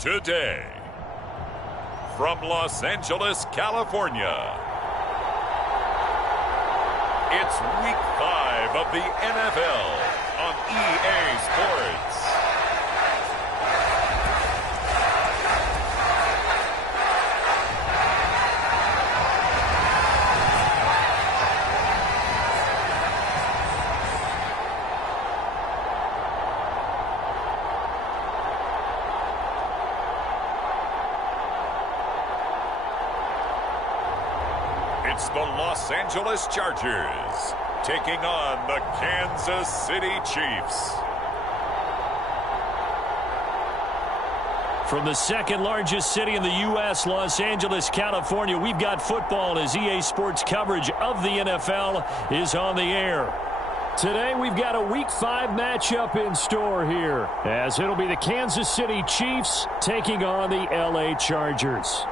Today, from Los Angeles, California, it's Week 5 of the NFL on EA Sports. It's the Los Angeles Chargers taking on the Kansas City Chiefs. From the second largest city in the U.S., Los Angeles, California, we've got football as EA Sports coverage of the NFL is on the air. Today, we've got a Week 5 matchup in store here, as it'll be the Kansas City Chiefs taking on the L.A. Chargers.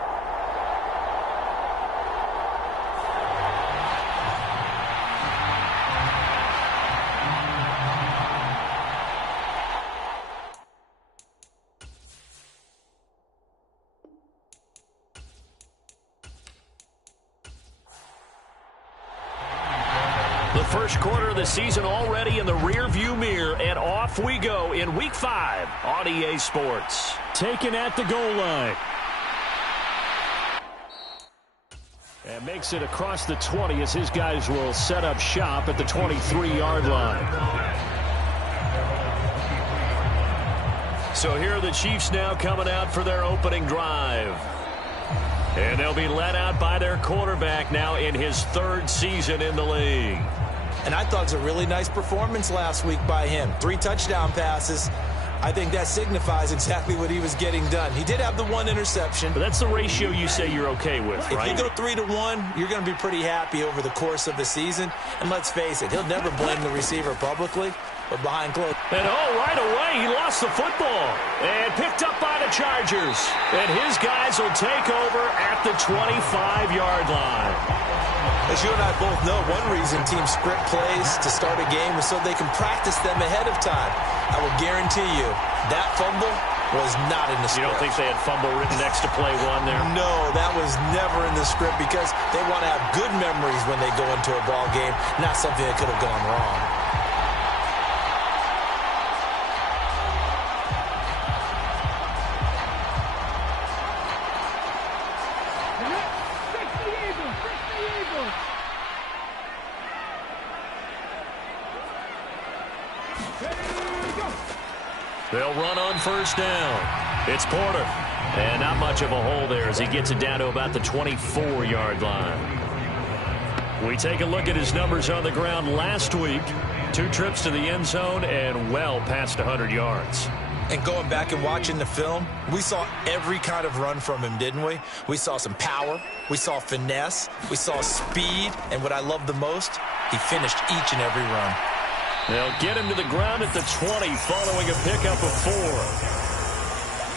The first quarter of the season already in the rearview mirror, and off we go in Week 5 on EA Sports. Taken at the goal line. And makes it across the 20 as his guys will set up shop at the 23-yard line. So here are the Chiefs now coming out for their opening drive. And they'll be led out by their quarterback now in his third season in the league. And I thought it was a really nice performance last week by him. 3 touchdown passes. I think that signifies exactly what he was getting done. He did have the 1 interception. But that's the ratio you say you're okay with, right? If you go 3-1, you're going to be pretty happy over the course of the season. And let's face it, he'll never blame the receiver publicly, but behind closed. And right away, he lost the football. And picked up by the Chargers. And his guys will take over at the 25-yard line. As you and I both know, one reason teams script plays to start a game is so they can practice them ahead of time. I will guarantee you that fumble was not in the script. You don't think they had fumble written next to play 1 there? No, that was never in the script because they want to have good memories when they go into a ball game, not something that could have gone wrong. They'll run on first down. It's Porter. And not much of a hole there as he gets it down to about the 24-yard line. We take a look at his numbers on the ground last week. 2 trips to the end zone and well past 100 yards. And going back and watching the film, we saw every kind of run from him, didn't we? We saw some power. We saw finesse. We saw speed. And what I love the most, he finished each and every run. They'll get him to the ground at the 20 following a pickup of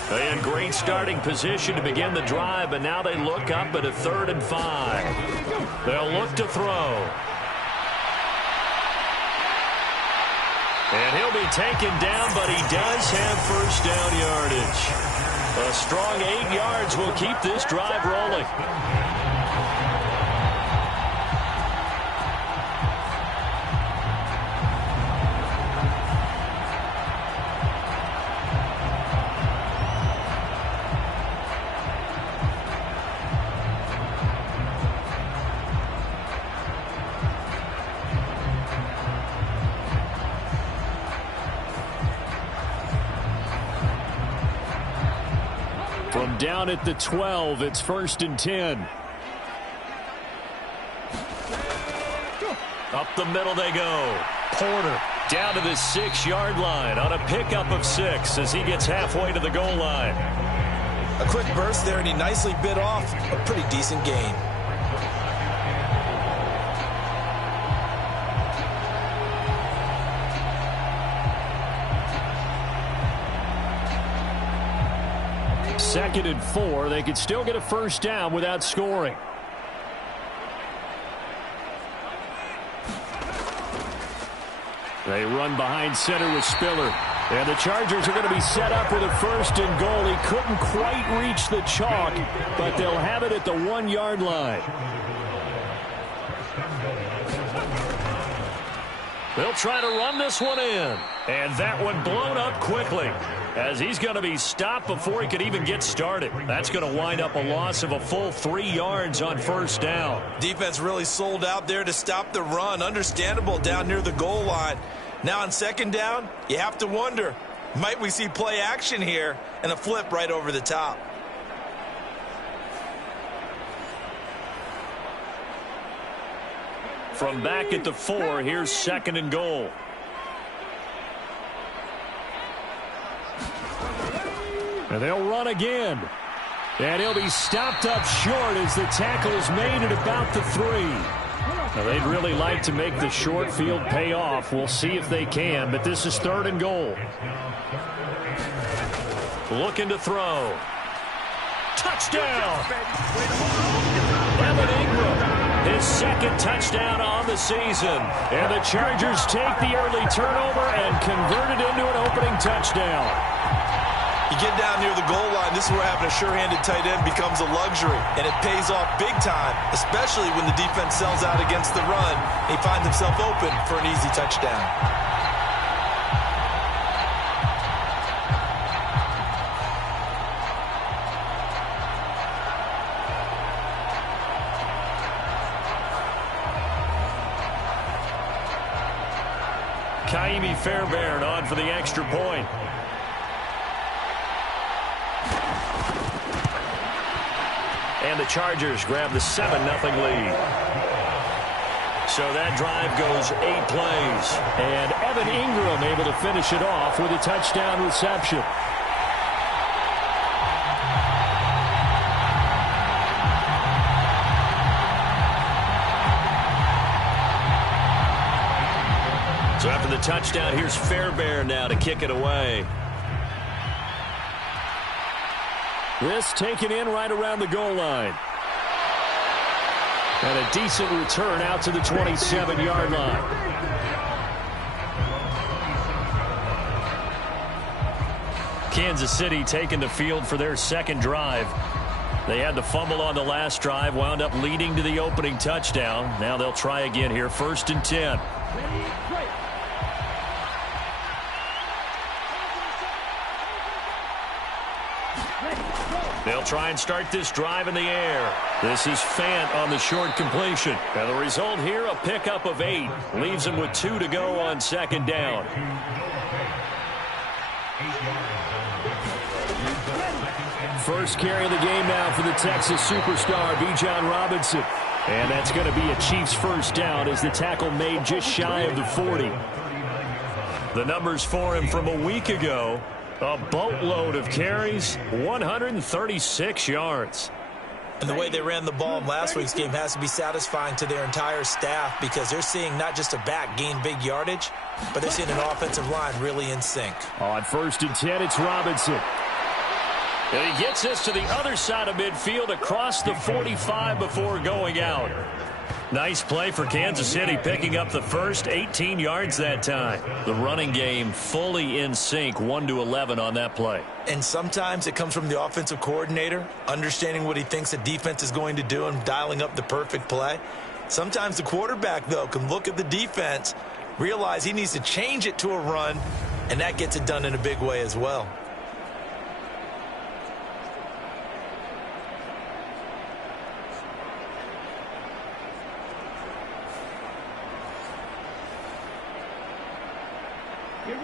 4. And great starting position to begin the drive, but now they look up at a 3rd and 5. They'll look to throw. And he'll be taken down, but he does have first down yardage. A strong 8 yards will keep this drive rolling. From down at the 12, it's 1st and 10. Up the middle they go. Porter down to the 6-yard line on a pickup of 6 as he gets halfway to the goal line. A quick burst there, and he nicely bit off a pretty decent gain. Second and 4. They could still get a first down without scoring. They run behind center with Spiller. And the Chargers are going to be set up with a 1st and goal. He couldn't quite reach the chalk, but they'll have it at the 1-yard line. They'll try to run this one in. And that one blown up quickly, as he's going to be stopped before he could even get started. That's going to wind up a loss of a full 3 yards on 1st down. Defense really sold out there to stop the run. Understandable down near the goal line. Now on 2nd down, you have to wonder, might we see play action here and a flip right over the top? From back at the 4, here's 2nd and goal. And they'll run again. And he'll be stopped up short as the tackle is made at about the 3. Now, they'd really like to make the short field pay off. We'll see if they can, but this is 3rd and goal. Looking to throw. Touchdown! Evan Ingram. His 2nd touchdown on the season. And the Chargers take the early turnover and convert it into an opening touchdown. You get down near the goal line, this is where having a sure-handed tight end becomes a luxury. And it pays off big time, especially when the defense sells out against the run. He finds himself open for an easy touchdown. Kaimi Fairbairn on for the extra point. And the Chargers grab the 7-0 lead. So that drive goes 8 plays. And Evan Ingram able to finish it off with a touchdown reception. So after the touchdown, here's Fairbairn now to kick it away. This taken in right around the goal line. And a decent return out to the 27-yard line. Kansas City taking the field for their 2nd drive. They had the fumble on the last drive, wound up leading to the opening touchdown. Now they'll try again here, 1st and 10. They'll try and start this drive in the air. This is Fant on the short completion. And the result here, a pickup of 8. Leaves him with 2 to go on 2nd down. First carry of the game now for the Texas superstar, Bijan Robinson. And that's going to be a Chiefs 1st down as the tackle made just shy of the 40. The numbers for him from a week ago. A boatload of carries, 136 yards. And the way they ran the ball in last week's game has to be satisfying to their entire staff because they're seeing not just a back gain big yardage, but they're seeing an offensive line really in sync. On 1st and 10, it's Robinson. And he gets us to the other side of midfield across the 45 before going out. Nice play for Kansas City, picking up the 1st, 18 yards that time. The running game fully in sync, 1-11 on that play. And sometimes it comes from the offensive coordinator, understanding what he thinks the defense is going to do and dialing up the perfect play. Sometimes the quarterback, though, can look at the defense, realize he needs to change it to a run, and that gets it done in a big way as well.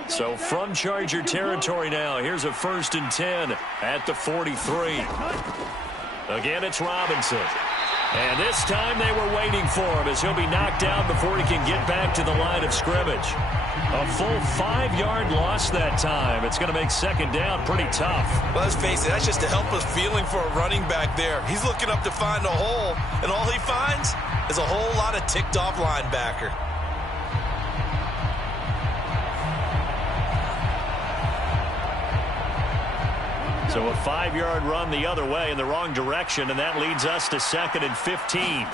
So from Charger territory now, here's a 1st and 10 at the 43. Again, it's Robinson. And this time they were waiting for him as he'll be knocked down before he can get back to the line of scrimmage. A full 5-yard loss that time. It's going to make 2nd down pretty tough. Well, let's face it, that's just a helpless feeling for a running back there. He's looking up to find a hole, and all he finds is a whole lot of ticked-off linebacker. So a 5-yard run the other way in the wrong direction, and that leads us to 2nd and 15.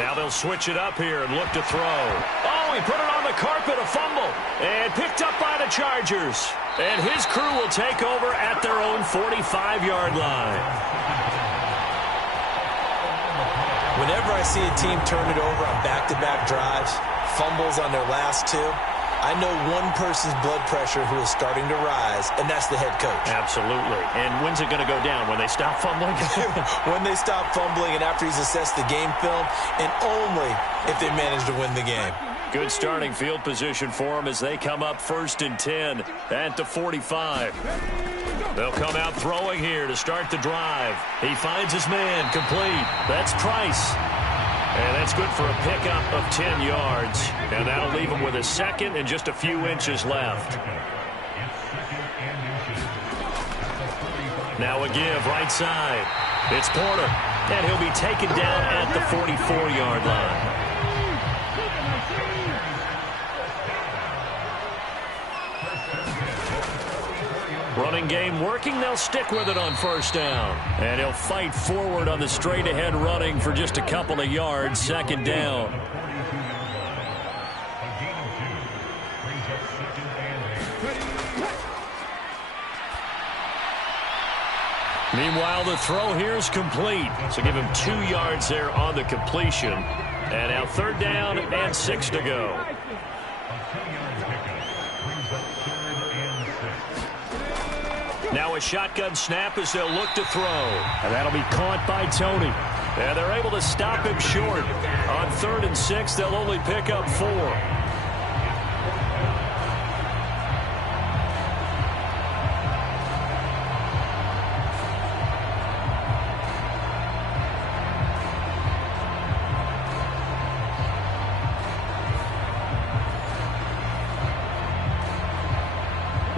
Now they'll switch it up here and look to throw. Oh, he put it on the carpet, a fumble, and picked up by the Chargers. And his crew will take over at their own 45-yard line. Whenever I see a team turn it over on back-to-back drives, fumbles on their last two, I know one person's blood pressure who is starting to rise, and that's the head coach. Absolutely. And when's it going to go down? When they stop fumbling? When they stop fumbling and after he's assessed the game film, and only if they manage to win the game. Good starting field position for them as they come up 1st and 10 at the 45. They'll come out throwing here to start the drive. He finds his man, complete. That's Price. And that's good for a pickup of 10 yards. And that'll leave him with a 2nd and just a few inches left. Now a give right side. It's Porter. And he'll be taken down at the 44-yard line. Running game working. They'll stick with it on 1st down. And he'll fight forward on the straight-ahead running for just a couple of yards. 2nd down. Meanwhile, the throw here is complete. So give him 2 yards there on the completion. And now 3rd down and 6 to go. Now a shotgun snap as they'll look to throw. And that'll be caught by Tony. And they're able to stop him short. On 3rd and 6, they'll only pick up 4.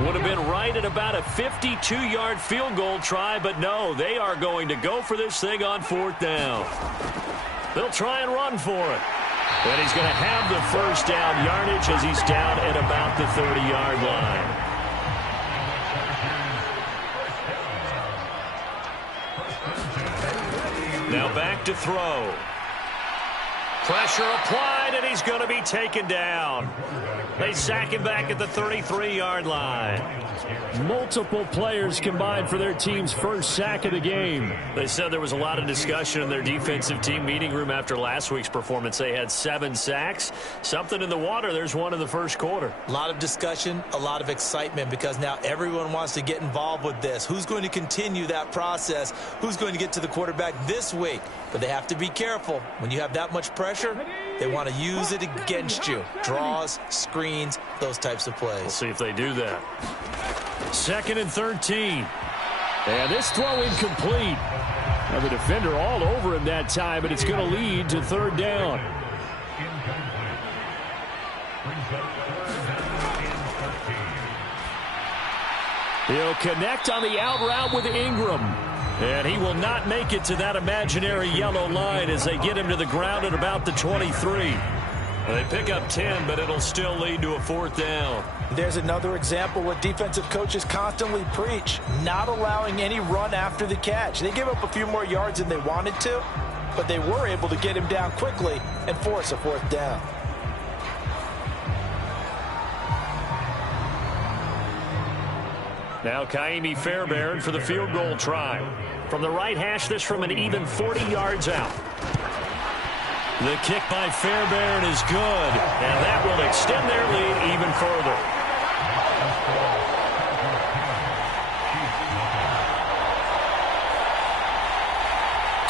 Would have been right at about a 52-yard field goal try, but no, they are going to go for this thing on 4th down. They'll try and run for it. And he's going to have the 1st down yardage as he's down at about the 30-yard line. Now back to throw. Pressure applied, and he's going to be taken down. They sack him back at the 33-yard line. Multiple players combined for their team's 1st sack of the game. They said there was a lot of discussion in their defensive team meeting room after last week's performance. They had 7 sacks. Something in the water. There's one in the 1st quarter. A lot of discussion, a lot of excitement because now everyone wants to get involved with this. Who's going to continue that process? Who's going to get to the quarterback this week? But they have to be careful. When you have that much pressure, they want to use it against you. Draws, screens, those types of plays. We'll see if they do that. 2nd and 13. And this throw incomplete. Now the defender all over him that time, but it's going to lead to 3rd down. He'll connect on the out route with Ingram. And he will not make it to that imaginary yellow line as they get him to the ground at about the 23. They pick up 10, but it'll still lead to a 4th down. There's another example what defensive coaches constantly preach, not allowing any run after the catch. They give up a few more yards than they wanted to, but they were able to get him down quickly and force a 4th down. Now Kaimi Fairbairn for the field goal try. From the right hash, this from an even 40 yards out. The kick by Fairbairn is good, and that will extend their lead even further.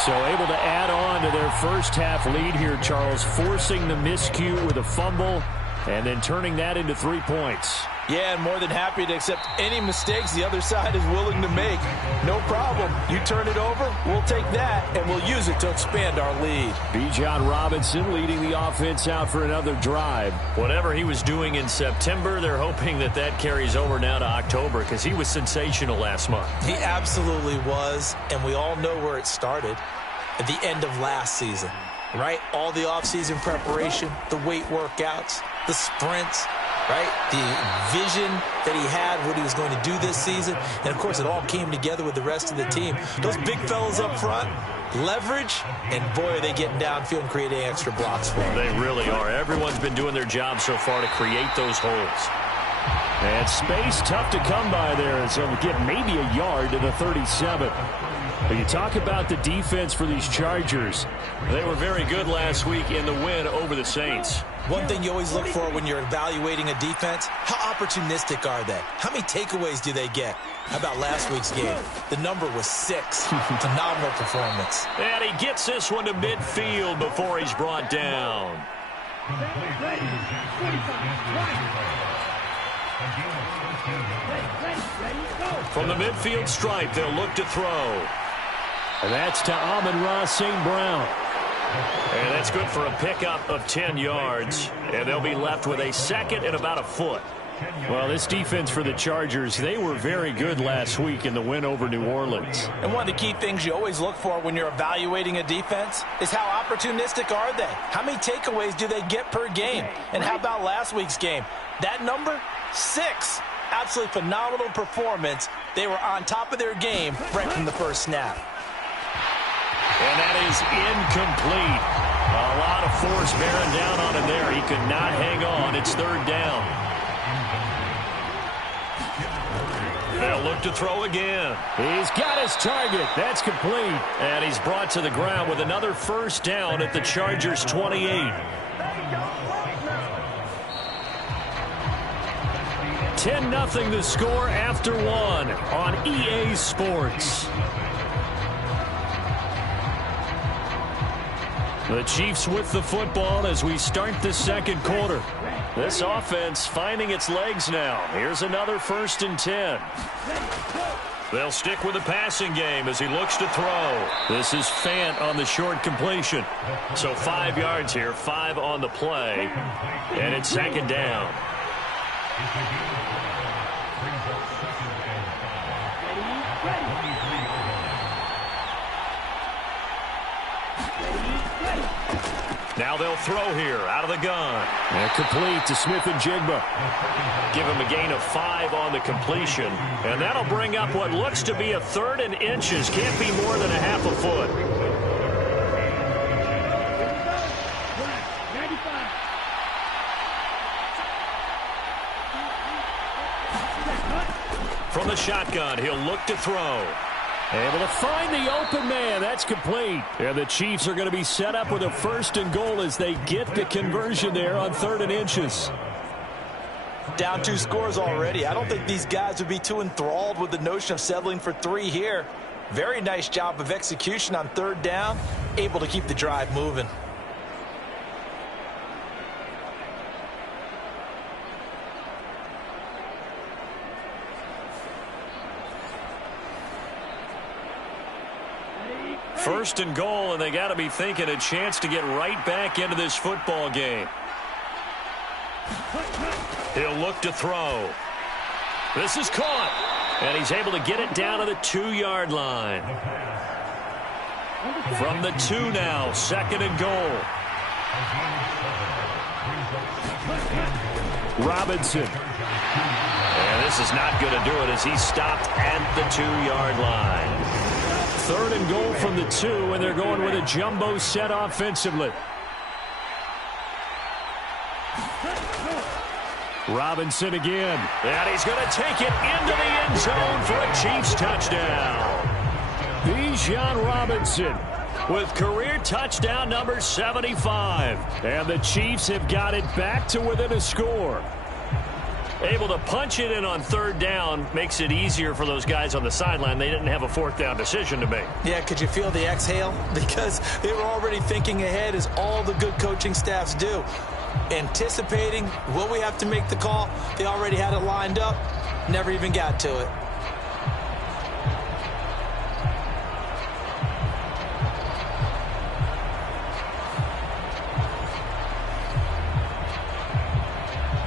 So able to add on to their 1st half lead here, Charles, forcing the miscue with a fumble and then turning that into 3 points. Yeah, and more than happy to accept any mistakes the other side is willing to make. No problem. You turn it over, we'll take that, and we'll use it to expand our lead. Bijan Robinson leading the offense out for another drive. Whatever he was doing in September, they're hoping that that carries over now to October because he was sensational last month. He absolutely was, and we all know where it started at the end of last season, right? All the offseason preparation, the weight workouts, the sprints. right? The vision that he had, what he was going to do this season. And, of course, it all came together with the rest of the team. Those big fellas up front, leverage, and, boy, are they getting downfield and creating extra blocks for them. They really are. Everyone's been doing their job so far to create those holes. And space tough to come by there as they'll get maybe a yard to the 37. But you talk about the defense for these Chargers. They were very good last week in the win over the Saints. One thing you always look for when you're evaluating a defense, how opportunistic are they? How many takeaways do they get? How about last week's game? The number was 6. Phenomenal performance. And he gets this one to midfield before he's brought down. From the midfield stripe, they'll look to throw. And that's to Amon-Ra St. Brown. And that's good for a pickup of 10 yards. And they'll be left with a second and about a foot. Well, this defense for the Chargers, they were very good last week in the win over New Orleans. And one of the key things you always look for when you're evaluating a defense is how opportunistic are they? How many takeaways do they get per game? And how about last week's game? That number, 6. Absolutely phenomenal performance. They were on top of their game right from the first snap. And that is incomplete. A lot of force bearing down on him there. He could not hang on. It's third down. They'll look to throw again. He's got his target. That's complete. And he's brought to the ground with another first down at the Chargers' 28. 10-0 the score after one on EA Sports. The Chiefs with the football as we start the second quarter. This offense finding its legs now. Here's another 1st and 10. They'll stick with the passing game as he looks to throw. This is Fant on the short completion. So 5 yards here, 5 on the play. And it's second down. Now they'll throw here out of the gun. And complete to Smith and Jigba. Give him a gain of 5 on the completion. And that'll bring up what looks to be a 3rd and inches. Can't be more than a half a foot. From the shotgun, he'll look to throw. Able to find the open man. That's complete. And the Chiefs are going to be set up with a 1st and goal as they get the conversion there on 3rd and inches. Down 2 scores already. I don't think these guys would be too enthralled with the notion of settling for 3 here. Very nice job of execution on 3rd down. Able to keep the drive moving. First and goal, and they got to be thinking a chance to get right back into this football game. He'll look to throw. This is caught, and he's able to get it down to the 2-yard line. From the 2 now, 2nd and goal. Robinson. And this is not going to do it as he's stopped at the 2-yard line. 3rd and goal from the 2, and they're going with a jumbo set offensively. Robinson again. And he's going to take it into the end zone for a Chiefs touchdown. Bijan Robinson with career touchdown number 75. And the Chiefs have got it back to within a score. Able to punch it in on 3rd down makes it easier for those guys on the sideline. They didn't have a 4th down decision to make. Yeah, could you feel the exhale? Because they were already thinking ahead, as all the good coaching staffs do. Anticipating, will we have to make the call? They already had it lined up. Never even got to it.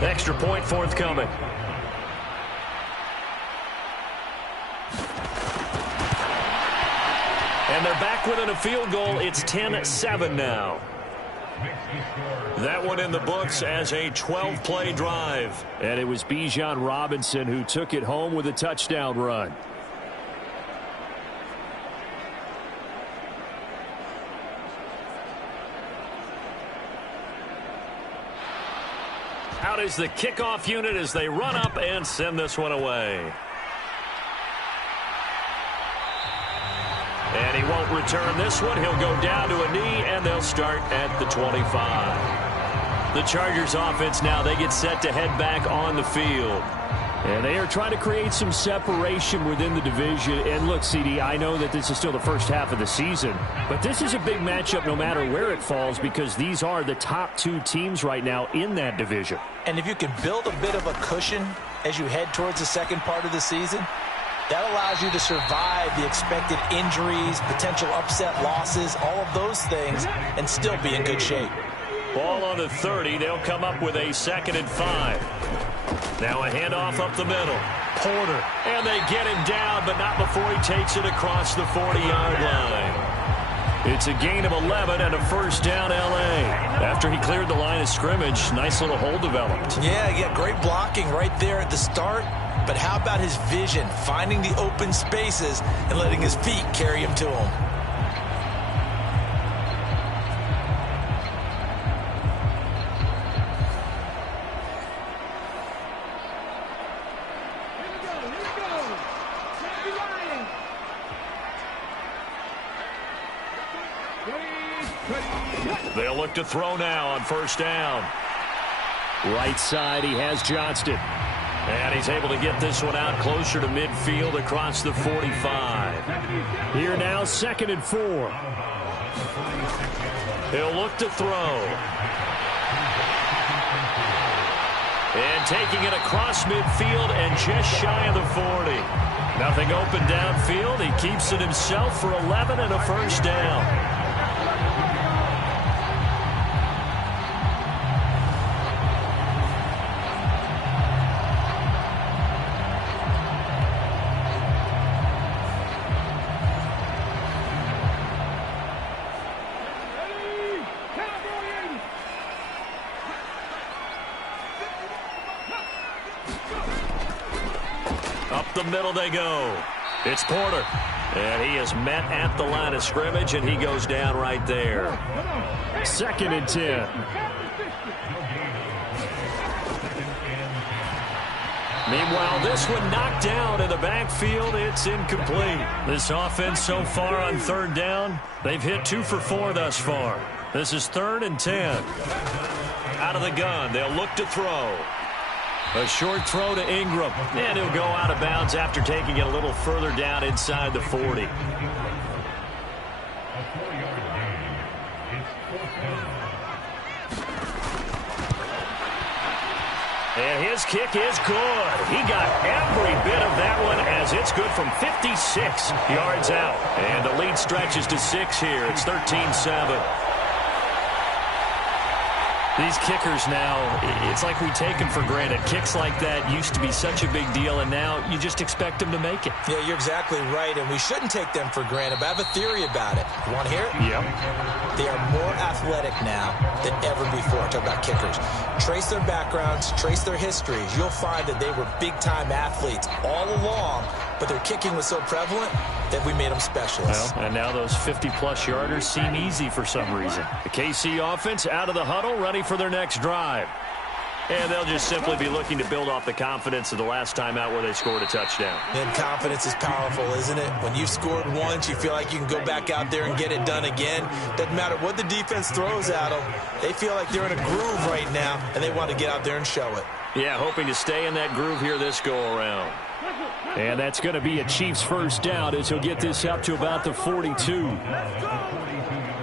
Extra point forthcoming. And they're back within a field goal. It's 10-7 now. That one in the books as a 12-play drive. And it was Bijan Robinson who took it home with a touchdown run. Out is the kickoff unit as they run up and send this one away. And he won't return this one. He'll go down to a knee, and they'll start at the 25. The Chargers offense now, they get set to head back on the field. And they are trying to create some separation within the division. And look, CD, I know that this is still the first half of the season, but this is a big matchup no matter where it falls because these are the top two teams right now in that division. And if you can build a bit of a cushion as you head towards the second part of the season, that allows you to survive the expected injuries, potential upset losses, all of those things, and still be in good shape. Ball on the 30. They'll come up with a 2nd and 5. Now a handoff up the middle. Porter. And they get him down, but not before he takes it across the 40-yard line. It's a gain of 11 and a first down L.A. After he cleared the line of scrimmage, nice little hole developed. Yeah, great blocking right there at the start. But how about his vision, finding the open spaces and letting his feet carry him to him? They'll look to throw now on first down. Right side, he has Johnston. And he's able to get this one out closer to midfield across the 45. Here now, 2nd and 4. He'll look to throw. And taking it across midfield and just shy of the 40. Nothing open downfield. He keeps it himself for 11 and a first down. Up the middle they go. It's Porter. And he is met at the line of scrimmage, and he goes down right there. 2nd and 10. Meanwhile, this one knocked down in the backfield. It's incomplete. This offense so far on 3rd down, they've hit 2 for 4 thus far. This is 3rd and 10. Out of the gun, they'll look to throw. A short throw to Ingram, and he'll go out of bounds after taking it a little further down inside the 40. And his kick is good. He got every bit of that one as it's good from 56 yards out. And the lead stretches to 6 here. It's 13-7. These kickers now, it's like we take them for granted. Kicks like that used to be such a big deal, and now you just expect them to make it. Yeah, you're exactly right, and we shouldn't take them for granted, but I have a theory about it. You want to hear it? Yep. They are more athletic now than ever before. Talk about kickers. Trace their backgrounds, trace their histories. You'll find that they were big-time athletes all along, but their kicking was so prevalent that we made them specialists. Well, and now those 50-plus yarders seem easy for some reason. The KC offense out of the huddle, ready for their next drive. And they'll just simply be looking to build off the confidence of the last time out where they scored a touchdown. And confidence is powerful, isn't it? When you've scored once, you feel like you can go back out there and get it done again. Doesn't matter what the defense throws at them. They feel like they're in a groove right now, and they want to get out there and show it. Yeah, hoping to stay in that groove here this go-around. And that's going to be a Chiefs first down as he'll get this up to about the 42.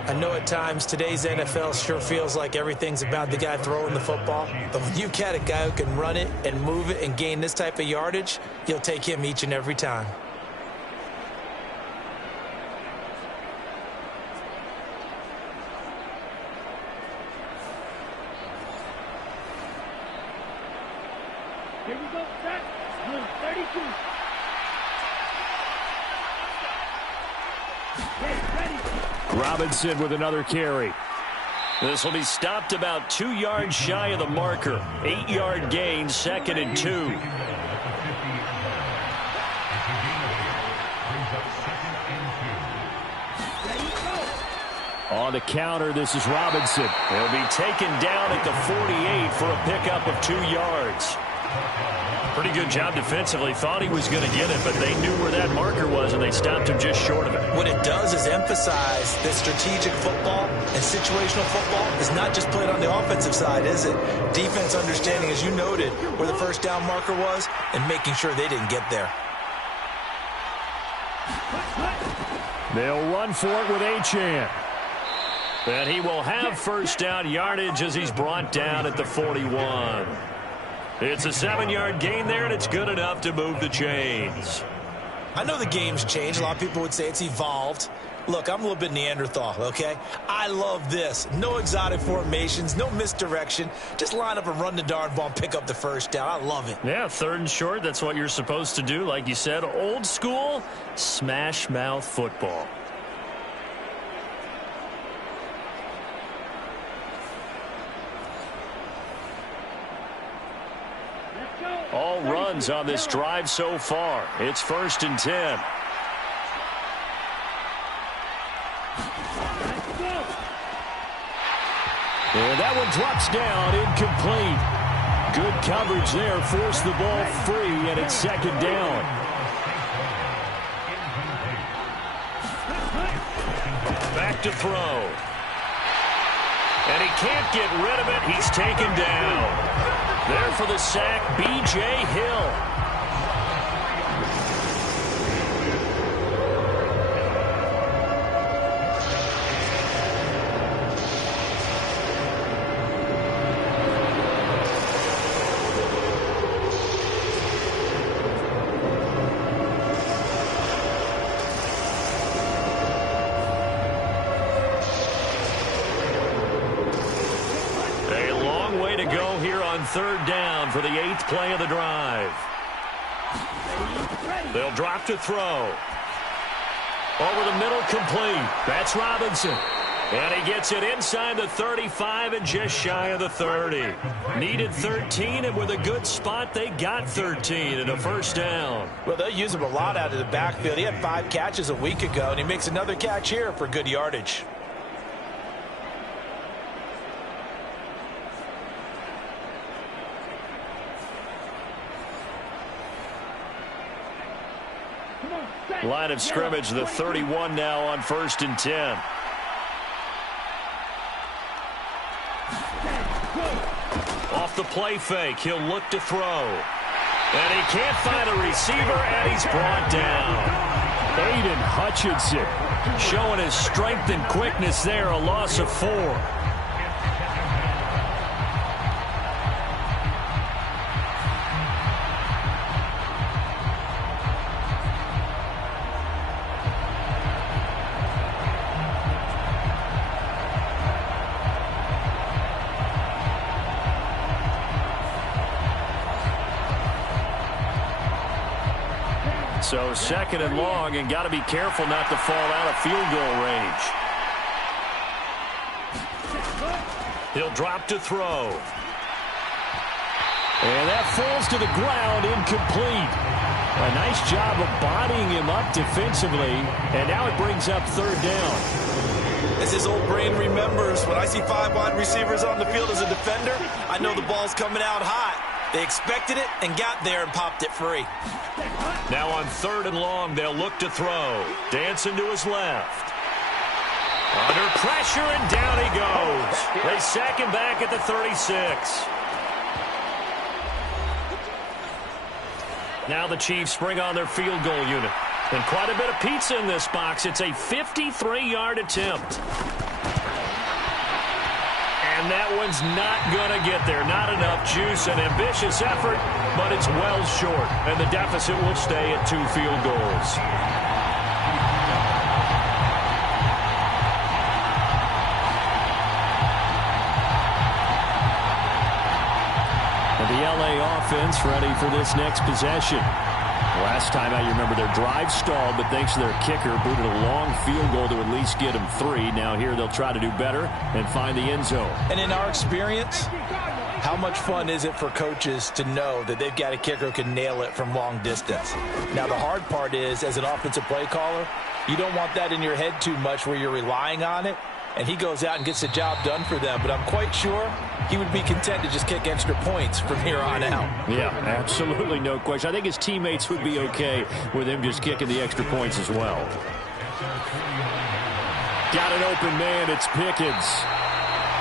I know at times today's NFL sure feels like everything's about the guy throwing the football. But when you've got a guy who can run it and move it and gain this type of yardage, you'll take him each and every time. Here we go, set. Number 32. Robinson with another carry. This will be stopped about 2 yards shy of the marker. 8-yard gain, 2nd and 2. On the counter, this is Robinson. He'll be taken down at the 48 for a pickup of 2 yards. Pretty good job defensively. Thought he was going to get it, but they knew where that marker was, and they stopped him just short of it. What it does is emphasize that strategic football and situational football is not just played on the offensive side, is it? Defense understanding, as you noted, where the first down marker was and making sure they didn't get there. They'll run for it with Achane. And he will have first down yardage as he's brought down at the 41. It's a 7-yard gain there, and it's good enough to move the chains. I know the game's changed. A lot of people would say it's evolved. Look, I'm a little bit Neanderthal, okay? I love this. No exotic formations, no misdirection. Just line up and run the darn ball and pick up the first down. I love it. Yeah, 3rd and short, that's what you're supposed to do. Like you said, old school, smash mouth football. All runs on this drive so far. It's 1st and 10. And that one drops down, incomplete. Good coverage there, forced the ball free, and it's 2nd down. Back to throw. And he can't get rid of it. He's taken down. There for the sack, B.J. Hill. Third down for the 8th play of the drive. They'll drop to throw. Over the middle, complete. That's Robinson. And he gets it inside the 35 and just shy of the 30. Needed 13, and with a good spot, they got 13 and a first down. Well, they'll use him a lot out of the backfield. He had 5 catches a week ago, and he makes another catch here for good yardage. Line of scrimmage, the 31 now on 1st and 10. Off the play fake, he'll look to throw. And he can't find a receiver, and he's brought down. Aiden Hutchinson showing his strength and quickness there, a loss of 4. So 2nd and long, and got to be careful not to fall out of field goal range. He'll drop to throw. And that falls to the ground, incomplete. A nice job of bodying him up defensively, and now it brings up 3rd down. As his old brain remembers, when I see 5 wide receivers on the field as a defender, I know the ball's coming out hot. They expected it and got there and popped it free. Now on 3rd and long, they'll look to throw. Dancing to his left. Under pressure, and down he goes. They sack him back at the 36. Now the Chiefs bring on their field goal unit. And quite a bit of pizza in this box. It's a 53-yard attempt. And that one's not going to get there. Not enough juice. An ambitious effort, but it's well short. And the deficit will stay at 2 field goals. And the LA offense ready for this next possession. Last time out, you remember their drive stalled, but thanks to their kicker, booted a long field goal to at least get them 3. Now here they'll try to do better and find the end zone. And in our experience, how much fun is it for coaches to know that they've got a kicker who can nail it from long distance? Now, the hard part is, as an offensive play caller, you don't want that in your head too much where you're relying on it, and he goes out and gets the job done for them. But I'm quite sure he would be content to just kick extra points from here on out. Yeah, absolutely no question. I think his teammates would be okay with him just kicking the extra points as well. Got an open man. It's Pickens.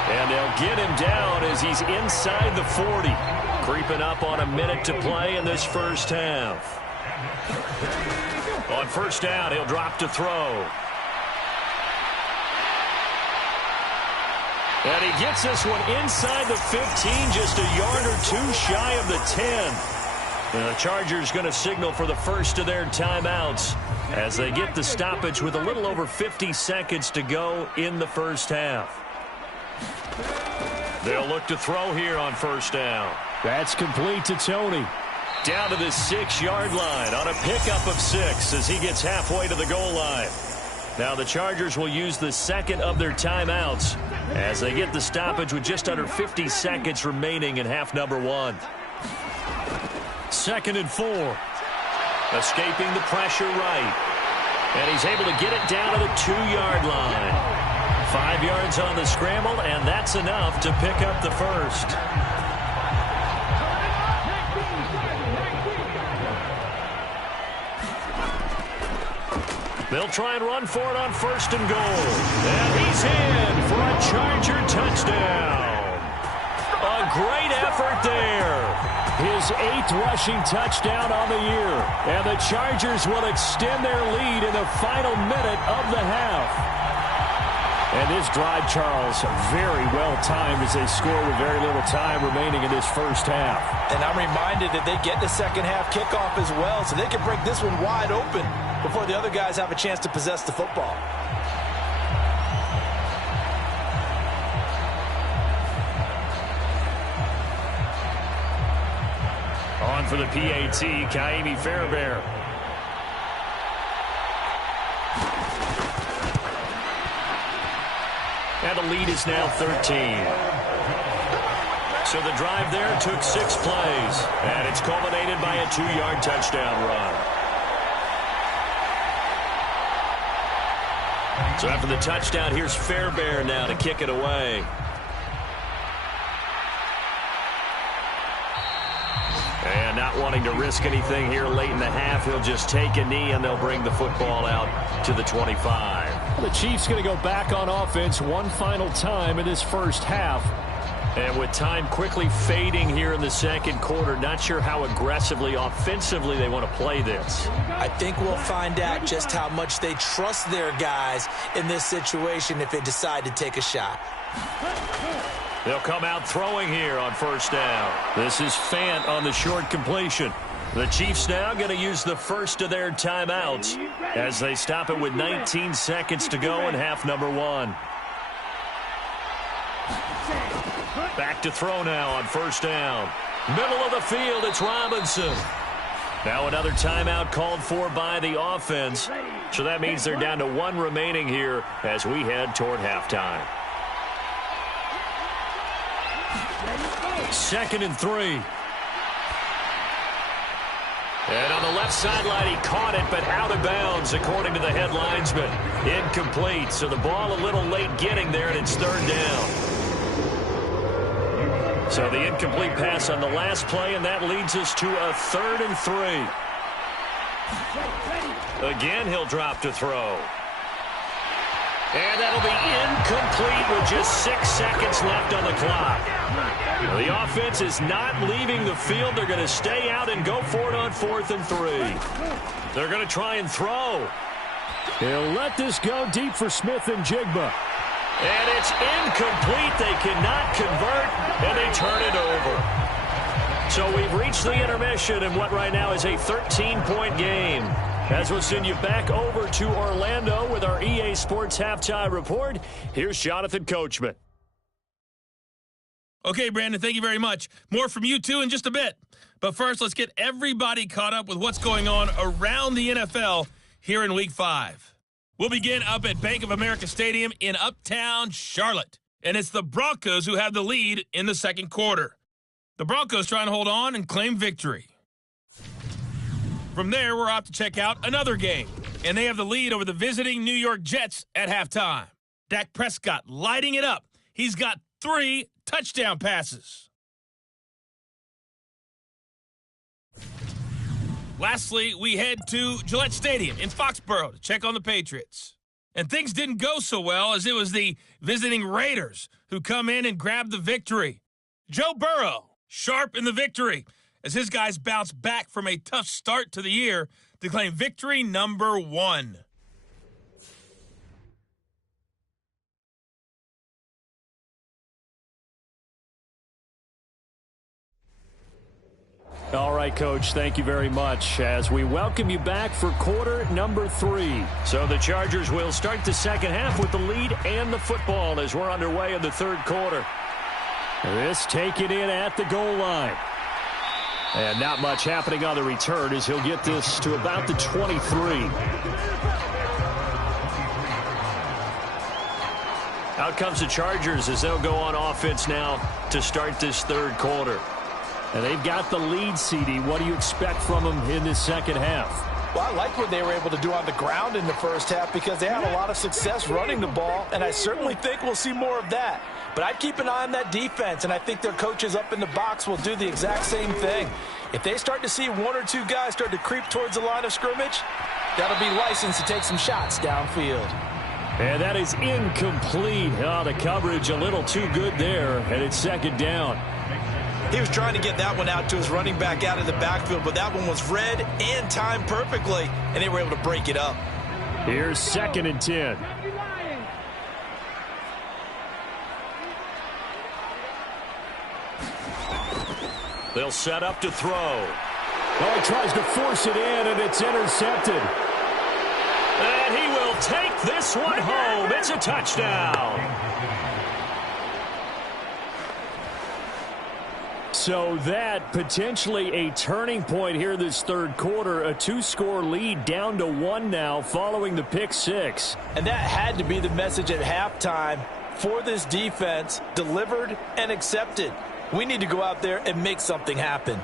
And they'll get him down as he's inside the 40. Creeping up on a minute to play in this first half. On first down, he'll drop to throw. And he gets this one inside the 15, just a yard or two shy of the 10. And the Chargers going to signal for the first of their timeouts as they get the stoppage with a little over 50 seconds to go in the first half. They'll look to throw here on first down. That's complete to Tony. Down to the 6-yard line on a pickup of 6 as he gets halfway to the goal line. Now the Chargers will use the second of their timeouts as they get the stoppage with just under 50 seconds remaining in half number 1. 2nd and 4. Escaping the pressure right. And he's able to get it down to the 2-yard line. 5 yards on the scramble, and that's enough to pick up the first. They'll try and run for it on 1st and goal. And he's in for a Charger touchdown. A great effort there. His 8th rushing touchdown on the year. And the Chargers will extend their lead in the final minute of the half. And this drive, Charles, very well timed as they score with very little time remaining in this first half. And I'm reminded that they get the second half kickoff as well, so they can break this one wide open before the other guys have a chance to possess the football. On for the PAT, Kaimi Fairbairn. And the lead is now 13. So the drive there took 6 plays. And it's culminated by a 2-yard touchdown run. So after the touchdown, here's Fairbairn now to kick it away. And not wanting to risk anything here late in the half, he'll just take a knee and they'll bring the football out to the 25. The Chiefs going to go back on offense one final time in this first half. And with time quickly fading here in the second quarter, not sure how aggressively, offensively they want to play this. I think we'll find out just how much they trust their guys in this situation if they decide to take a shot. They'll come out throwing here on first down. This is Fant on the short completion. The Chiefs now going to use the first of their timeouts as they stop it with 19 seconds to go in half number 1. Back to throw now on first down. Middle of the field, it's Robinson. Now another timeout called for by the offense. So that means they're down to 1 remaining here as we head toward halftime. 2nd and 3. And on the left sideline, he caught it, but out of bounds, according to the head linesman. Incomplete, so the ball a little late getting there, and it's 3rd down. So the incomplete pass on the last play, and that leads us to a 3rd and 3. Again, he'll drop to throw. And that'll be incomplete with just 6 seconds left on the clock. The offense is not leaving the field. They're going to stay out and go for it on 4th and 3. They're going to try and throw. He'll let this go deep for Smith and Jigba. And it's incomplete. They cannot convert, and they turn it over. So we've reached the intermission in what right now is a 13-point game. As we'll send you back over to Orlando with our EA Sports Halftime Report, here's Jonathan Coachman. Okay, Brandon, thank you very much. More from you, too, in just a bit. But first, let's get everybody caught up with what's going on around the NFL here in Week 5. We'll begin up at Bank of America Stadium in Uptown Charlotte. And it's the Broncos who have the lead in the second quarter. The Broncos trying to hold on and claim victory. From there, we're off to check out another game. And they have the lead over the visiting New York Jets at halftime. Dak Prescott lighting it up. He's got 3 touchdown passes. Lastly, we head to Gillette Stadium in Foxborough to check on the Patriots. And things didn't go so well, as it was the visiting Raiders who come in and grab the victory. Joe Burrow, sharp in the victory, as his guys bounce back from a tough start to the year to claim victory number 1. All right, Coach, thank you very much as we welcome you back for quarter number 3. So the Chargers will start the second half with the lead and the football as we're underway in the third quarter. This taken in at the goal line. And not much happening on the return as he'll get this to about the 23. Out comes the Chargers as they'll go on offense now to start this third quarter. And they've got the lead, CD. What do you expect from them in this second half? Well, I like what they were able to do on the ground in the first half because they had a lot of success running the ball, and I certainly think we'll see more of that. But I'd keep an eye on that defense, and I think their coaches up in the box will do the exact same thing. If they start to see 1 or 2 guys start to creep towards the line of scrimmage, that'll be licensed to take some shots downfield. And that is incomplete. Oh, the coverage a little too good there, and it's second down. He was trying to get that one out to his running back out of the backfield, but that one was read and timed perfectly, and they were able to break it up. Here's 2nd and 10. They'll set up to throw. Oh, he tries to force it in, and it's intercepted. And he will take this one home. It's a touchdown. So that potentially a turning point here this third quarter. A 2-score lead down to 1 now following the pick 6. And that had to be the message at halftime for this defense, delivered and accepted. We need to go out there and make something happen.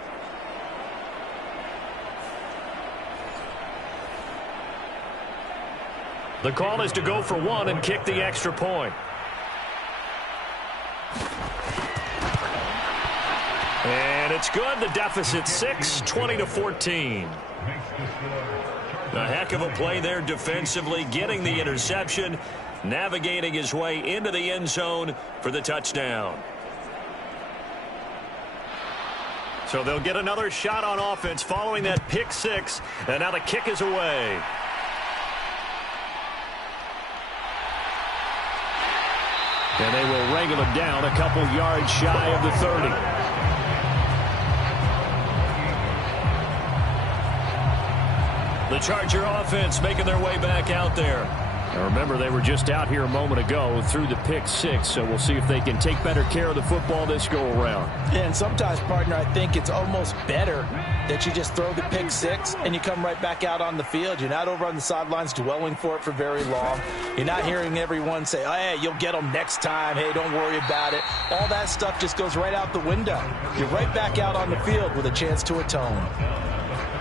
The call is to go for 1 and kick the extra point. And it's good. The deficit 6, 20-14. A heck of a play there defensively, getting the interception, navigating his way into the end zone for the touchdown. So they'll get another shot on offense following that pick 6, and now the kick is away. And they will wrangle him down a couple yards shy of the 30. The Charger offense making their way back out there. Now remember, they were just out here a moment ago through the pick 6, so we'll see if they can take better care of the football this go-around. Yeah, and sometimes, partner, I think it's almost better that you just throw the pick 6 and you come right back out on the field. You're not over on the sidelines dwelling for it for very long. You're not hearing everyone say, oh, hey, you'll get them next time. Hey, don't worry about it. All that stuff just goes right out the window. You're right back out on the field with a chance to atone.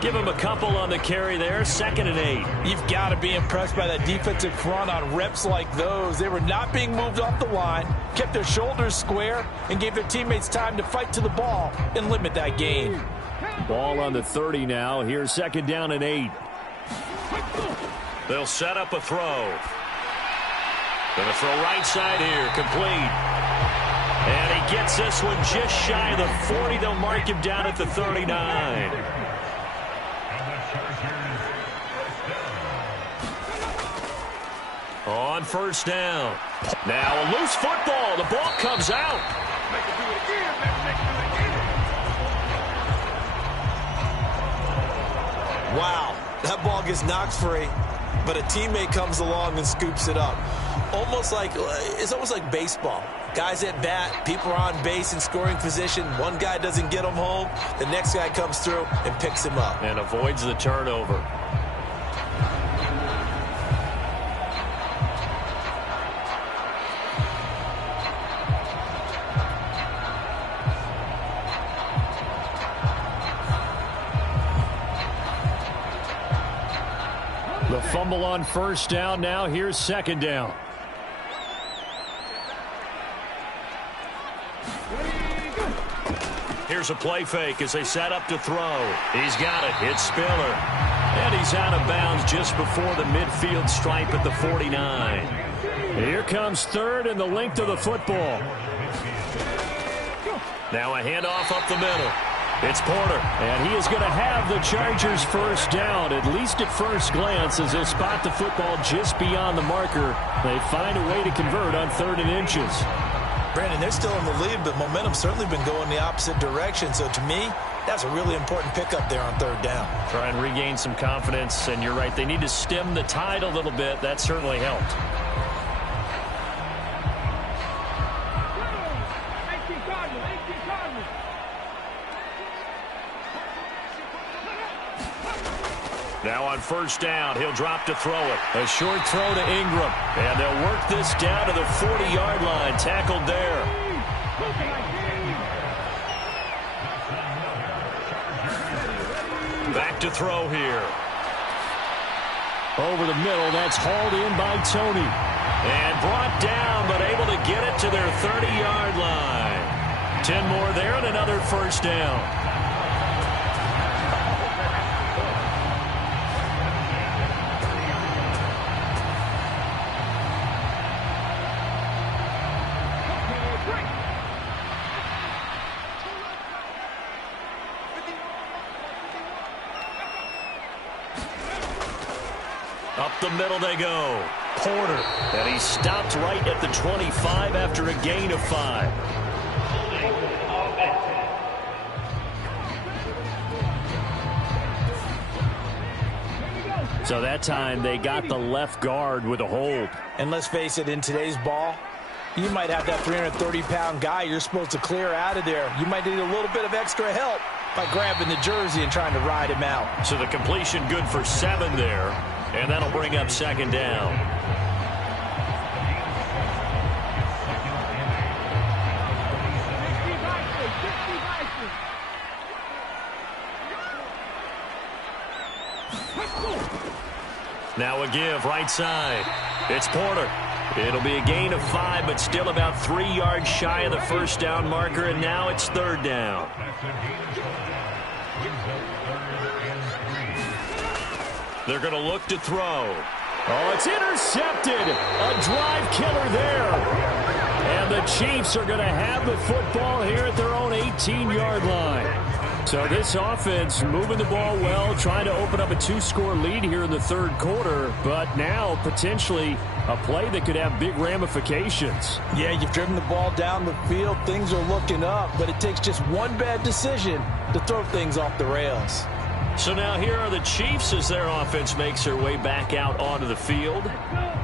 Give him a couple on the carry there, 2nd and 8. You've got to be impressed by that defensive front on reps like those. They were not being moved off the line, kept their shoulders square, and gave their teammates time to fight to the ball and limit that gain. Ball on the 30 now. Here's 2nd down and 8. They'll set up a throw. Gonna throw right side here, complete. And he gets this one just shy of the 40. They'll mark him down at the 39. On 1st down. Now a loose football. The ball comes out. Wow, that ball gets knocked free, but a teammate comes along and scoops it up. It's almost like baseball. Guys at bat, people are on base in scoring position. One guy doesn't get him home. The next guy comes through and picks him up. And avoids the turnover. The fumble on first down. Now here's second down. Here's a play fake as they set up to throw. He's got it. It's Spiller. And he's out of bounds just before the midfield stripe at the 49. Here comes third and the length of the football. Now a handoff up the middle. It's Porter, and he is going to have the Chargers first down, at least at first glance, as they spot the football just beyond the marker. They find a way to convert on 3rd and inches. Brandon, they're still in the lead, but momentum's certainly been going the opposite direction. So to me, that's a really important pickup there on 3rd down. Try and regain some confidence, and you're right, they need to stem the tide a little bit. That certainly helped. Now on first down, he'll drop to throw it. A short throw to Ingram. And they'll work this down to the 40-yard line. Tackled there. Back to throw here. Over the middle, that's hauled in by Tony. And brought down, but able to get it to their 30-yard line. 10 more there and another first down. Up the middle they go. Porter. And he stopped right at the 25 after a gain of 5. So that time they got the left guard with a hold. And let's face it, in today's ball, you might have that 330-pound guy you're supposed to clear out of there. You might need a little bit of extra help by grabbing the jersey and trying to ride him out. So the completion good for 7 there. And that'll bring up second down. Now a give right side. It's Porter. It'll be a gain of 5, but still about 3 yards shy of the first down marker, and now it's 3rd down. They're going to look to throw. Oh, it's intercepted. A drive killer there. And the Chiefs are going to have the football here at their own 18-yard line. So this offense moving the ball well, trying to open up a 2-score lead here in the 3rd quarter, but now potentially a play that could have big ramifications. Yeah, you've driven the ball down the field. Things are looking up, but it takes just one bad decision to throw things off the rails. So now here are the Chiefs as their offense makes their way back out onto the field.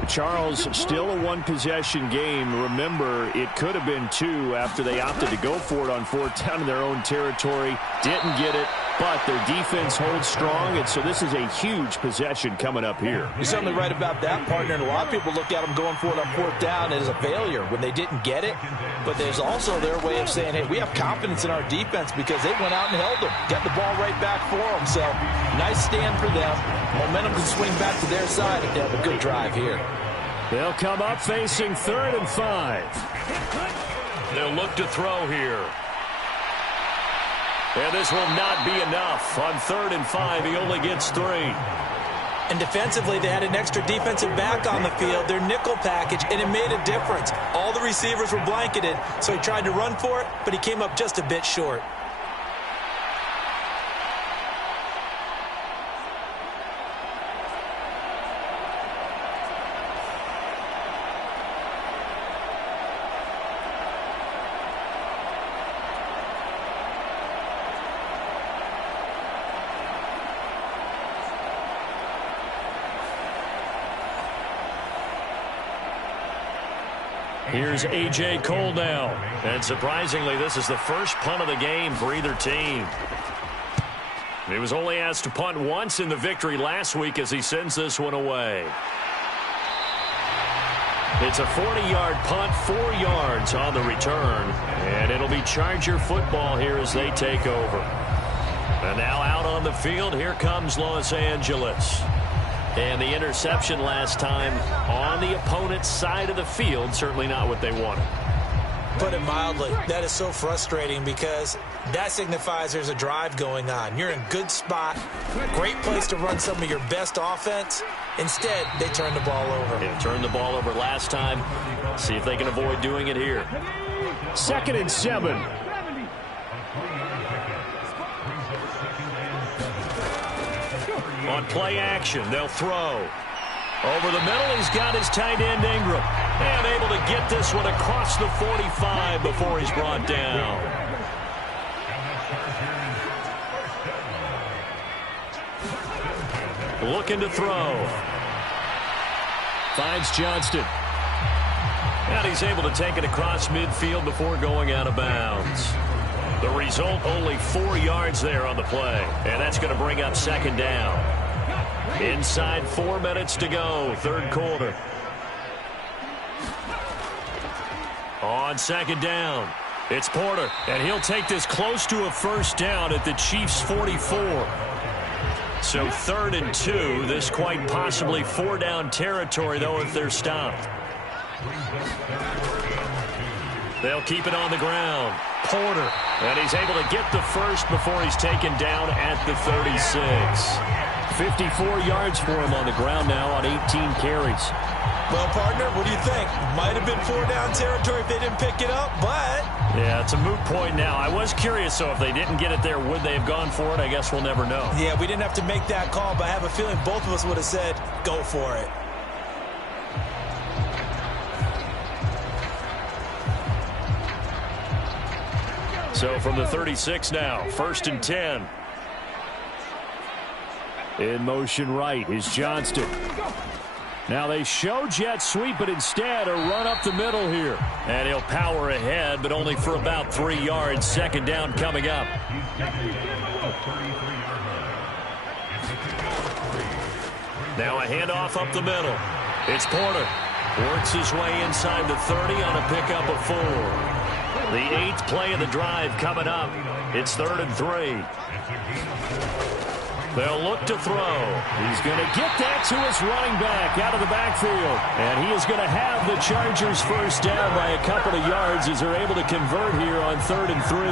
Charles, still a 1-possession game. Remember, it could have been 2 after they opted to go for it on 4th down in their own territory. Didn't get it, but their defense holds strong, and so this is a huge possession coming up here. You're certainly right about that, partner, and a lot of people look at them going for it on 4th down as a failure when they didn't get it. But there's also their way of saying, hey, we have confidence in our defense because they went out and held them, got the ball right back for them. So nice stand for them. Momentum can swing back to their side if they have a good drive here. They'll come up facing 3rd and 5. They'll look to throw here. And this will not be enough. On 3rd and 5, he only gets 3. And defensively, they had an extra defensive back on the field, their nickel package, and it made a difference. All the receivers were blanketed, so he tried to run for it, but he came up just a bit short. Here's A.J. Cole now. And surprisingly, this is the first punt of the game for either team. He was only asked to punt once in the victory last week as he sends this one away. It's a 40-yard punt, 4 yards on the return. And it'll be Charger football here as they take over. And now out on the field, here comes Los Angeles. And the interception last time on the opponent's side of the field, certainly not what they wanted. Put it mildly, that is so frustrating because that signifies there's a drive going on. You're in a good spot, great place to run some of your best offense. Instead, they turn the ball over. They turned the ball over last time. See if they can avoid doing it here. 2nd and 7. On play action, they'll throw. Over the middle, he's got his tight end Ingram. And able to get this one across the 45 before he's brought down. Looking to throw. Finds Johnston. And he's able to take it across midfield before going out of bounds. The result, only 4 yards there on the play. And that's going to bring up 2nd down. Inside 4 minutes to go, 3rd quarter. On 2nd down, it's Porter. And he'll take this close to a 1st down at the Chiefs' 44. So 3rd and 2, this quite possibly 4-down territory, though, if they're stopped. They'll keep it on the ground. Porter, and he's able to get the 1st before he's taken down at the 36. 54 yards for him on the ground now on 18 carries. Well, partner, what do you think? Might have been 4-down territory if they didn't pick it up, but... Yeah, it's a moot point now. I was curious, so if they didn't get it there, would they have gone for it? I guess we'll never know. Yeah, we didn't have to make that call, but I have a feeling both of us would have said, go for it. So from the 36 now, 1st and 10. In motion right is Johnston. Now they show jet sweep, but instead a run up the middle here. And he'll power ahead, but only for about 3 yards. 2nd down coming up. Now a handoff up the middle. It's Porter. Works his way inside the 30 on a pickup of 4. The 8th play of the drive coming up. It's 3rd and 3. They'll look to throw. He's going to get that to his running back out of the backfield. And he is going to have the Chargers 1st down by a couple of yards as they're able to convert here on 3rd and 3.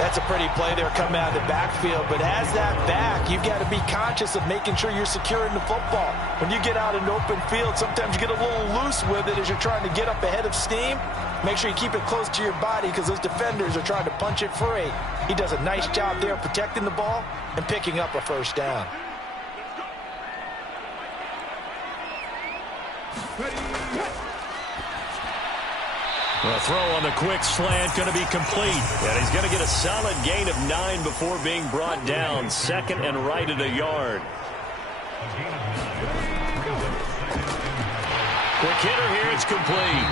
That's a pretty play there coming out of the backfield, but as that back, you've got to be conscious of making sure you're securing the football. When you get out in open field, sometimes you get a little loose with it as you're trying to get up ahead of steam. Make sure you keep it close to your body because those defenders are trying to punch it free. He does a nice job there protecting the ball and picking up a 1st down. The throw on the quick slant going to be complete. And he's going to get a solid gain of 9 before being brought down. 2nd and right at a yard. Quick hitter here, it's complete.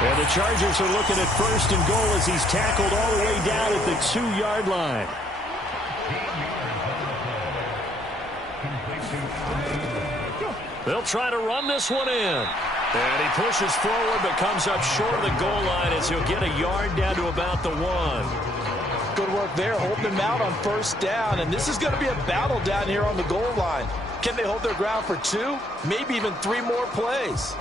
And the Chargers are looking at 1st and goal as he's tackled all the way down at the 2-yard line. They'll try to run this one in. And he pushes forward but comes up short of the goal line as he'll get a yard down to about the 1. Good work there, holding them out on 1st down. And this is going to be a battle down here on the goal line. Can they hold their ground for 2, maybe even 3 more plays?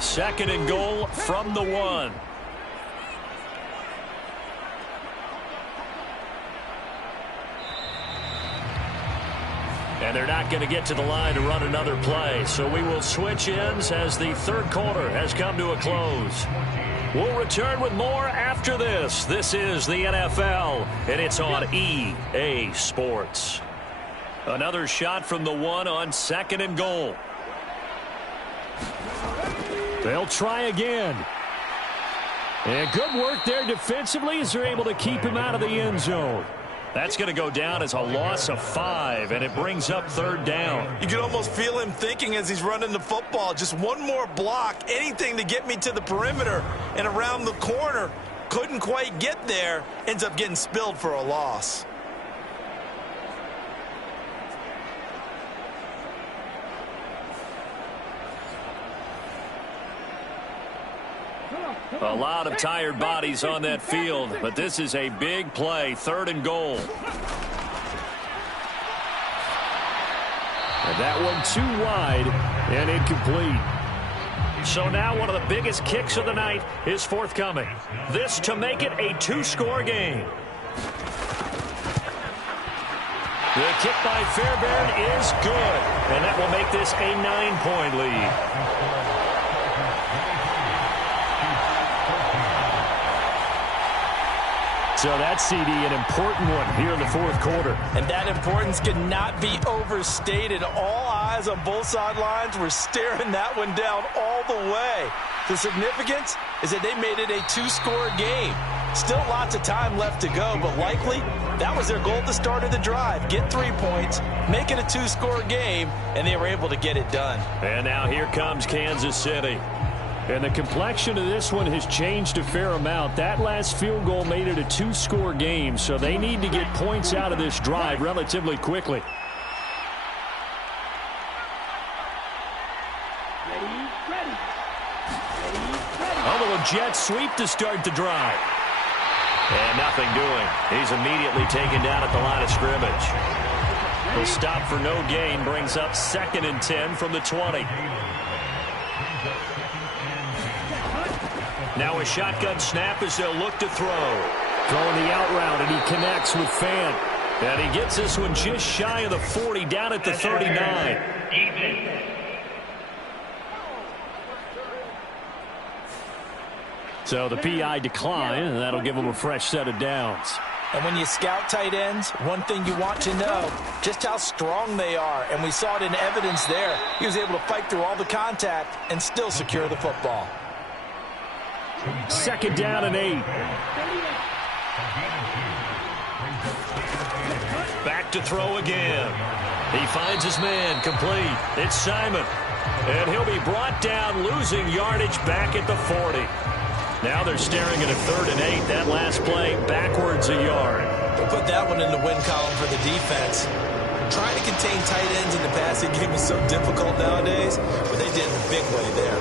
Second and goal from the 1. And they're not going to get to the line to run another play. So we will switch ends as the 3rd quarter has come to a close. We'll return with more after this. This is the NFL, and it's on EA Sports. Another shot from the 1 on 2nd and goal. They'll try again. And good work there defensively as they're able to keep him out of the end zone. That's going to go down as a loss of 5, and it brings up 3rd down. You can almost feel him thinking as he's running the football. Just one more block, anything to get me to the perimeter and around the corner. Couldn't quite get there. Ends up getting spilled for a loss. A lot of tired bodies on that field, but this is a big play, 3rd and goal. And that one too wide and incomplete. So now one of the biggest kicks of the night is forthcoming. This to make it a 2-score game. The kick by Fairbairn is good, and that will make this a 9-point lead. So that CD, an important one here in the 4th quarter. And that importance cannot be overstated. All eyes on both sidelines were staring that one down all the way. The significance is that they made it a 2-score game. Still lots of time left to go, but likely that was their goal at the start of the drive. Get 3 points, make it a 2-score game, and they were able to get it done. And now here comes Kansas City. And the complexion of this one has changed a fair amount. That last field goal made it a 2-score game, so they need to get points out of this drive relatively quickly. A little jet sweep to start the drive. And nothing doing. He's immediately taken down at the line of scrimmage. The stop for no gain brings up 2nd and 10 from the 20. Now a shotgun snap as they'll look to throw. Throwing the out route, and he connects with Fant. And he gets this one just shy of the 40, down at the 39. So the PI decline, and that'll give him a fresh set of downs. And when you scout tight ends, one thing you want to know, just how strong they are. And we saw it in evidence there. He was able to fight through all the contact and still secure the football. 2nd down and 8. Back to throw again. He finds his man, complete. It's Simon. And he'll be brought down, losing yardage back at the 40. Now they're staring at a 3rd and 8. That last play, backwards a yard. We'll put that one in the win column for the defense. Trying to contain tight ends in the passing game is so difficult nowadays, but they did in a big way there.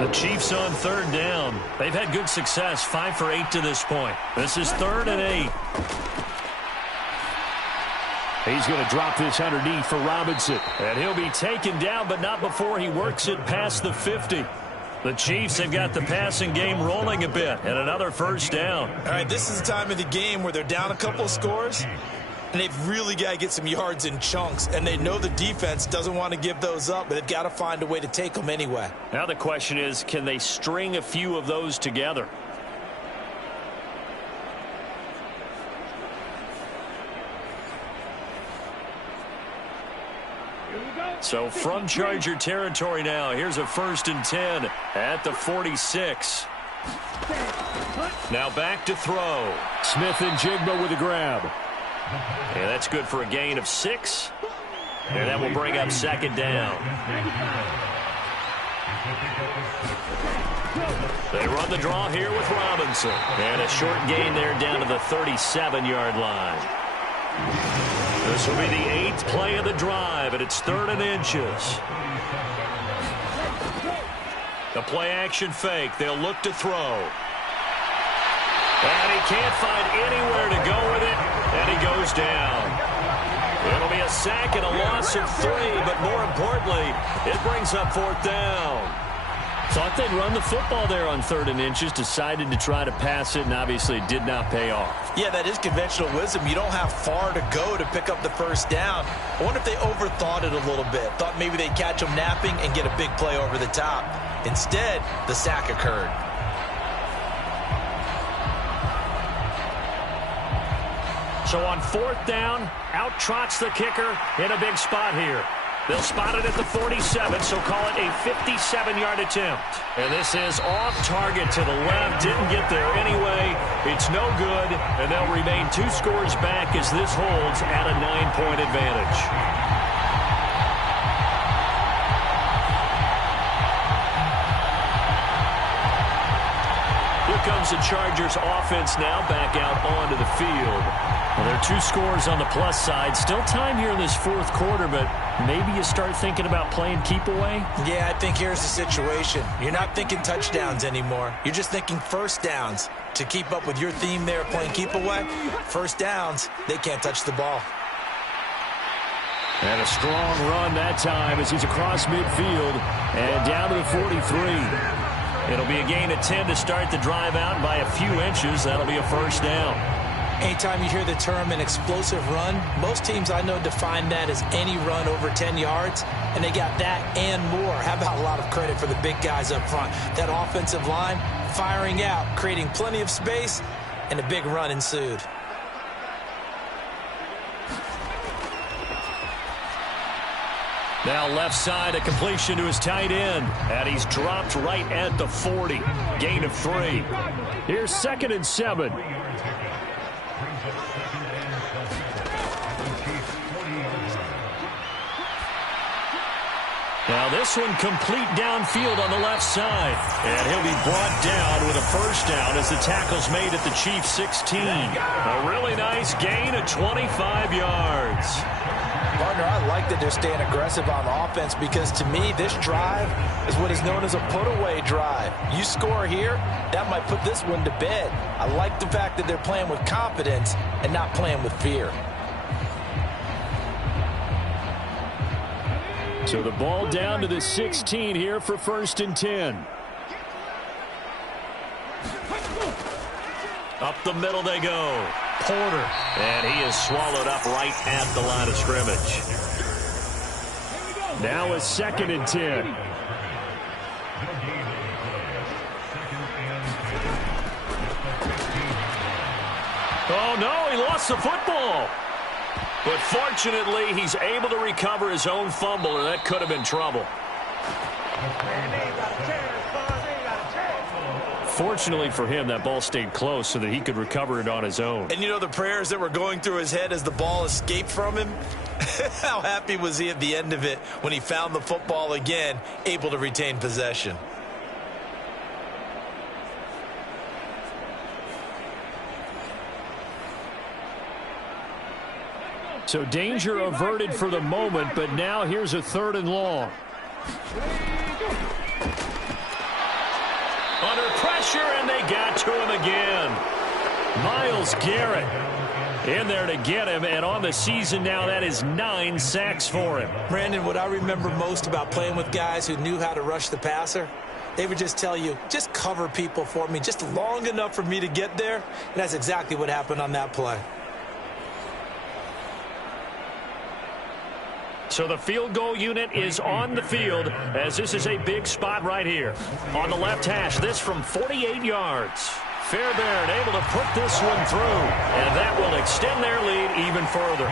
The Chiefs on 3rd down. They've had good success, 5 for 8 to this point. This is 3rd and 8. He's going to drop this underneath for Robinson. And he'll be taken down, but not before he works it past the 50. The Chiefs have got the passing game rolling a bit, and another 1st down. All right, this is the time of the game where they're down a couple of scores, and they've really got to get some yards in chunks, and they know the defense doesn't want to give those up, but they've got to find a way to take them anyway. Now the question is, can they string a few of those together? So from Charger territory now, here's a 1st and 10 at the 46. Now back to throw. Smith and Jigba with a grab. And that's good for a gain of 6. And that will bring up 2nd down. They run the draw here with Robinson. And a short gain there down to the 37-yard line. This will be the 8th play of the drive, and it's 3rd and inches. The play-action fake. They'll look to throw. And he can't find anywhere to go with it, and he goes down. It'll be a sack and a loss of 3, but more importantly, it brings up 4th down. Thought they'd run the football there on 3rd and inches, decided to try to pass it, and obviously it did not pay off. Yeah, that is conventional wisdom. You don't have far to go to pick up the 1st down. I wonder if they overthought it a little bit. Thought maybe they'd catch them napping and get a big play over the top. Instead, the sack occurred. So on 4th down, out trots the kicker in a big spot here. They'll spot it at the 47, so call it a 57-yard attempt. And this is off target to the left. Didn't get there anyway. It's no good, and they'll remain 2 scores back as this holds at a 9-point advantage. Comes the Chargers offense now back out onto the field. Well, there are 2 scores on the plus side. Still time here in this 4th quarter, but maybe you start thinking about playing keep away? Yeah, I think here's the situation. You're not thinking touchdowns anymore. You're just thinking first downs. To keep up with your theme there, playing keep away, first downs, they can't touch the ball. And a strong run that time as he's across midfield and down to the 43. It'll be a gain of 10 to start the drive out by a few inches. That'll be a first down. Anytime you hear the term an explosive run, most teams I know define that as any run over 10 yards, and they got that and more. How about a lot of credit for the big guys up front? That offensive line firing out, creating plenty of space, and a big run ensued. Now left side, a completion to his tight end. And he's dropped right at the 40. Gain of 3. Here's 2nd and 7. Now this one complete downfield on the left side. And he'll be brought down with a first down as the tackle's made at the Chiefs' 16. A really nice gain of 25 yards. Partner, I like that they're staying aggressive on offense because, to me, this drive is what is known as a put-away drive. You score here, that might put this one to bed. I like the fact that they're playing with confidence and not playing with fear. So the ball down to the 16 here for 1st and 10. Up the middle they go. Porter. And he is swallowed up right at the line of scrimmage. Now a 2nd and 10. Oh, no, he lost the football. But fortunately, he's able to recover his own fumble, or that could have been trouble. Fortunately for him, that ball stayed close so that he could recover it on his own. And you know the prayers that were going through his head as the ball escaped from him? How happy was he at the end of it when he found the football again, able to retain possession? So danger averted for the moment, but now here's a 3rd and long. Under pressure, and they got to him again. Myles Garrett in there to get him, and on the season now, that is 9 sacks for him. Brandon, what I remember most about playing with guys who knew how to rush the passer, they would just tell you, just cover people for me, just long enough for me to get there. And that's exactly what happened on that play. So the field goal unit is on the field as this is a big spot right here. On the left hash, this from 48 yards. Fairbairn able to put this one through, and that will extend their lead even further.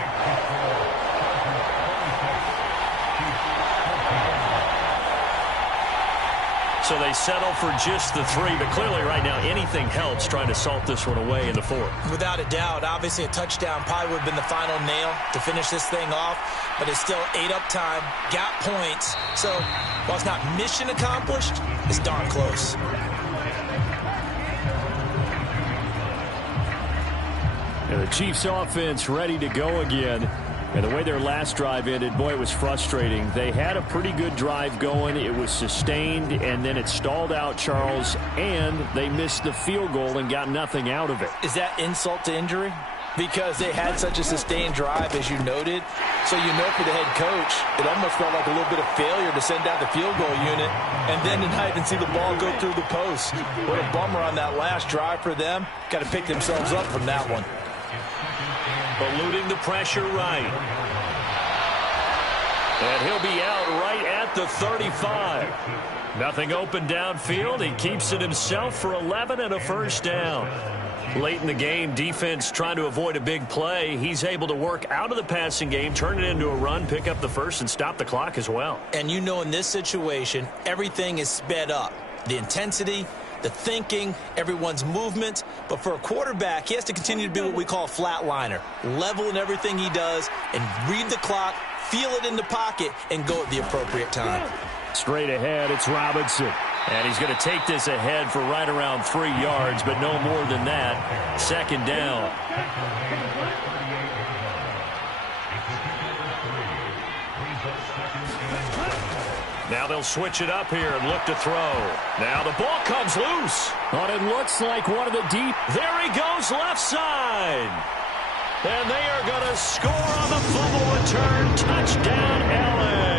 So they settle for just the 3, but clearly right now anything helps trying to salt this one away in the 4th. Without a doubt, obviously a touchdown probably would have been the final nail to finish this thing off, but it's still ate up time, got points. So while it's not mission accomplished, it's darn close. And the Chiefs offense ready to go again. And the way their last drive ended, boy, it was frustrating. They had a pretty good drive going. It was sustained, and then it stalled out, Charles, and they missed the field goal and got nothing out of it. Is that insult to injury? Because they had such a sustained drive, as you noted. So you know for the head coach, it almost felt like a little bit of failure to send out the field goal unit and then to not even see the ball go through the post. What a bummer on that last drive for them. Got to pick themselves up from that one. Eluding the pressure right. And he'll be out right at the 35. Nothing open downfield. He keeps it himself for 11 and a first down. Late in the game, defense trying to avoid a big play. He's able to work out of the passing game, turn it into a run, pick up the first, and stop the clock as well. And you know in this situation, everything is sped up. The intensity, the thinking, everyone's movement. But for a quarterback, he has to continue to be what we call a flatliner. Level in everything he does and read the clock, feel it in the pocket, and go at the appropriate time. Straight ahead, it's Robinson. And he's going to take this ahead for right around 3 yards, but no more than that. Second down. Now they'll switch it up here and look to throw. Now the ball comes loose. But it looks like one of the deep. There he goes left side. And they are going to score on the fumble return. Touchdown, L.A.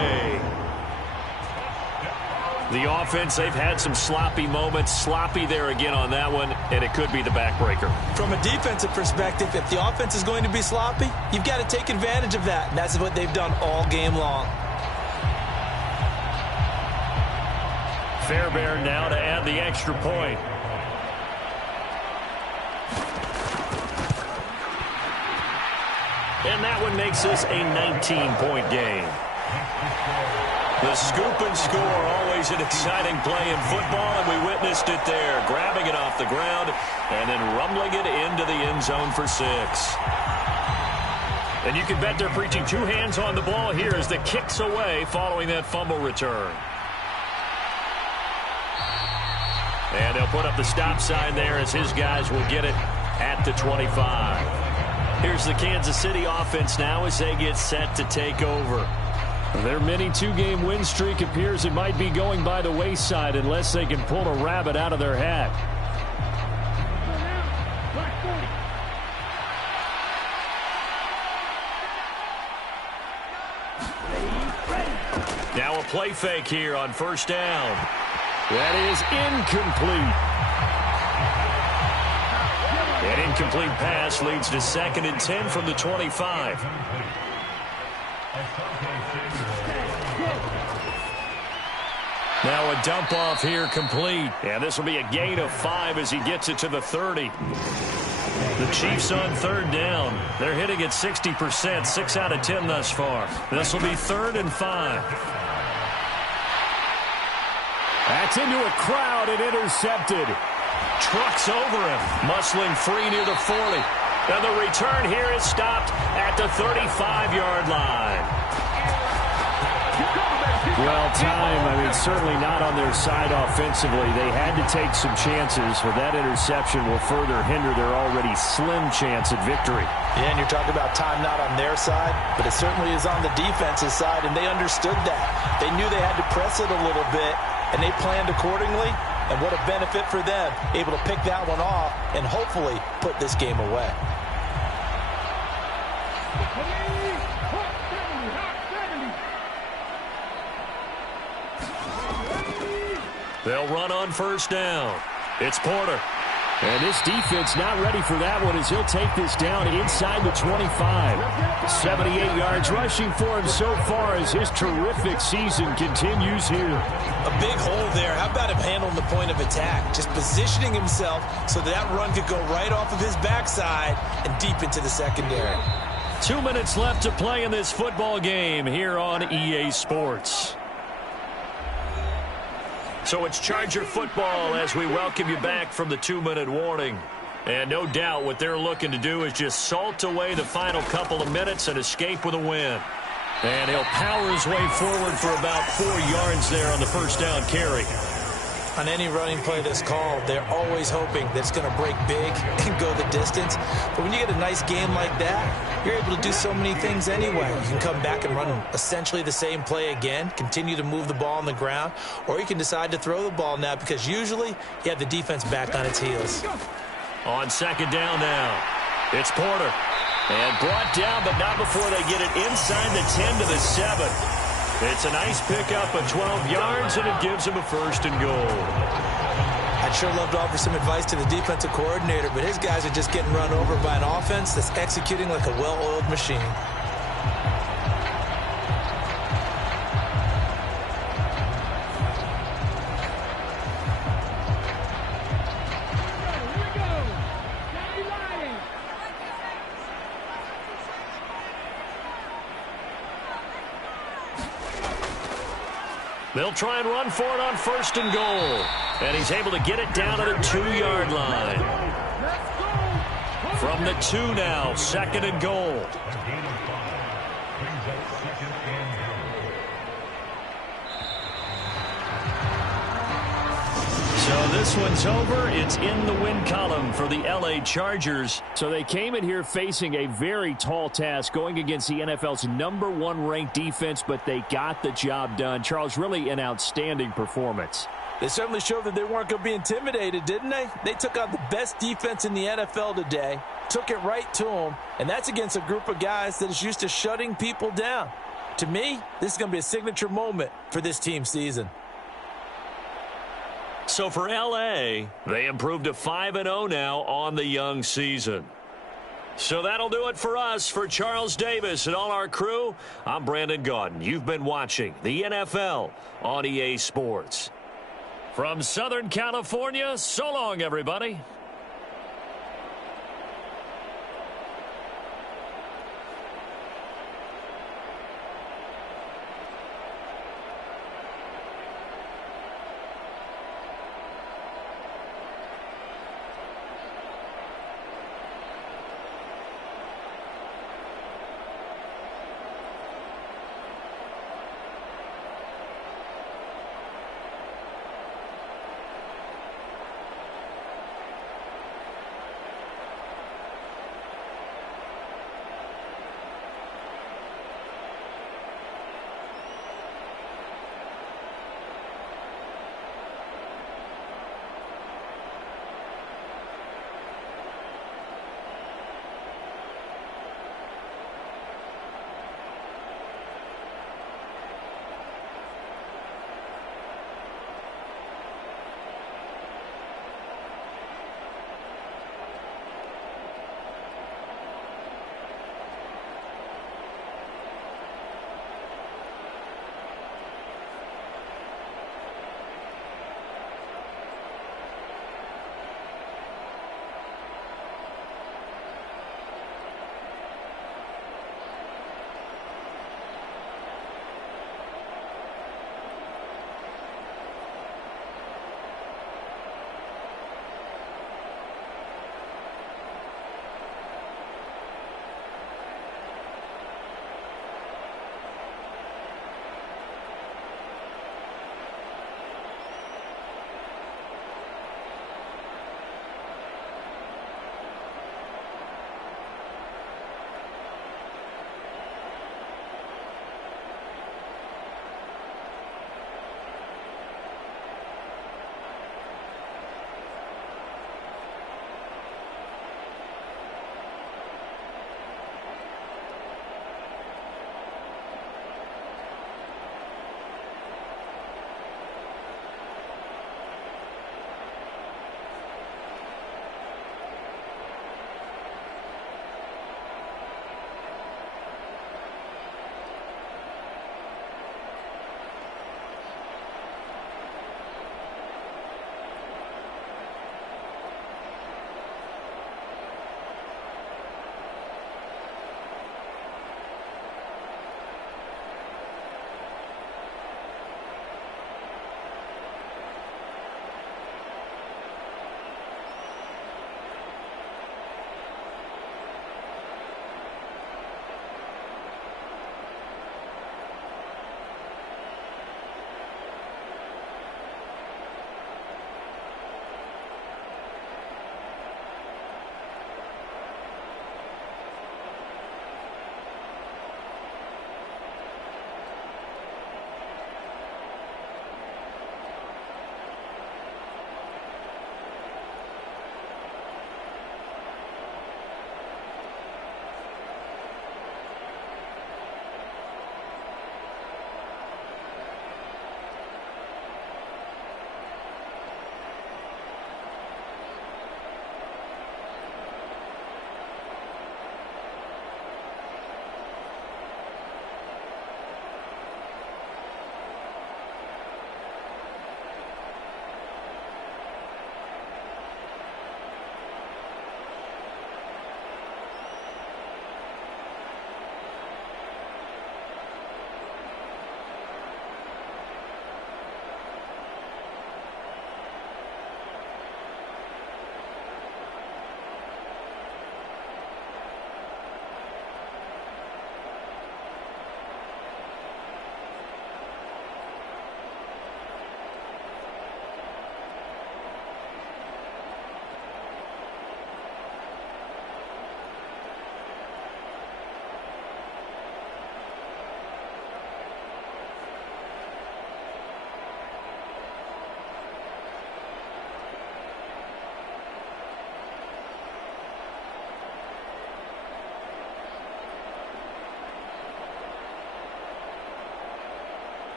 The offense, they've had some sloppy moments. Sloppy there again on that one, and it could be the backbreaker. From a defensive perspective, if the offense is going to be sloppy, you've got to take advantage of that. And that's what they've done all game long. Fairbairn now to add the extra point. And that one makes this a 19-point game. The scoop and score, always an exciting play in football, and we witnessed it there, grabbing it off the ground and then rumbling it into the end zone for 6. And you can bet they're preaching 2 hands on the ball here as the kick's away following that fumble return. And they'll put up the stop sign there as his guys will get it at the 25. Here's the Kansas City offense now as they get set to take over. Their mini 2-game win streak appears it might be going by the wayside unless they can pull a rabbit out of their hat. Now a play fake here on first down. That is incomplete. An incomplete pass leads to 2nd and 10 from the 25. Now a dump off here complete. And this will be a gain of 5 as he gets it to the 30. The Chiefs on 3rd down. They're hitting at 60%, 6 out of 10 thus far. This will be 3rd and 5. That's into a crowd and intercepted. Trucks over him, muscling free near the 40. And the return here is stopped at the 35-yard line. Well, time, certainly not on their side offensively. They had to take some chances, but that interception will further hinder their already slim chance at victory. Yeah, and you're talking about time not on their side, but it certainly is on the defense's side, and they understood that. They knew they had to press it a little bit, and they planned accordingly, and what a benefit for them, able to pick that one off and hopefully put this game away. They'll run on first down. It's Porter. And this defense not ready for that one as he'll take this down inside the 25. 78 yards rushing for him so far as his terrific season continues here. A big hole there. How about him handling the point of attack? Just positioning himself so that run could go right off of his backside and deep into the secondary. 2 minutes left to play in this football game here on EA Sports. So it's Charger football as we welcome you back from the 2-minute warning. And no doubt what they're looking to do is just salt away the final couple of minutes and escape with a win. And he'll power his way forward for about 4 yards there on the first down carry. On any running play that's called, they're always hoping that it's going to break big and go the distance. But when you get a nice game like that, you're able to do so many things anyway. You can come back and run essentially the same play again, continue to move the ball on the ground, or you can decide to throw the ball now because usually you have the defense back on its heels. On second down now, it's Porter. And brought down, but not before they get it inside the 10 to the 7. It's a nice pickup of 12 yards, and it gives him a 1st and goal. I'd sure love to offer some advice to the defensive coordinator, but his guys are just getting run over by an offense that's executing like a well-oiled machine. They'll try and run for it on 1st and goal. And he's able to get it down to the 2-yard line. From the 2 now, 2nd and goal. So this one's over. It's in the win column for the LA Chargers. So they came in here facing a very tall task, going against the NFL's #1 ranked defense, but they got the job done. Charles, really an outstanding performance. They certainly showed that they weren't going to be intimidated, didn't they? They took out the best defense in the NFL today, took it right to them, and that's against a group of guys that is used to shutting people down. To me, this is going to be a signature moment for this team season. So for LA, they improved to 5-0 now on the young season. So that'll do it for us. For Charles Davis and all our crew, I'm Brandon Gaudin. You've been watching the NFL on EA Sports. From Southern California, so long, everybody.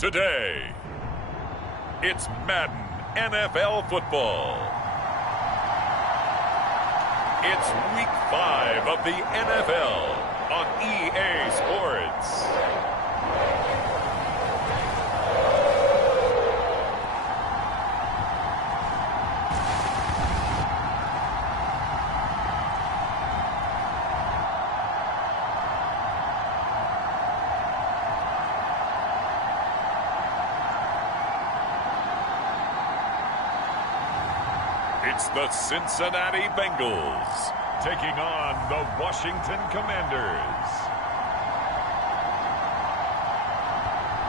today. It's Madden NFL football. It's week 5 of the NFL on EA Sports. It's the Cincinnati Bengals taking on the Washington Commanders.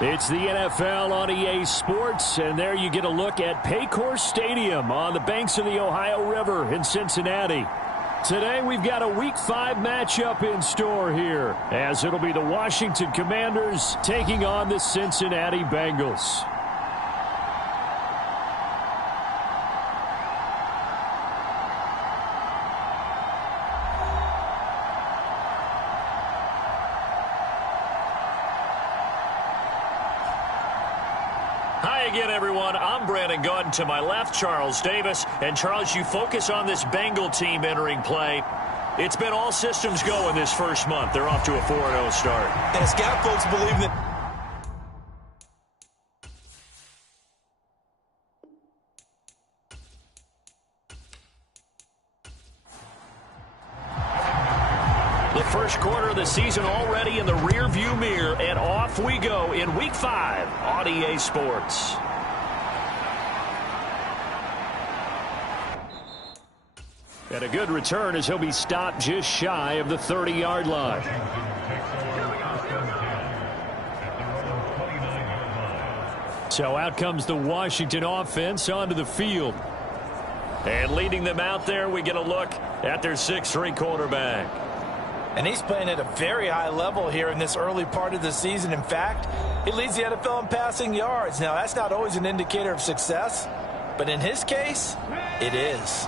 It's the NFL on EA Sports, and there you get a look at Paycor Stadium on the banks of the Ohio River in Cincinnati. Today we've got a Week 5 matchup in store here, as it'll be the Washington Commanders taking on the Cincinnati Bengals. Hi again, everyone. I'm Brandon Gunn. To my left, Charles Davis. And, Charles, you focus on this Bengal team entering play. It's been all systems go in this first month. They're off to a 4-0 start. And it's got folks believing that The first quarter of the season already in the rear-view mirror, and off we go in Week 5 on EA Sports. And a good return as he'll be stopped just shy of the 30-yard line. So out comes the Washington offense onto the field. And leading them out there, we get a look at their 6'3" quarterback. And he's playing at a very high level here in this early part of the season. In fact, he leads the NFL in passing yards. Now, that's not always an indicator of success, but in his case, it is.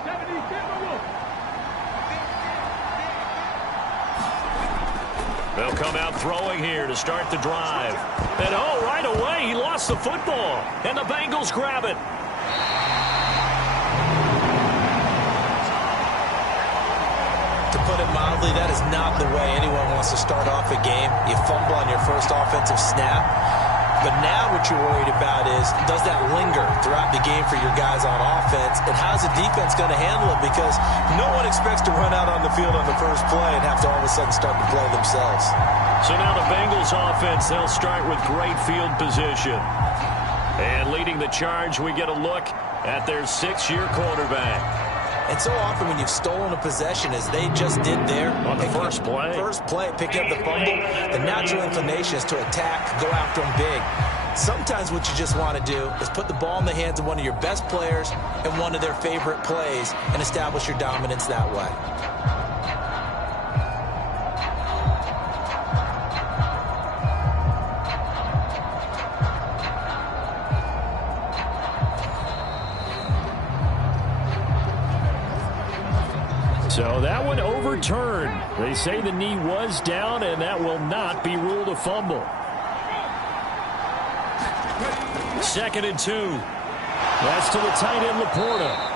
They'll come out throwing here to start the drive. And, oh, right away, he lost the football. And the Bengals grab it. To put it mildly, that is not the way anyone wants to start off a game. You fumble on your first offensive snap. But now what you're worried about is, does that linger throughout the game for your guys on offense? And how's the defense going to handle it? Because no one expects to run out on the field on the first play and have to all of a sudden start to play themselves. So now the Bengals offense, they'll start with great field position. And leading the charge, we get a look at their 6-year quarterback. And so often when you've stolen a possession, as they just did there, on the first play, picking up the fumble, the natural inclination is to attack, go after them big. Sometimes what you just want to do is put the ball in the hands of one of your best players and one of their favorite plays and establish your dominance that way. So that one overturned. They say the knee was down, and that will not be ruled a fumble. 2nd and 2. That's to the tight end, Laporta.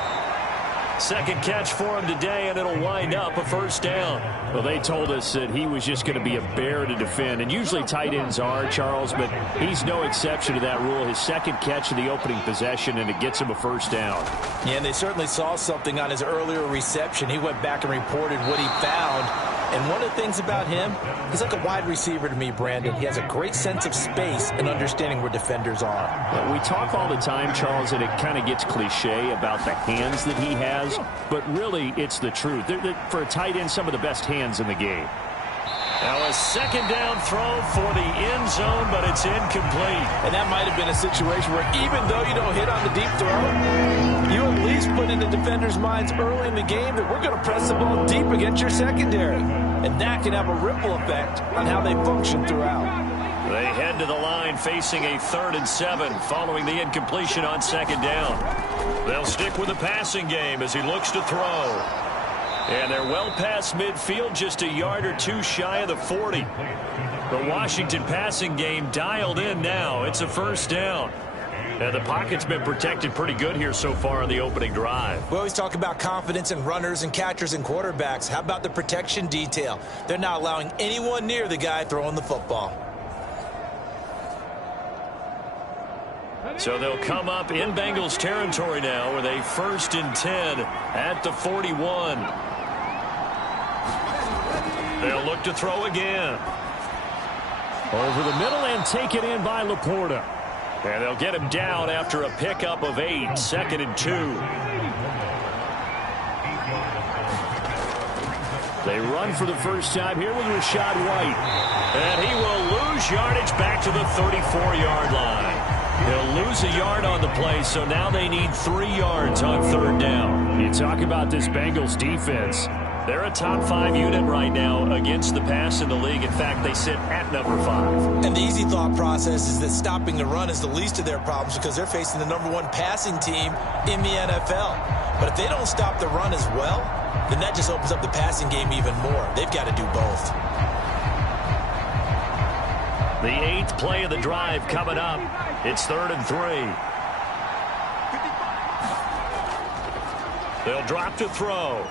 Second catch for him today, and it'll wind up a first down. Well, they told us that he was just going to be a bear to defend, and usually tight ends are, Charles, but he's no exception to that rule. His second catch of the opening possession, and it gets him a first down. Yeah, and they certainly saw something on his earlier reception. He went back and reported what he found. And one of the things about him, he's like a wide receiver to me, Brandon. He has a great sense of space and understanding where defenders are. Well, we talk all the time, Charles, and it kind of gets cliche about the hands that he has, but really it's the truth. They're, for a tight end, some of the best hands in the game. Now a second down throw for the end zone, but it's incomplete. And that might have been a situation where even though you don't hit on the deep throw, you at least put in the defenders' minds early in the game that we're going to press the ball deep against your secondary. And that can have a ripple effect on how they function throughout. They head to the line facing a 3rd and 7 following the incompletion on second down. They'll stick with the passing game as he looks to throw. And they're well past midfield, just a yard or two shy of the 40. The Washington passing game dialed in now. It's a first down. And the pocket's been protected pretty good here so far on the opening drive. We always talk about confidence in runners and catchers and quarterbacks. How about the protection detail? They're not allowing anyone near the guy throwing the football. So they'll come up in Bengals territory now with a 1st and 10 at the 41. They'll look to throw again. Over the middle and taken in by Laporta. And they'll get him down after a pickup of 8, 2nd and 2. They run for the first time here with Rachaad White. And he will lose yardage back to the 34-yard line. He'll lose a yard on the play, so now they need 3 yards on 3rd down. You talk about this Bengals defense. They're a top 5 unit right now against the pass in the league. In fact, they sit at number 5. And the easy thought process is that stopping the run is the least of their problems because they're facing the number 1 passing team in the NFL. But if they don't stop the run as well, then that just opens up the passing game even more. They've got to do both. The 8th play of the drive coming up. It's 3rd and 3. They'll drop to throw.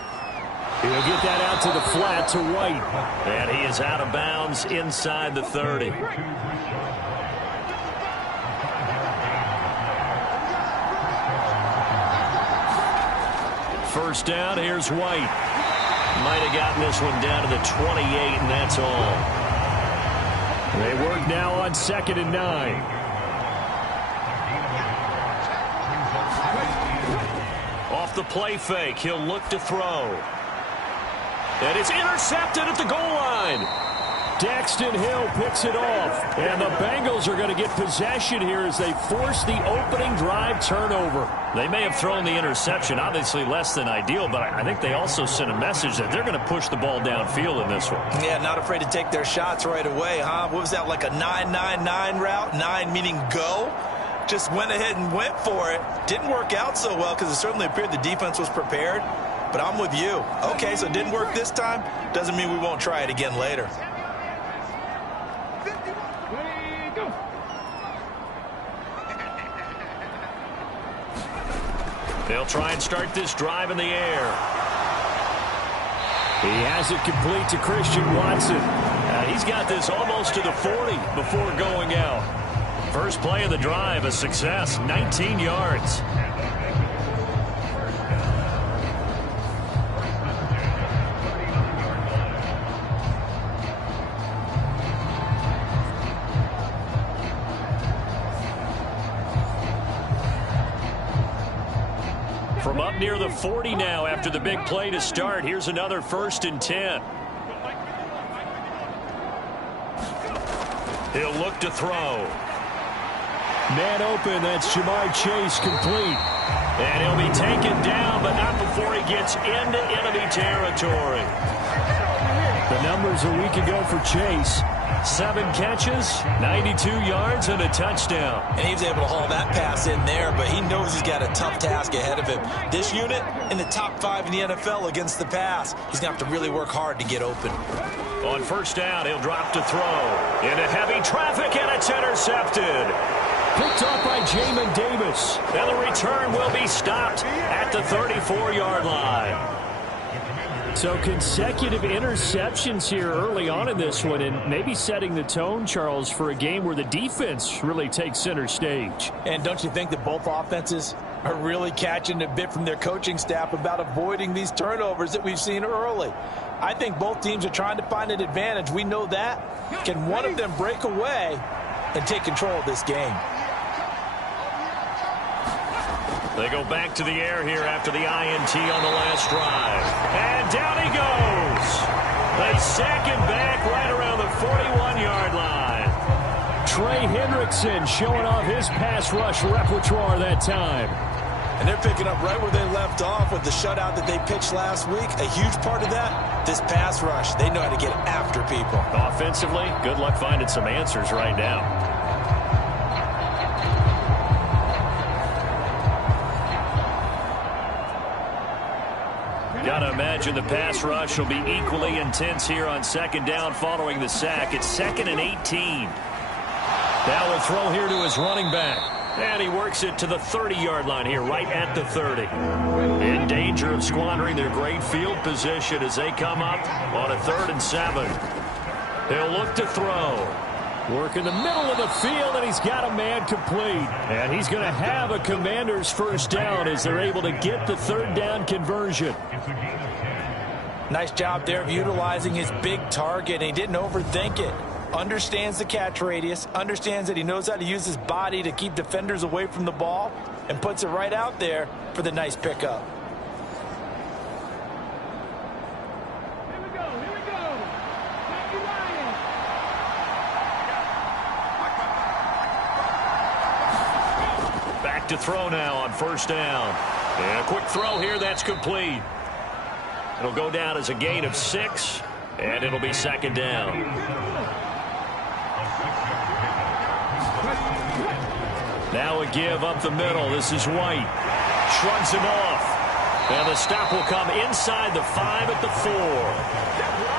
He'll get that out to the flat to White. And he is out of bounds inside the 30. First down, here's White. Might have gotten this one down to the 28, and that's all. They work now on 2nd and 9. Off the play fake, he'll look to throw. And it's intercepted at the goal line. Daxton Hill picks it off. And the Bengals are going to get possession here as they force the opening drive turnover. They may have thrown the interception, obviously less than ideal, but I think they also sent a message that they're going to push the ball downfield in this one. Yeah, not afraid to take their shots right away, huh? What was that, like a 9-9-9 route? 9 meaning go? Just went ahead and went for it. Didn't work out so well because it certainly appeared the defense was prepared. But I'm with you. Okay, so it didn't work this time. Doesn't mean we won't try it again later. They'll try and start this drive in the air. He has it complete to Christian Watson. He's got this almost to the 40 before going out. First play of the drive, a success, 19 yards. From up near the 40 now after the big play to start. Here's another 1st and 10. He'll look to throw. Man open, that's Jamar Chase complete. And he'll be taken down, but not before he gets into enemy territory. The numbers a week ago for Chase. 7 catches, 92 yards, and a touchdown. And he was able to haul that pass in there, but he knows he's got a tough task ahead of him. This unit in the top 5 in the NFL against the pass. He's going to have to really work hard to get open. On first down, he'll drop to throw. Into heavy traffic, and it's intercepted. Picked off by Jamin Davis. And the return will be stopped at the 34-yard line. So consecutive interceptions here early on in this one, and maybe setting the tone, Charles, for a game where the defense really takes center stage. And don't you think that both offenses are really catching a bit from their coaching staff about avoiding these turnovers that we've seen early? I think both teams are trying to find an advantage. We know that. Can one of them break away and take control of this game? They go back to the air here after the INT on the last drive. And down he goes. They sack him back right around the 41-yard line. Trey Hendrickson showing off his pass rush repertoire that time. And they're picking up right where they left off with the shutout that they pitched last week. A huge part of that, this pass rush. They know how to get after people. Offensively, good luck finding some answers right now. Got to imagine the pass rush will be equally intense here on second down following the sack. It's 2nd and 18. Now a throw here to his running back. And he works it to the 30-yard line here, right at the 30. In danger of squandering their great field position as they come up on a 3rd and 7. He'll look to throw. Work in the middle of the field, and he's got a man complete. And he's going to have a Commander's first down as they're able to get the 3rd down conversion. Nice job there of utilizing his big target, and he didn't overthink it. Understands the catch radius, understands that he knows how to use his body to keep defenders away from the ball, and puts it right out there for the nice pickup. Here we go. Thank you, Ryan. Back to throw now on 1st down. And a quick throw here, that's complete. It'll go down as a gain of 6, and it'll be 2nd down. Now a give up the middle. This is White. Shrugs him off. And the stop will come inside the 5 at the 4.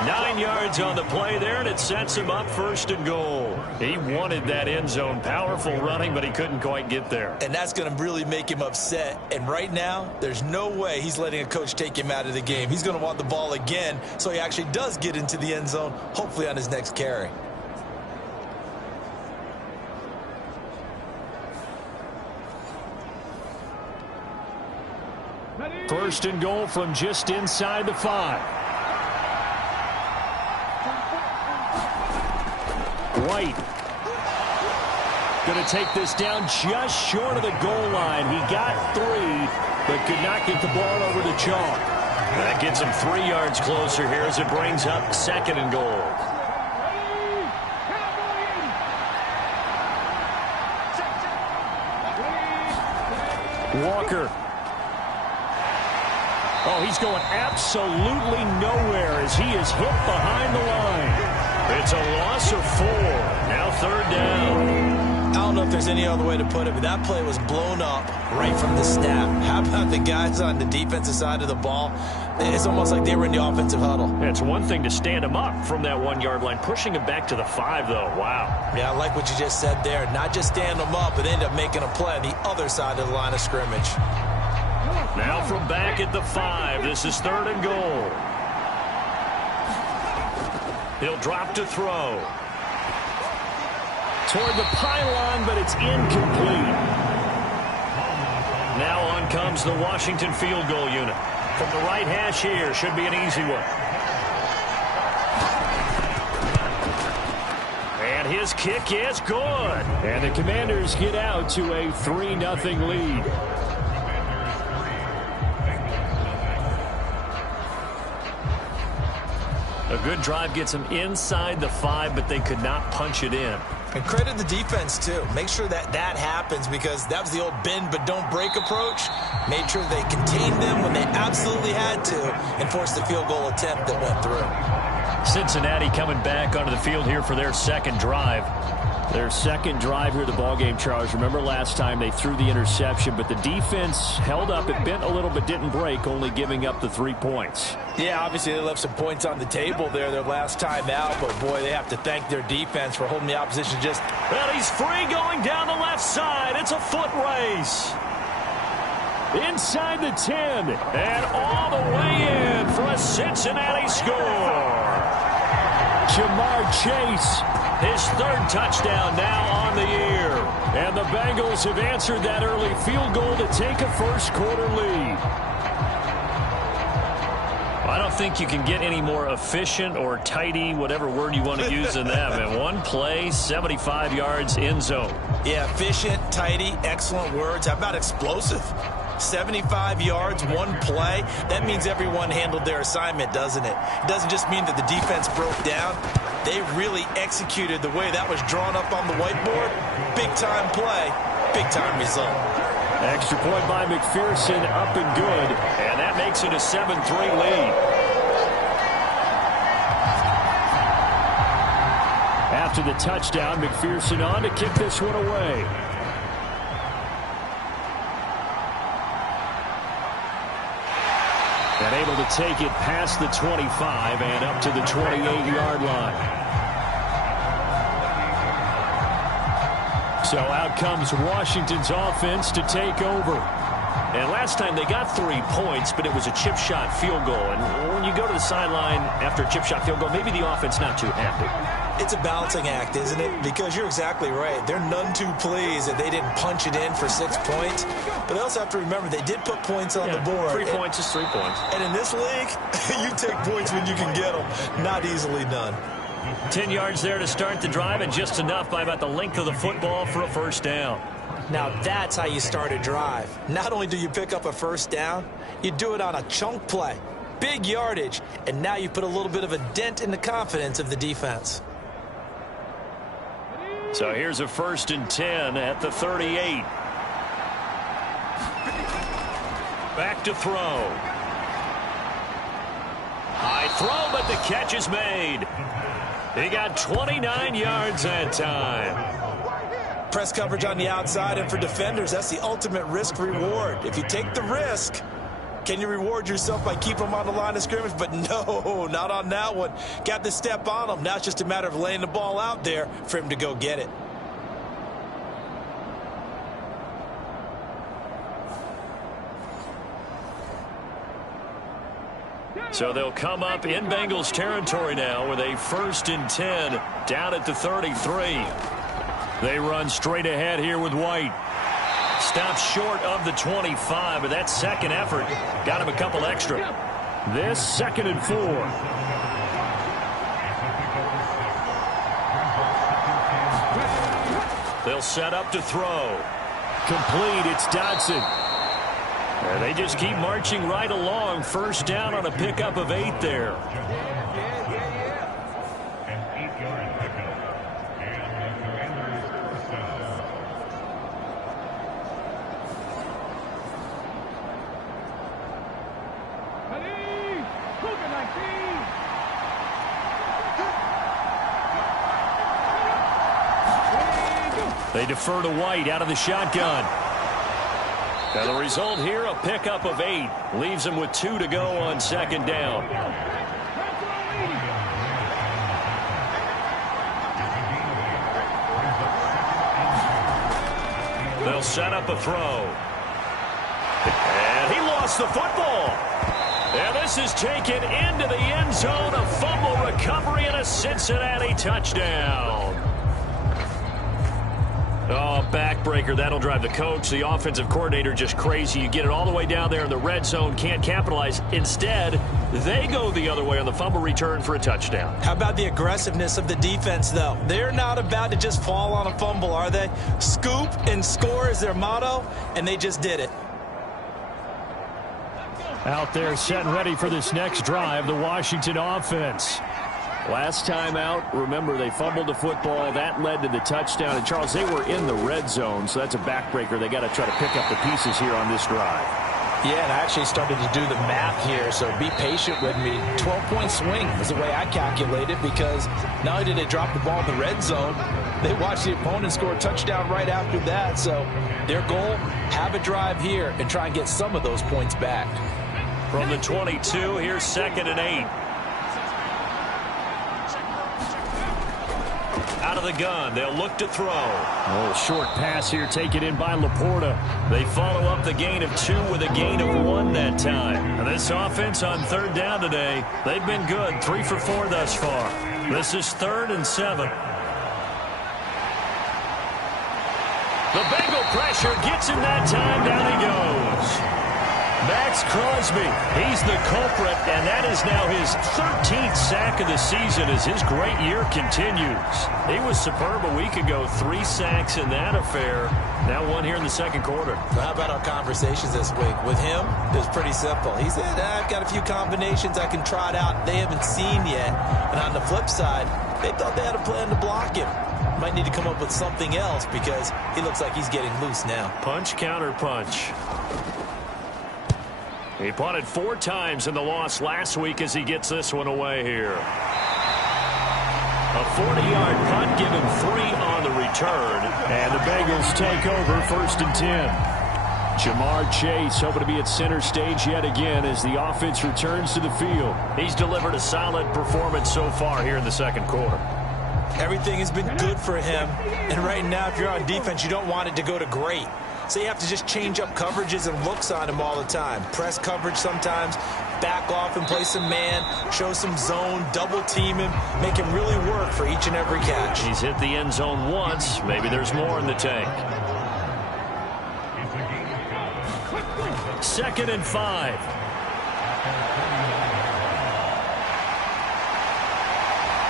9 yards on the play there, and it sets him up 1st and goal. He wanted that end zone. Powerful running, but he couldn't quite get there. And that's going to really make him upset. And right now, there's no way he's letting a coach take him out of the game. He's going to want the ball again, so he actually does get into the end zone, hopefully on his next carry. First and goal from just inside the 5. White going to take this down just short of the goal line. He got 3, but could not get the ball over the chalk. That gets him 3 yards closer here as it brings up 2nd and goal. Walker. Oh, he's going absolutely nowhere as he is hit behind the line. It's a loss of 4. Now 3rd down. I don't know if there's any other way to put it, but that play was blown up right from the snap. How about the guys on the defensive side of the ball? It's almost like they were in the offensive huddle. It's one thing to stand him up from that 1-yard line. Pushing him back to the 5, though. Wow. Yeah, I like what you just said there. Not just stand them up, but end up making a play on the other side of the line of scrimmage. Now from back at the 5, this is 3rd and goal. He'll drop to throw. Toward the pylon, but it's incomplete. Now on comes the Washington field goal unit. From the right hash here, should be an easy one. And his kick is good. And the Commanders get out to a 3-0 lead. A good drive gets them inside the 5, but they could not punch it in. And credit the defense, too. Make sure that happens because that was the old bend but don't break approach. Made sure they contained them when they absolutely had to and forced the field goal attempt that went through. Cincinnati coming back onto the field here for their 2nd drive. Their 2nd drive here of the ballgame, Charles. Remember last time they threw the interception, but the defense held up. It bent a little but didn't break, only giving up the 3 points. Yeah, obviously they left some points on the table there their last time out, but boy, they have to thank their defense for holding the opposition just... Well, he's free going down the left side. It's a foot race. Inside the 10, and all the way in for a Cincinnati score. Jamar Chase, his 3rd touchdown now on the year. And the Bengals have answered that early field goal to take a first-quarter lead. I don't think you can get any more efficient or tidy, whatever word you want to use in that. And 1 play, 75 yards, end zone. Yeah, efficient, tidy, excellent words. How about explosive? 75 yards, 1 play. That means everyone handled their assignment, doesn't it? It doesn't just mean that the defense broke down. They really executed the way that was drawn up on the whiteboard. Big-time play, big-time result. Extra point by McPherson, up and good. And that makes it a 7-3 lead. After the touchdown, McPherson on to kick this one away. And able to take it past the 25 and up to the 28-yard line. So out comes Washington's offense to take over. And last time they got 3 points, but it was a chip shot field goal. And when you go to the sideline after a chip shot field goal, maybe the offense not too happy. It's a balancing act, isn't it? Because you're exactly right. They're none too pleased that they didn't punch it in for 6 points. But they also have to remember they did put points on the board. 3 points is 3 points. And in this league, you take points when you can get them. Not easily done. 10 yards there to start the drive, and just enough by about the length of the football for a first down. Now that's how you start a drive. Not only do you pick up a first down, you do it on a chunk play. Big yardage, and now you put a little bit of a dent in the confidence of the defense. So here's a 1st and 10 at the 38. Back to throw. High throw, but the catch is made. He got 29 yards that time. Press coverage on the outside, and for defenders, that's the ultimate risk-reward. If you take the risk, can you reward yourself by keeping them on the line of scrimmage? But no, not on that one. Got to step on them. Now it's just a matter of laying the ball out there for him to go get it. So they'll come up in Bengals territory now with a 1st and 10 down at the 33. They run straight ahead here with White. Stops short of the 25, but that second effort got him a couple extra. This 2nd and 4. They'll set up to throw. Complete, it's Dodson. And they just keep marching right along. First down on a pickup of 8 there. They defer to White out of the shotgun. And the result here, a pickup of 8. Leaves them with 2 to go on 2nd down. They'll set up a throw. And he lost the football. And this is taken into the end zone. A fumble recovery and a Cincinnati touchdown. Oh, backbreaker. That'll drive the coach, the offensive coordinator, just crazy. You get it all the way down there in the red zone, can't capitalize. Instead, they go the other way on the fumble return for a touchdown. How about the aggressiveness of the defense, though? They're not about to just fall on a fumble, are they? Scoop and score is their motto, and they just did it. Out there set and ready for this next drive, the Washington offense. Last time out, remember, they fumbled the football. That led to the touchdown. And, Charles, they were in the red zone, so that's a backbreaker. They got to try to pick up the pieces here on this drive. Yeah, and I actually started to do the math here, so be patient with me. 12-point swing is the way I calculate it, because not only did they drop the ball in the red zone, they watched the opponent score a touchdown right after that. So their goal, have a drive here and try and get some of those points back. From the 22, here's 2nd and 8. Out of the gun, they'll look to throw. A little short pass here taken in by Laporta. They follow up the gain of 2 with a gain of 1 that time. And this offense on 3rd down today, they've been good, 3 for 4 thus far. This is 3rd and 7. The Bengal pressure gets him that time. Down he goes. Max Crosby, he's the culprit, and that is now his 13th sack of the season as his great year continues. He was superb a week ago, 3 sacks in that affair. Now 1 here in the 2nd quarter. Well, how about our conversations this week? With him, it was pretty simple. He said, I've got a few combinations I can try it out they haven't seen yet. And on the flip side, they thought they had a plan to block him. Might need to come up with something else because he looks like he's getting loose now. Punch, counter punch. He punted 4 times in the loss last week as he gets this one away here. A 40-yard punt, give him 3 on the return. And the Bengals take over 1st and 10. Jamar Chase hoping to be at center stage yet again as the offense returns to the field. He's delivered a solid performance so far here in the second quarter. Everything has been good for him. And right now, if you're on defense, you don't want it to go to great. So you have to just change up coverages and looks on him all the time. Press coverage sometimes, back off and play some man, show some zone, double team him, make him really work for each and every catch. He's hit the end zone once. Maybe there's more in the tank. 2nd and 5.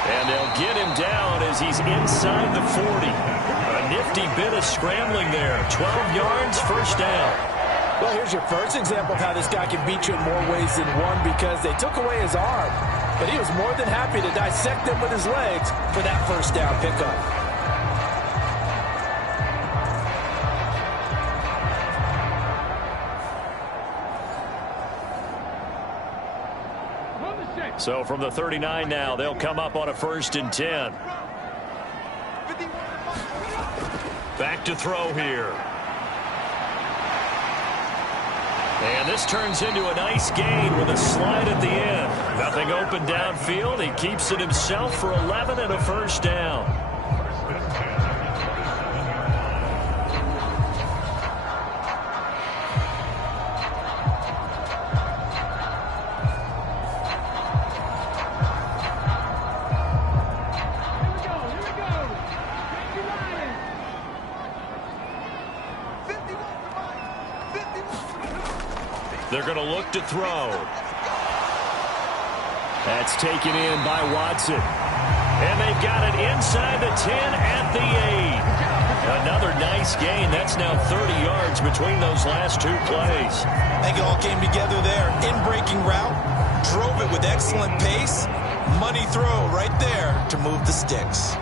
And they'll get him down as he's inside the 40. A nifty bit of scrambling there. 12 yards, first down. Well, here's your first example of how this guy can beat you in more ways than one, because they took away his arm, but he was more than happy to dissect them with his legs for that first down pickup. So from the 39 now, they'll come up on a 1st and 10. Back to throw here. And this turns into a nice gain with a slide at the end. Nothing open downfield. He keeps it himself for 11 and a first down. They're going to look to throw. That's taken in by Watson. And they've got it inside the 10 at the 8. Another nice gain. That's now 30 yards between those last two plays. I think it all came together there. In-breaking route, drove it with excellent pace. Money throw right there to move the sticks.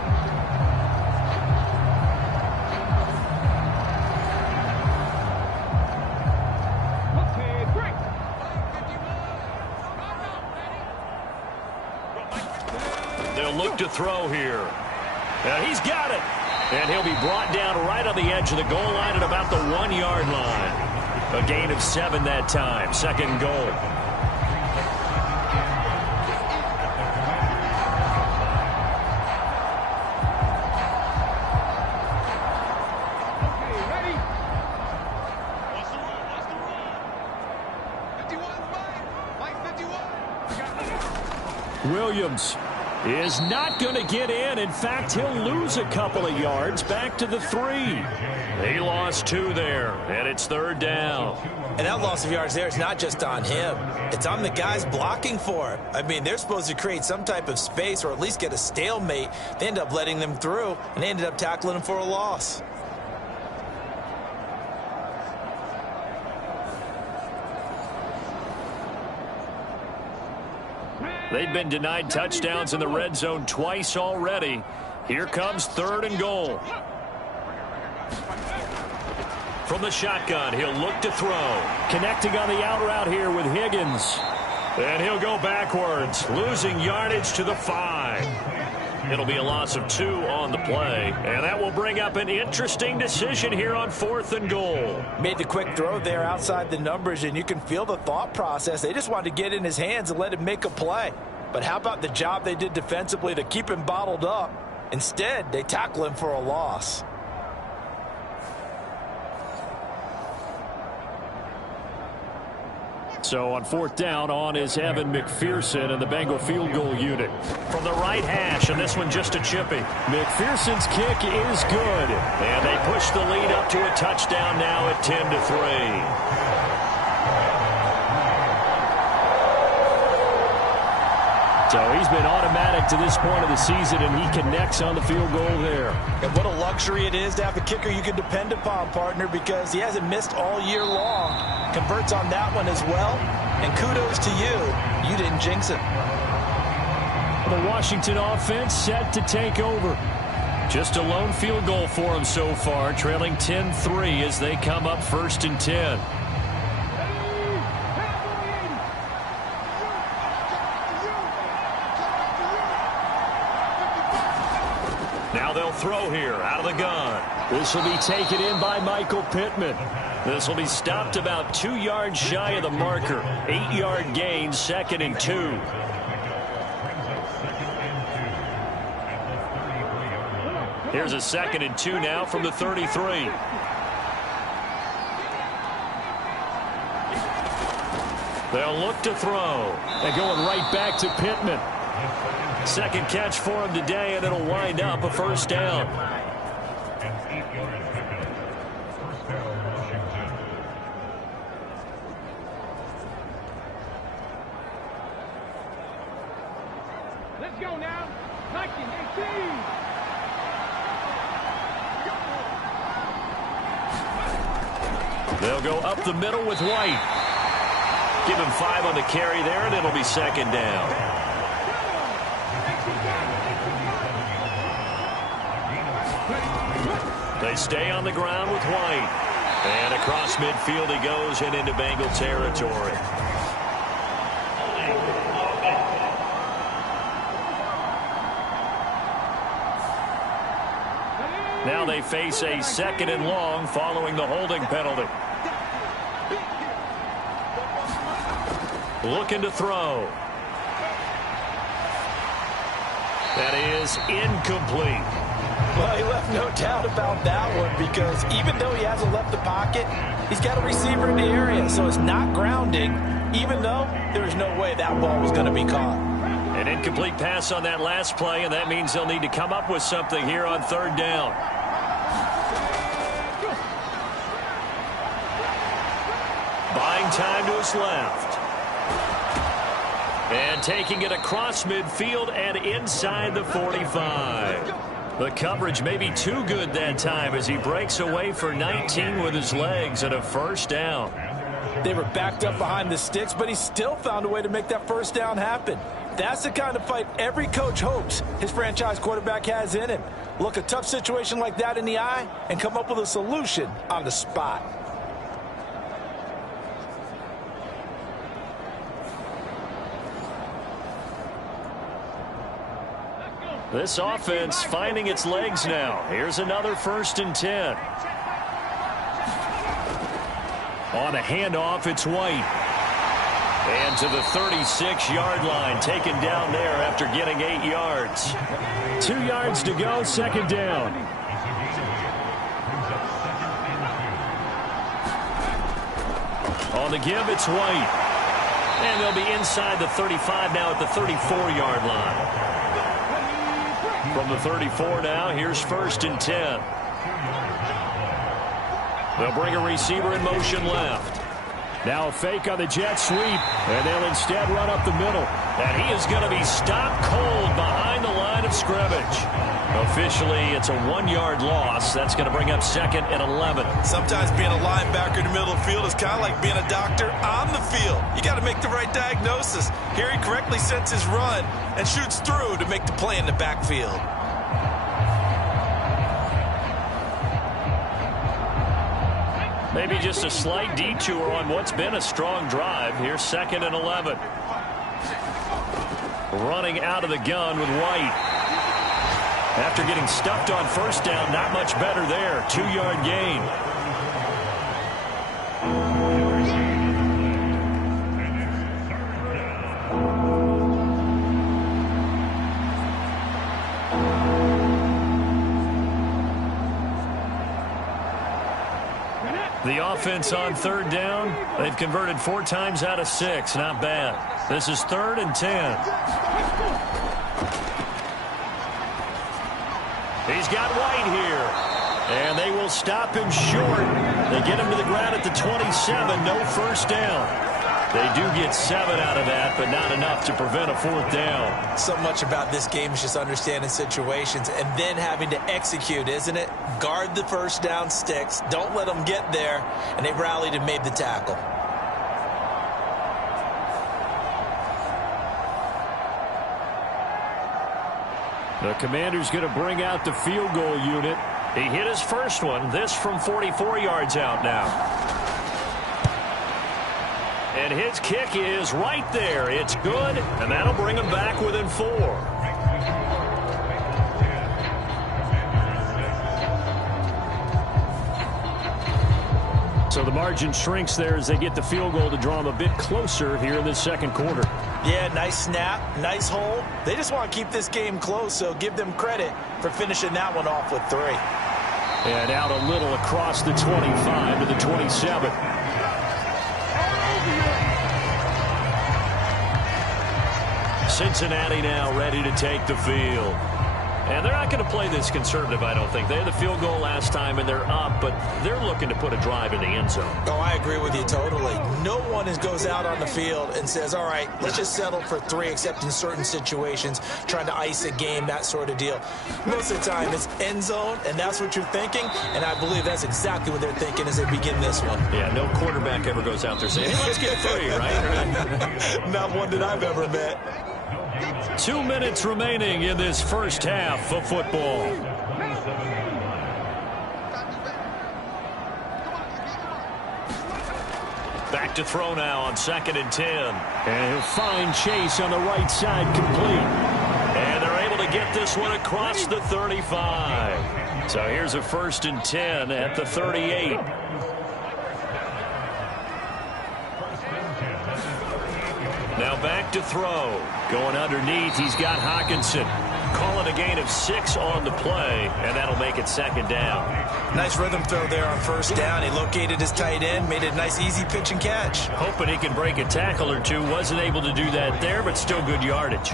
Look to throw here. And he's got it. And he'll be brought down right on the edge of the goal line at about the 1-yard line. A gain of 7 that time. 2nd goal. Williams is not going to get in. In fact, he'll lose a couple of yards back to the 3. He lost 2 there, and it's 3rd down. And that loss of yards there is not just on him. It's on the guys blocking for it. I mean, they're supposed to create some type of space or at least get a stalemate. They end up letting them through, and they ended up tackling him for a loss. They've been denied touchdowns in the red zone twice already. Here comes 3rd and goal. From the shotgun, he'll look to throw. Connecting on the out route here with Higgins. And he'll go backwards, losing yardage to the 5. It'll be a loss of 2 on the play, and that will bring up an interesting decision here on 4th and goal. Made the quick throw there outside the numbers, and you can feel the thought process. They just wanted to get in his hands and let him make a play. But how about the job they did defensively to keep him bottled up? Instead, they tackle him for a loss. So on 4th down, on is Evan McPherson and the Bengal field goal unit. From the right hash, and this one just a chippy. McPherson's kick is good. And they push the lead up to a touchdown now at 10-3. So he's been automatic to this point of the season, and he connects on the field goal there. And what a luxury it is to have a kicker you can depend upon, partner, because he hasn't missed all year long. Converts on that one as well. And kudos to you. You didn't jinx it. The Washington offense set to take over. Just a lone field goal for him so far, trailing 10-3 as they come up 1st and 10. Now they'll throw here out of the gun. This will be taken in by Michael Pittman. This will be stopped about 2 yards shy of the marker. 8-yard gain, 2nd and 2. Here's a 2nd and 2 now from the 33. They'll look to throw. And going right back to Pittman. Second catch for him today, and it'll wind up a first down. Let's go now. 1918. They'll go up the middle with White. Give him 5 on the carry there, and it'll be 2nd down. They stay on the ground with White. And across midfield he goes and into Bengal territory. Now they face a 2nd and long following the holding penalty. Looking to throw. That is incomplete. Well, he left no doubt about that one, because even though he hasn't left the pocket, he's got a receiver in the area, so it's not grounding, even though there's no way that ball was going to be caught. An incomplete pass on that last play, and that means they'll need to come up with something here on 3rd down. Buying time to his left. And taking it across midfield and inside the 45. The coverage may be too good that time as he breaks away for 19 with his legs and a first down. They were backed up behind the sticks, but he still found a way to make that first down happen. That's the kind of fight every coach hopes his franchise quarterback has in him. Look a tough situation like that in the eye and come up with a solution on the spot. This offense finding its legs now. Here's another 1st and 10. On a handoff, it's White. And to the 36-yard line, taken down there after getting 8 yards. 2 yards to go, 2nd down. On the give, it's White. And they'll be inside the 35 now at the 34-yard line. From the 34 now, here's 1st and 10. They'll bring a receiver in motion left. Now a fake on the jet sweep, and they'll instead run up the middle. And he is going to be stopped cold behind the line of scrimmage. Officially, it's a 1-yard loss. That's going to bring up 2nd and 11. Sometimes being a linebacker in the middle of the field is kind of like being a doctor on the field. You got to make the right diagnosis. Here he correctly sets his run and shoots through to make the play in the backfield. Maybe just a slight detour on what's been a strong drive. Here's 2nd and 11. Running out of the gun with White. After getting stuffed on first down, not much better there. 2-yard gain. The offense on 3rd down, they've converted 4 times out of 6. Not bad. This is 3rd and 10. He's got White here. And they will stop him short. They get him to the ground at the 27. No first down. They do get 7 out of that, but not enough to prevent a 4th down. So much about this game is just understanding situations and then having to execute, isn't it? Guard the first down sticks. Don't let them get there. And they rallied and made the tackle. The commander's going to bring out the field goal unit. He hit his first one. This from 44 yards out now. And his kick is right there. It's good, and that'll bring him back within 4. So the margin shrinks there as they get the field goal to draw them a bit closer here in the second quarter. Yeah, nice snap, nice hole. They just want to keep this game close, so give them credit for finishing that one off with 3. And out a little across the 25 to the 27. Cincinnati now ready to take the field. And they're not going to play this conservative, I don't think. They had the field goal last time, and they're up, but they're looking to put a drive in the end zone. Oh, I agree with you totally. No one goes out on the field and says, all right, let's just settle for 3, except in certain situations, trying to ice a game, that sort of deal. Most of the time, it's end zone, and that's what you're thinking, and I believe that's exactly what they're thinking as they begin this one. Yeah, no quarterback ever goes out there saying, hey, let's get 3, right? Not one that I've ever met. 2 minutes remaining in this first half of football. Back to throw now on 2nd and 10. And he'll find Chase on the right side, complete. And they're able to get this one across the 35. So here's a 1st and 10 at the 38. Now back to throw. Going underneath, he's got Hawkinson. Calling a gain of 6 on the play, and that'll make it 2nd down. Nice rhythm throw there on 1st down. He located his tight end, made it a nice easy pitch and catch. Hoping he can break a tackle or two. Wasn't able to do that there, but still good yardage.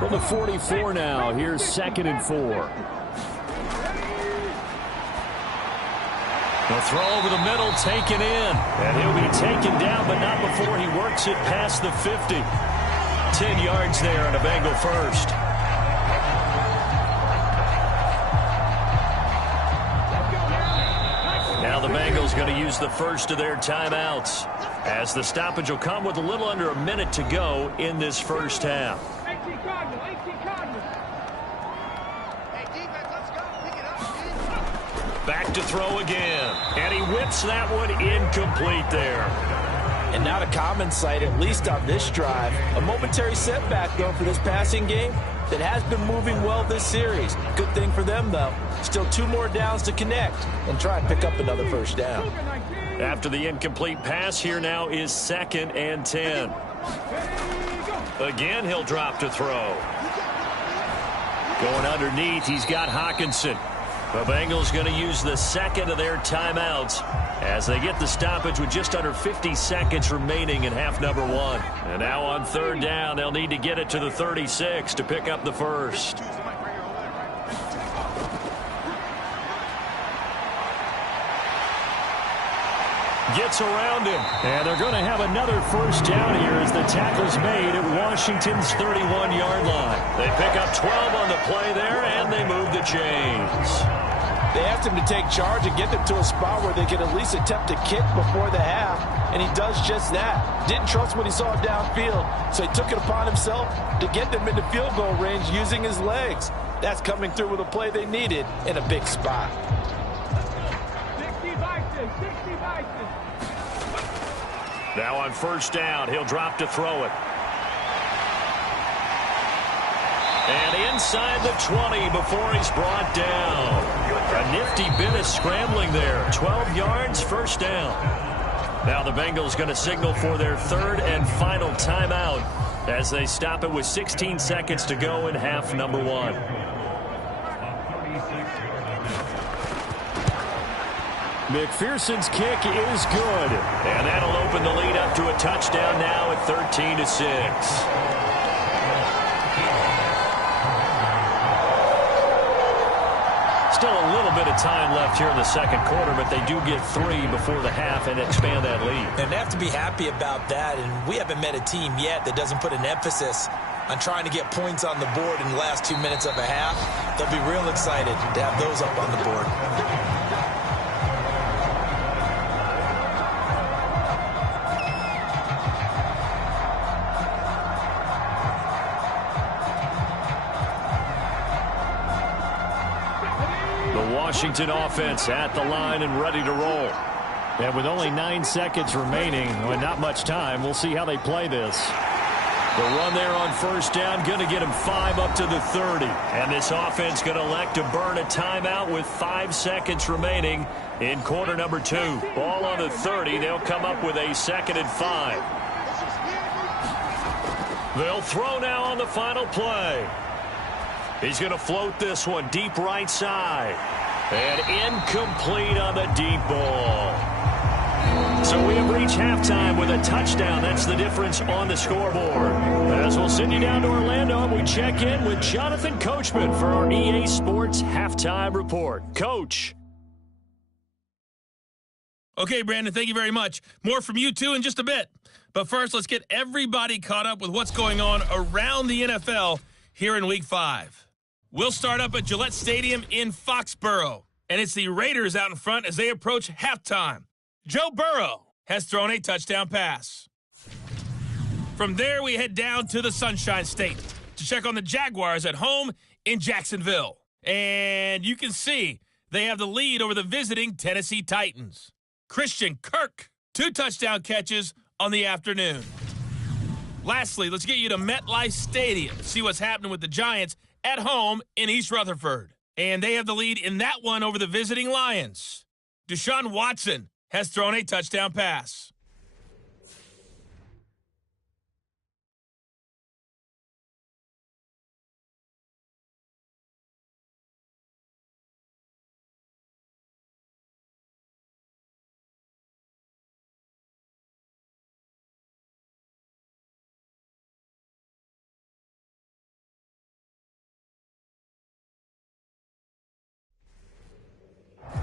From the 44 now, here's 2nd and 4. The throw over the middle, taken in. And he'll be taken down, but not before he works it past the 50. 10 yards there and a Bengal first. Now the Bengals going to use the first of their timeouts, as the stoppage will come with a little under a minute to go in this first half. Back to throw again. And he whips that one incomplete there. And not a common sight, at least on this drive. A momentary setback, though, for this passing game that has been moving well this series. Good thing for them, though. Still 2 more downs to connect and try and pick up another 1st down. After the incomplete pass, here now is 2nd and 10. Again, he'll drop to throw. Going underneath, he's got Hawkinson. The Bengals going to use the 2nd of their timeouts as they get the stoppage with just under 50 seconds remaining in half number 1. And now on 3rd down, they'll need to get it to the 36 to pick up the first. Gets around him. And they're going to have another 1st down here as the tackle's made at Washington's 31-yard line. They pick up 12 on the play there, and they move the chains. They asked him to take charge and get them to a spot where they could at least attempt a kick before the half, and he does just that. Didn't trust what he saw downfield, so he took it upon himself to get them into field goal range using his legs. That's coming through with a play they needed in a big spot. 60 vices. Now on 1st down, he'll drop to throw it. And inside the 20 before he's brought down. A nifty bit of scrambling there. 12 yards, 1st down. Now the Bengals going to signal for their 3rd and final timeout as they stop it with 16 seconds to go in half number 1. McPherson's kick is good. And that'll open the lead up to a touchdown now at 13-6. Still a little bit of time left here in the second quarter, but they do get 3 before the half and expand that lead. And they have to be happy about that, and we haven't met a team yet that doesn't put an emphasis on trying to get points on the board in the last 2 minutes of a half. They'll be real excited to have those up on the board. Washington offense at the line and ready to roll. And with only 9 seconds remaining, with not much time, we'll see how they play this. The run there on first down, going to get him 5 up to the 30. And this offense going to elect to burn a timeout with 5 seconds remaining in quarter number 2. Ball on the 30. They'll come up with a 2nd and 5. They'll throw now on the final play. He's going to float this one deep right side. And incomplete on the deep ball. So we have reached halftime with a touchdown. That's the difference on the scoreboard. As we'll send you down to Orlando, and we check in with Jonathan Coachman for our EA Sports Halftime Report. Coach. Okay, Brandon, thank you very much. More from you, too, in just a bit. But first, let's get everybody caught up with what's going on around the NFL here in Week 5. We'll start up at Gillette Stadium in Foxborough, and it's the Raiders out in front as they approach halftime. Joe Burrow has thrown a touchdown pass. From there, we head down to the Sunshine State to check on the Jaguars at home in Jacksonville. And you can see they have the lead over the visiting Tennessee Titans. Christian Kirk, 2 touchdown catches on the afternoon. Lastly, let's get you to MetLife Stadium to see what's happening with the Giants at home in East Rutherford. And they have the lead in that one over the visiting Lions. Deshaun Watson has thrown a touchdown pass.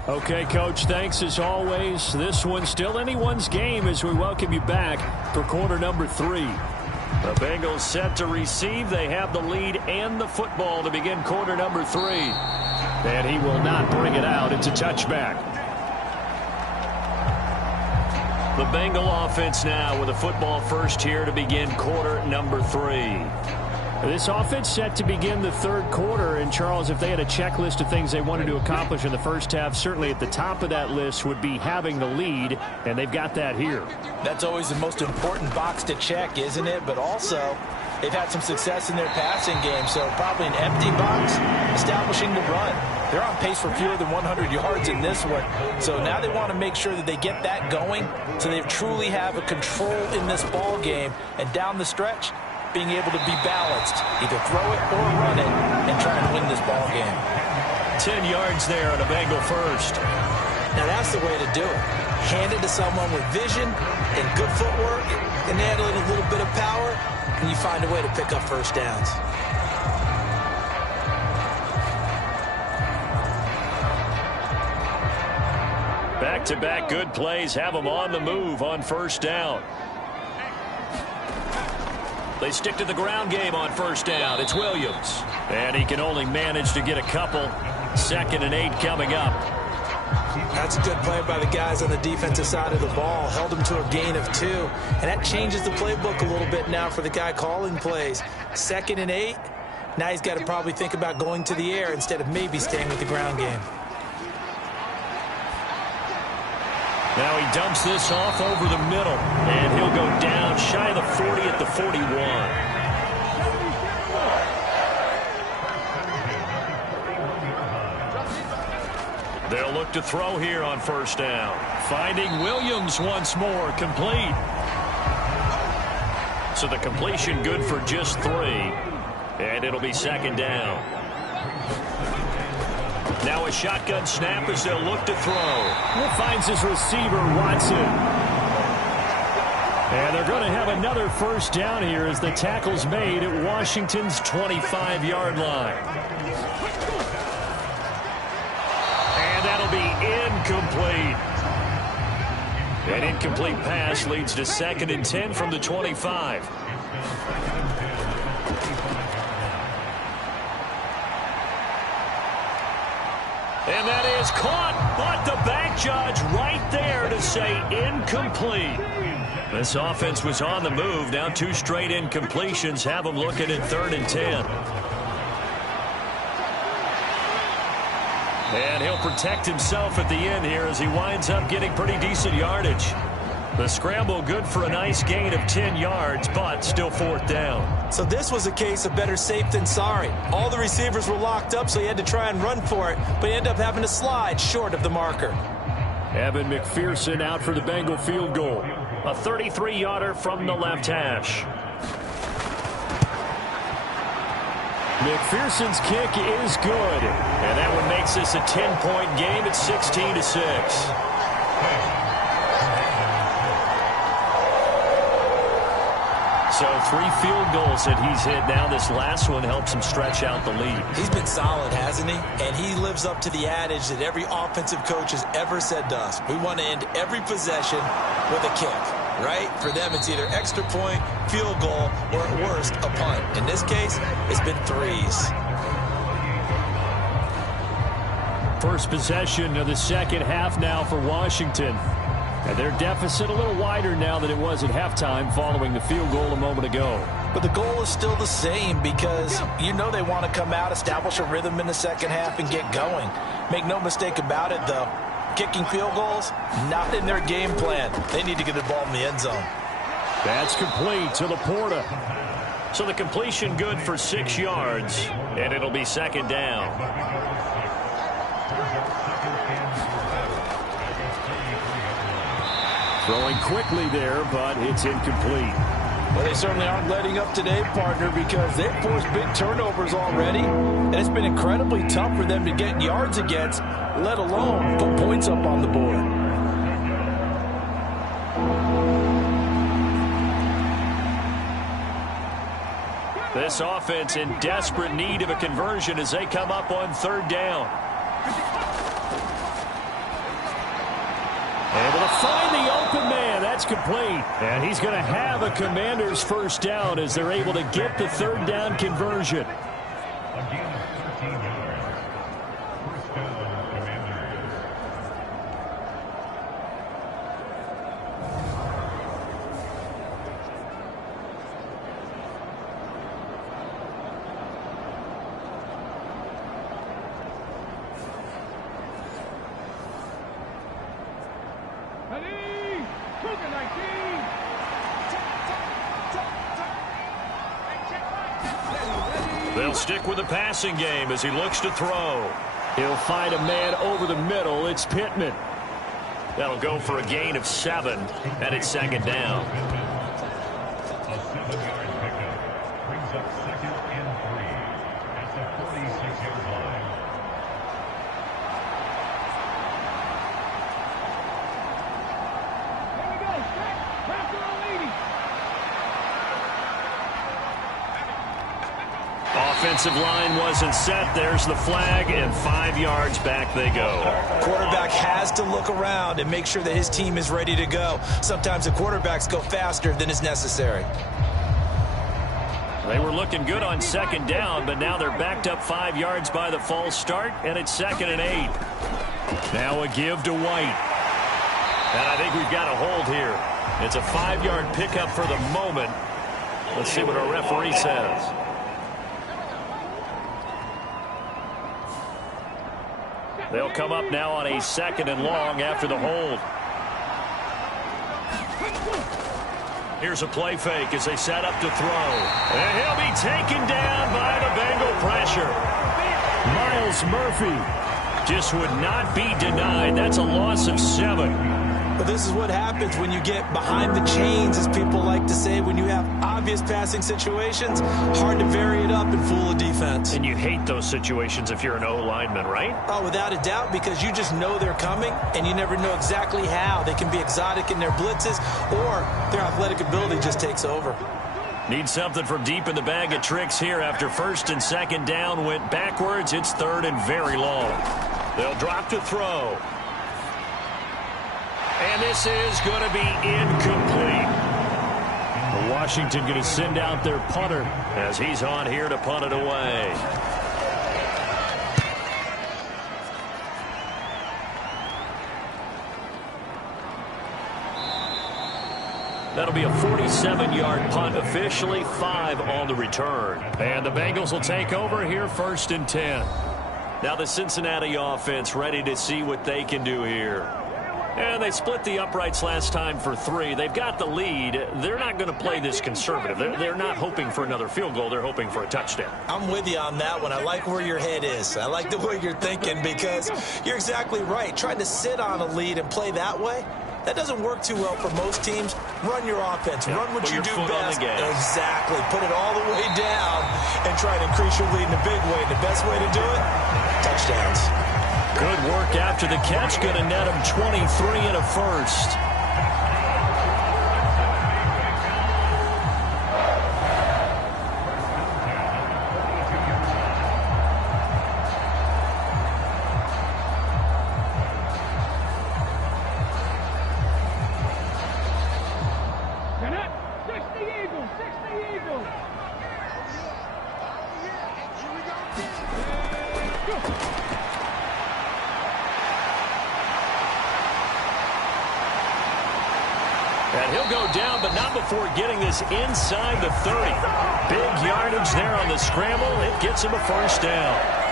Okay, Coach, thanks as always. This one's still anyone's game as we welcome you back for quarter number 3. The Bengals set to receive. They have the lead and the football to begin quarter number 3. And he will not bring it out. It's a touchback. The Bengal offense now with a football first here to begin quarter number 3. This offense set to begin the third quarter, and Charles, if they had a checklist of things they wanted to accomplish in the first half, certainly at the top of that list would be having the lead, and they've got that here. That's always the most important box to check, isn't it? But also, they've had some success in their passing game, so probably an empty box, establishing the run. They're on pace for fewer than 100 yards in this one, so now they want to make sure that they get that going so they truly have a control in this ball game, and down the stretch, being able to be balanced, either throw it or run it, and try and win this ball game. 10 yards there on a Bengal first. Now that's the way to do it. Hand it to someone with vision and good footwork, and add a little bit of power, and you find a way to pick up first downs. Back-to-back good plays have them on the move on first down. They stick to the ground game on first down. It's Williams. And he can only manage to get a couple. 2nd and 8 coming up. That's a good play by the guys on the defensive side of the ball. Held them to a gain of 2. And that changes the playbook a little bit now for the guy calling plays. 2nd and 8. Now he's got to probably think about going to the air instead of maybe staying with the ground game. Now he dumps this off over the middle, and he'll go down shy of the 40 at the 41. They'll look to throw here on first down. Finding Williams once more, complete. So the completion good for just 3, and it'll be 2nd down. Now a shotgun snap as they'll look to throw. He finds his receiver, Watson. And they're going to have another first down here as the tackle's made at Washington's 25-yard line. And that'll be incomplete. An incomplete pass leads to 2nd and 10 from the 25. And that is caught, but the back judge right there to say incomplete. This offense was on the move. Now 2 straight incompletions have them looking at 3rd and 10. And he'll protect himself at the end here as he winds up getting pretty decent yardage. The scramble good for a nice gain of 10 yards, but still 4th down. So this was a case of better safe than sorry. All the receivers were locked up, so he had to try and run for it, but he ended up having to slide short of the marker. Evan McPherson out for the Bengal field goal. A 33-yarder from the left hash. McPherson's kick is good. And that one makes this a 10-point game at 16-6. So 3 field goals that he's hit now. This last one helps him stretch out the lead. He's been solid, hasn't he? And he lives up to the adage that every offensive coach has ever said to us. We want to end every possession with a kick, right? For them, it's either extra point, field goal, or at worst, a punt. In this case, it's been 3s. First possession of the second half now for Washington. And their deficit a little wider now than it was at halftime following the field goal a moment ago. But the goal is still the same because you know they want to come out, establish a rhythm in the second half, and get going. Make no mistake about it, though. Kicking field goals, not in their game plan. They need to get the ball in the end zone. That's complete to Laporta. So the completion good for 6 yards, and it'll be 2nd down. Throwing quickly there, but it's incomplete. Well, they certainly aren't letting up today, partner, because they've forced big turnovers already, and it's been incredibly tough for them to get yards against, let alone put points up on the board. This offense in desperate need of a conversion as they come up on 3rd down. Able to find the open man. That's complete. And he's going to have a Commander's first down as they're able to get the 3rd down conversion. They'll stick with the passing game as he looks to throw. He'll find a man over the middle. It's Pittman. That'll go for a gain of 7, and it's 2nd down. A 7-yard pickup brings up 2nd and 3 at the 46-yard line. Offensive line wasn't set. There's the flag, and 5 yards back they go. Quarterback has to look around and make sure that his team is ready to go. Sometimes the quarterbacks go faster than is necessary. They were looking good on 2nd down, but now they're backed up 5 yards by the false start, and it's 2nd and 8. Now a give to White. And I think we've got a hold here. It's a 5-yard pickup for the moment. Let's see what our referee says. They'll come up now on a 2nd and long after the hold. Here's a play fake as they set up to throw. And he'll be taken down by the Bengal pressure. Miles Murphy just would not be denied. That's a loss of 7. But this is what happens when you get behind the chains, as people like to say. When you have obvious passing situations, hard to vary it up and fool a defense. And you hate those situations if you're an O-lineman, right? Oh, without a doubt, because you just know they're coming, and you never know exactly how. They can be exotic in their blitzes, or their athletic ability just takes over. Need something from deep in the bag of tricks here after 1st and 2nd down went backwards. It's 3rd and very long. They'll drop to throw. And this is going to be incomplete. Washington going to send out their punter as he's on here to punt it away. That'll be a 47-yard punt, officially 5 on the return. And the Bengals will take over here 1st and 10. Now the Cincinnati offense ready to see what they can do here. And they split the uprights last time for 3. They've got the lead. They're not going to play this conservative. They're not hoping for another field goal. They're hoping for a touchdown. I'm with you on that one. I like where your head is. I like the way you're thinking because you're exactly right. Trying to sit on a lead and play that way, that doesn't work too well for most teams. Run your offense. Run what you do best. Exactly. Put it all the way down and try to increase your lead in a big way. And the best way to do it, touchdowns. Good work after the catch. Going to net him 23 and a first. And he'll go down, but not before getting this inside the 30. Big yardage there on the scramble. It gets him a first down.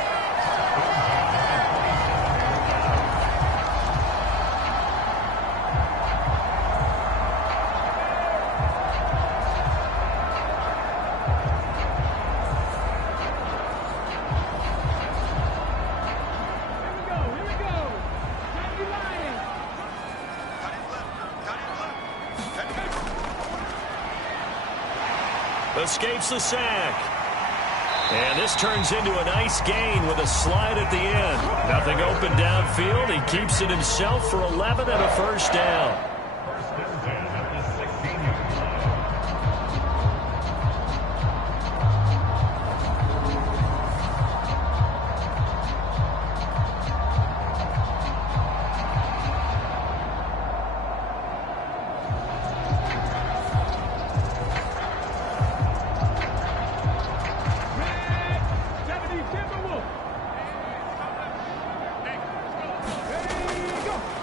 Escapes the sack. And this turns into a nice gain with a slide at the end. Nothing open downfield. He keeps it himself for 11 and a first down.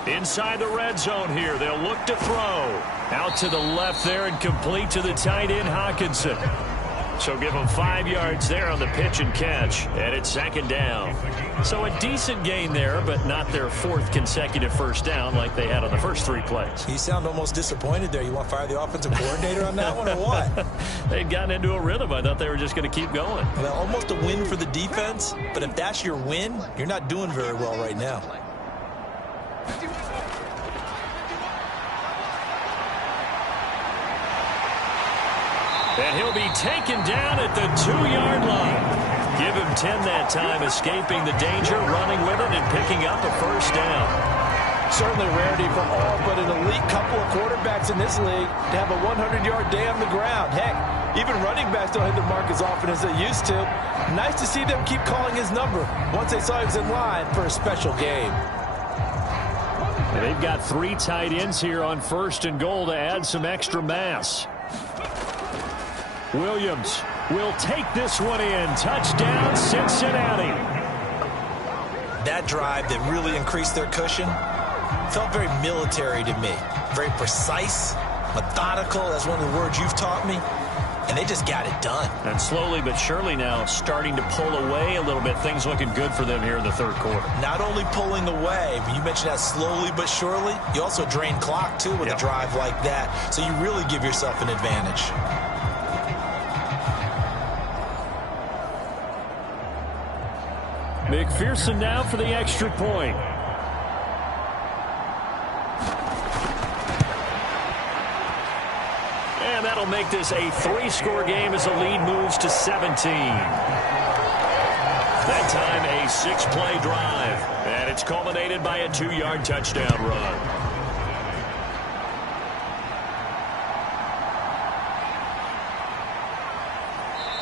Inside the red zone here. They'll look to throw. Out to the left there and complete to the tight end, Hawkinson. So give them 5 yards there on the pitch and catch. And it's second down. So a decent gain there, but not their 4th consecutive first down like they had on the first 3 plays. You sound almost disappointed there. You want to fire the offensive coordinator on that one or what? They'd gotten into a rhythm. I thought they were just going to keep going. Well, almost a win for the defense. But if that's your win, you're not doing very well right now. And he'll be taken down at the 2-yard line. Give him 10 that time, escaping the danger, running with it, and picking up a first down. Certainly rarity for all but an elite couple of quarterbacks in this league to have a 100-yard day on the ground. Heck, even running backs don't hit the mark as often as they used to. Nice to see them keep calling his number once they saw he was in line for a special game. And they've got 3 tight ends here on 1st and goal to add some extra mass. Williams will take this one in. Touchdown, Cincinnati. That drive that really increased their cushion felt very military to me. Very precise, methodical. That's one of the words you've taught me. And they just got it done. And slowly but surely now starting to pull away a little bit. Things looking good for them here in the 3rd quarter. Not only pulling away, but you mentioned that slowly but surely. You also drain clock, too, with a drive like that. So you really give yourself an advantage. McPherson now for the extra point. And that'll make this a 3-score game as the lead moves to 17. That time a 6-play drive. And it's culminated by a 2-yard touchdown run.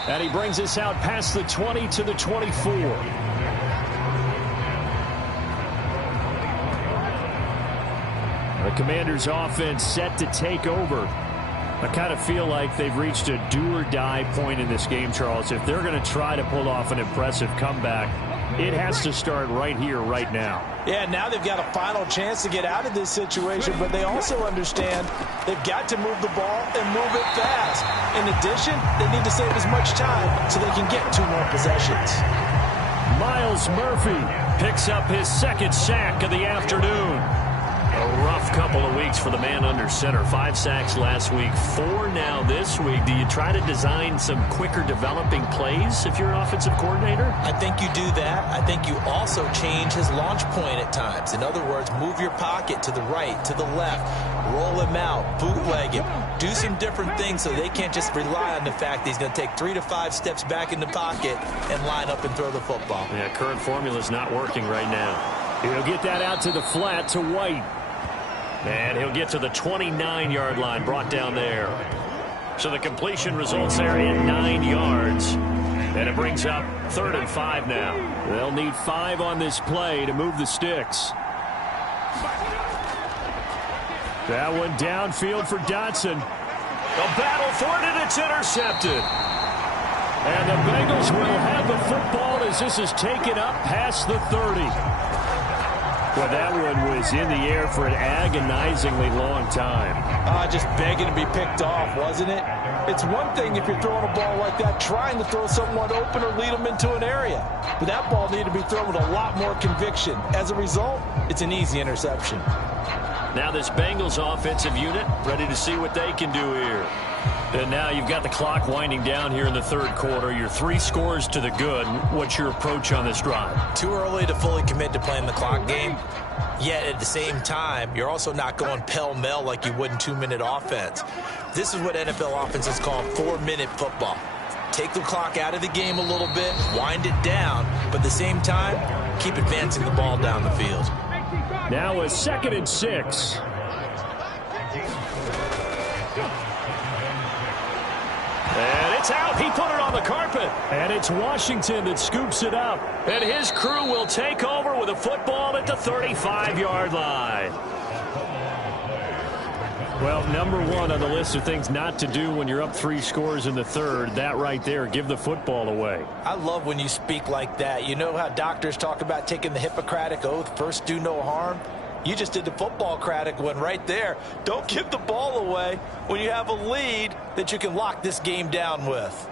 And he brings us out past the 20 to the 24. The Commanders' offense set to take over. I kind of feel like they've reached a do-or-die point in this game, Charles. If they're going to try to pull off an impressive comeback, it has to start right here, right now. Yeah, now they've got a final chance to get out of this situation, but they also understand they've got to move the ball and move it fast. In addition, they need to save as much time so they can get 2 more possessions. Myles Murphy picks up his 2nd sack of the afternoon. A rough couple of weeks for the man under center. 5 sacks last week, 4 now this week. Do you try to design some quicker developing plays if you're an offensive coordinator? I think you do that. I think you also change his launch point at times. In other words, move your pocket to the right, to the left, roll him out, bootleg him, do some different things so they can't just rely on the fact that he's going to take 3 to 5 steps back in the pocket and line up and throw the football. Yeah, current formula is not working right now. He'll get that out to the flat to White. And he'll get to the 29-yard line, brought down there. So the completion results there in 9 yards. And it brings up 3rd and 5 now. They'll need 5 on this play to move the sticks. That one downfield for Dotson. A battle for it, and it's intercepted. And the Bengals will have the football as this is taken up past the 30. Well, that one was in the air for an agonizingly long time. Just begging to be picked off, wasn't it? It's one thing if you're throwing a ball like that, trying to throw someone open or lead them into an area. But that ball needed to be thrown with a lot more conviction. As a result, it's an easy interception. Now this Bengals offensive unit ready to see what they can do here. And now you've got the clock winding down here in the 3rd quarter. You're 3 scores to the good. What's your approach on this drive? Too early to fully commit to playing the clock game. Yet at the same time, you're also not going pell-mell like you would in 2-minute offense. This is what NFL offenses call 4-minute football. Take the clock out of the game a little bit, wind it down, but at the same time, keep advancing the ball down the field. Now a 2nd and 6. And it's out. He put it on the carpet. And it's Washington that scoops it up. And his crew will take over with a football at the 35-yard line. Well, number 1 on the list of things not to do when you're up 3 scores in the 3rd, that right there, give the football away. I love when you speak like that. You know how doctors talk about taking the Hippocratic Oath, first do no harm? You just did the football-cratic one right there. Don't give the ball away when you have a lead that you can lock this game down with.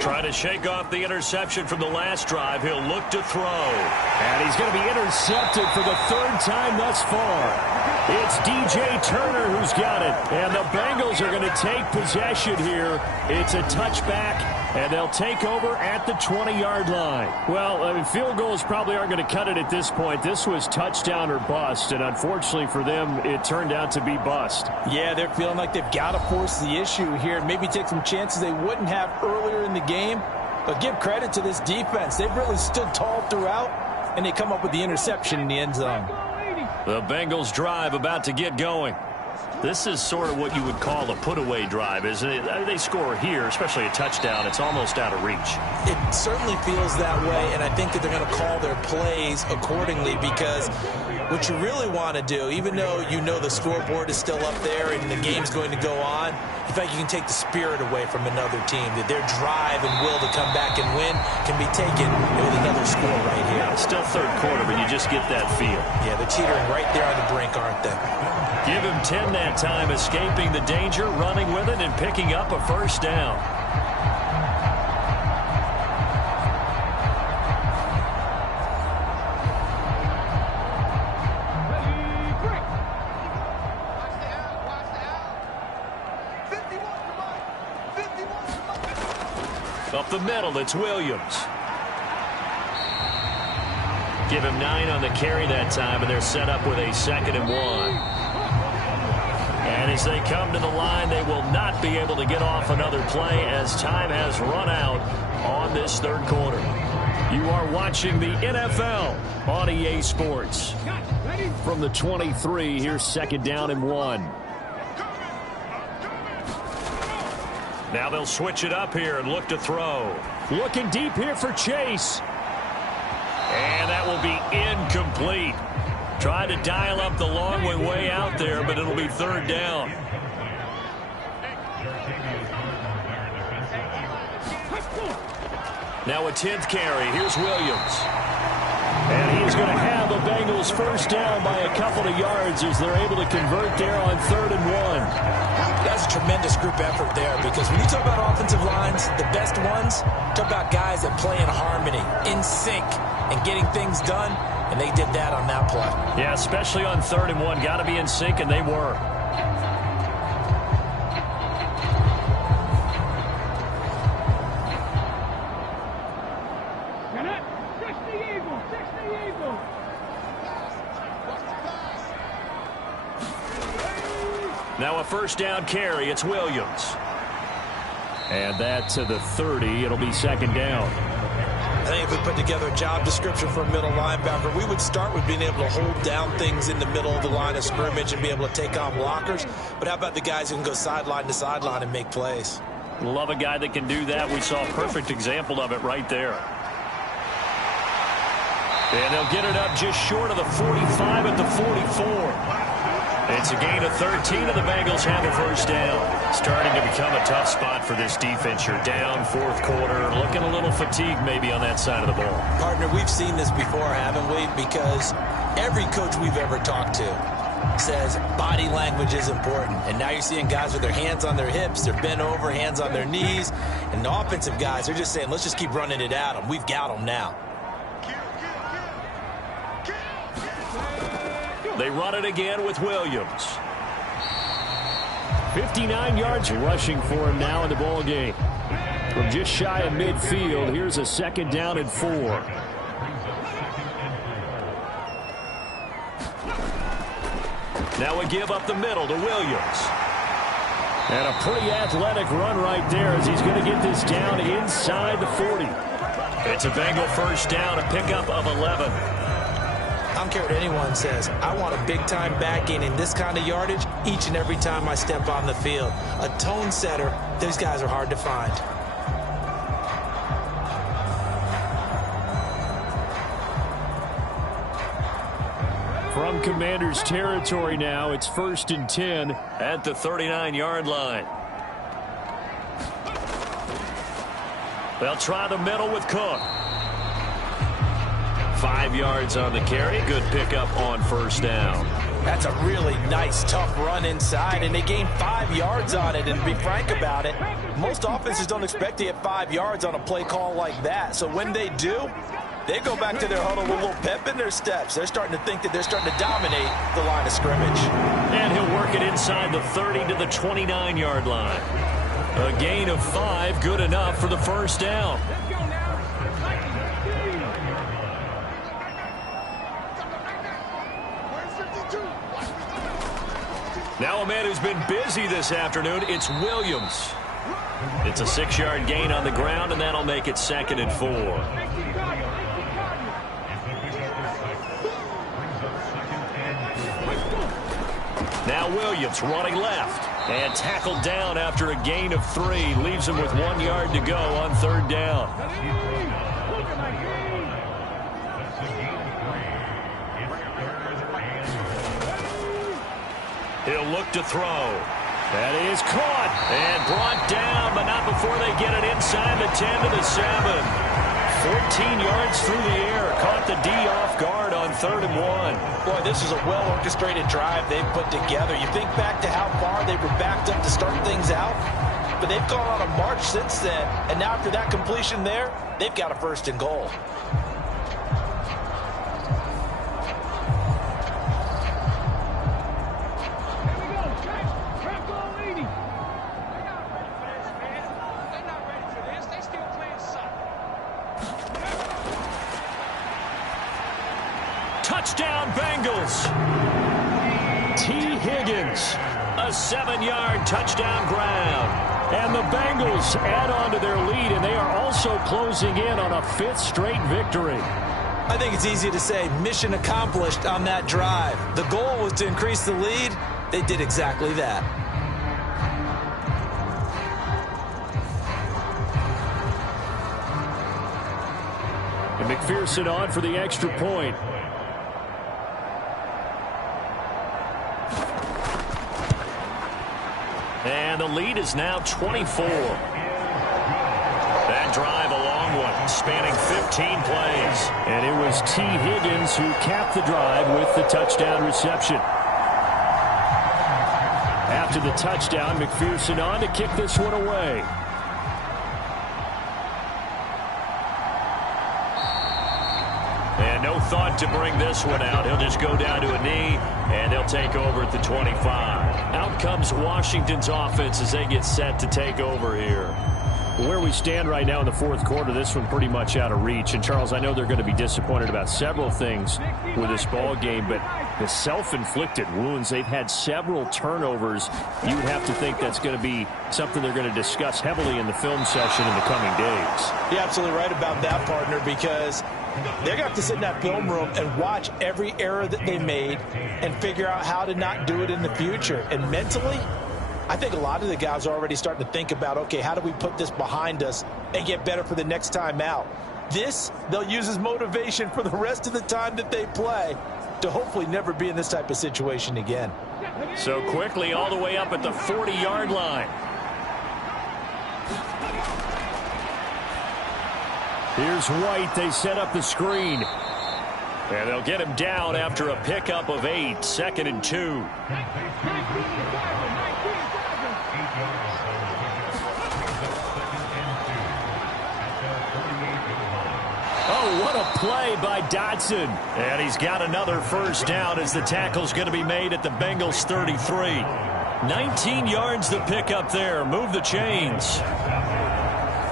Trying to shake off the interception from the last drive. He'll look to throw. And he's going to be intercepted for the 3rd time thus far. It's DJ Turner who's got it. And the Bengals are going to take possession here. It's a touchback, and they'll take over at the 20-yard line. Well, I mean, field goals probably aren't going to cut it at this point. This was touchdown or bust, and unfortunately for them, it turned out to be bust. Yeah, they're feeling like they've got to force the issue here and maybe take some chances they wouldn't have earlier in the game. But give credit to this defense. They've really stood tall throughout, and they come up with the interception in the end zone. The Bengals drive about to get going. This is sort of what you would call a put-away drive, isn't it? They score here, especially a touchdown. It's almost out of reach. It certainly feels that way, and I think that they're going to call their plays accordingly because what you really want to do, even though you know the scoreboard is still up there and the game's going to go on, in fact, you can take the spirit away from another team, that their drive and will to come back and win can be taken with another score right here. It's still 3rd quarter, but you just get that feel. Yeah, they're teetering right there on the brink, aren't they? Give him 10 that time, escaping the danger, running with it, and picking up a 1st down. Up the middle, it's Williams. Give him 9 on the carry that time, and they're set up with a 2nd and 1. And as they come to the line, they will not be able to get off another play as time has run out on this 3rd quarter. You are watching the NFL on EA Sports. From the 23, here's 2nd down and 1. Now they'll switch it up here and look to throw. Looking deep here for Chase. And that will be incomplete. Tried to dial up the long way out there, but it'll be 3rd down. Now a 10th carry. Here's Williams. And he's going to have Bengals first down by a couple of yards as they're able to convert there on 3rd and 1. That's a tremendous group effort there, because when you talk about offensive lines, the best ones, talk about guys that play in harmony, in sync, and getting things done, and they did that on that play. Yeah, especially on 3rd and 1. Got to be in sync, and they were. Now a first down carry. It's Williams. And that to the 30. It'll be 2nd down. I think if we put together a job description for a middle linebacker, we would start with being able to hold down things in the middle of the line of scrimmage and be able to take on blockers. But how about the guys who can go sideline to sideline and make plays? Love a guy that can do that. We saw a perfect example of it right there. And they'll get it up just short of the 45 at the 44. It's a gain of 13, and the Bengals have a first down. Starting to become a tough spot for this defense. You're down 4th quarter, looking a little fatigued maybe on that side of the ball. Partner, we've seen this before, haven't we? Because every coach we've ever talked to says body language is important. And now you're seeing guys with their hands on their hips, they're bent over, hands on their knees. And the offensive guys are just saying, let's just keep running it at them. We've got them now. They run it again with Williams. 59 yards rushing for him now in the ball game. From just shy of midfield, here's a 2nd down and 4. Now we give up the middle to Williams. And a pretty athletic run right there as he's going to get this down inside the 40. It's a Bengal first down, a pickup of 11. I don't care what anyone says. I want a big-time back gaining this kind of yardage each and every time I step on the field. A tone setter, those guys are hard to find. From Commanders territory now, it's 1st and 10 at the 39-yard line. They'll try the middle with Cook. 5 yards on the carry. Good pickup on first down. That's a really nice, tough run inside, and they gained 5 yards on it. And to be frank about it, most offenses don't expect to get 5 yards on a play call like that. So when they do, they go back to their huddle with a little pep in their steps. They're starting to think that they're starting to dominate the line of scrimmage. And he'll work it inside the 30 to the 29-yard line. A gain of 5, good enough for the first down. Now a man who's been busy this afternoon, it's Williams. It's a 6-yard gain on the ground, and that'll make it 2nd and 4. Now Williams running left and tackled down after a gain of 3. Leaves him with 1 yard to go on 3rd down. He'll look to throw. That is caught and brought down, but not before they get it inside the 10 to the 7. 14 yards through the air. Caught the D off guard on 3rd and 1. Boy, this is a well-orchestrated drive they've put together. You think back to how far they were backed up to start things out, but they've gone on a march since then. And now after that completion there, they've got a 1st and goal. Touchdown Bengals. T. Higgins, a 7-yard touchdown grab. And the Bengals add on to their lead, and they are also closing in on a 5th straight victory. I think it's easy to say mission accomplished on that drive. The goal was to increase the lead. They did exactly that. And McPherson on for the extra point. And the lead is now 24. That drive along one, spanning 15 plays. And it was T. Higgins who capped the drive with the touchdown reception. After the touchdown, McPherson on to kick this one away. And no thought to bring this one out. He'll just go down to a knee, and they'll take over at the 25. Out comes Washington's offense as they get set to take over here. Where we stand right now in the fourth quarter, this one pretty much out of reach. And, Charles, I know they're going to be disappointed about several things with this ball game, but the self-inflicted wounds, they've had several turnovers. You would have to think that's going to be something they're going to discuss heavily in the film session in the coming days. You're absolutely right about that, partner, because they're going to have to sit in that film room and watch every error that they made and figure out how to not do it in the future. And mentally, I think a lot of the guys are already starting to think about, okay, how do we put this behind us and get better for the next time out? This, they'll use as motivation for the rest of the time that they play to hopefully never be in this type of situation again. So quickly all the way up at the 40-yard line. Here's White. They set up the screen. And they'll get him down after a pickup of 8, 2nd and 2. Oh, what a play by Dotson. And he's got another first down as the tackle's going to be made at the Bengals 33. 19 yards to pick up there. Move the chains.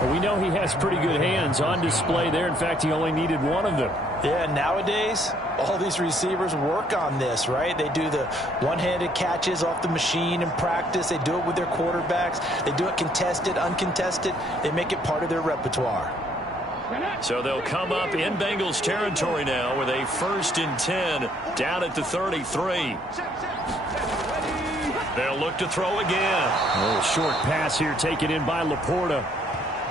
Well, we know he has pretty good hands on display there. In fact, he only needed one of them. Yeah, nowadays, all these receivers work on this, right? They do the one-handed catches off the machine in practice. They do it with their quarterbacks. They do it contested, uncontested. They make it part of their repertoire. So they'll come up in Bengals territory now with a 1st and 10 down at the 33. They'll look to throw again. A little short pass here taken in by Laporta.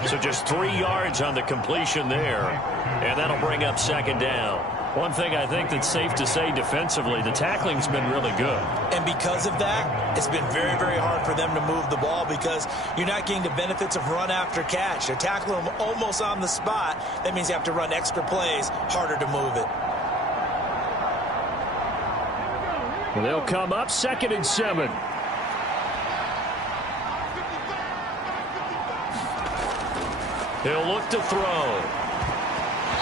So just 3 yards on the completion there. And that'll bring up 2nd down. One thing I think that's safe to say defensively, the tackling's been really good. And because of that, it's been very, very hard for them to move the ball because you're not getting the benefits of run after catch. They're tackling them almost on the spot. That means you have to run extra plays, harder to move it. Well, they'll come up 2nd and 7. He'll look to throw.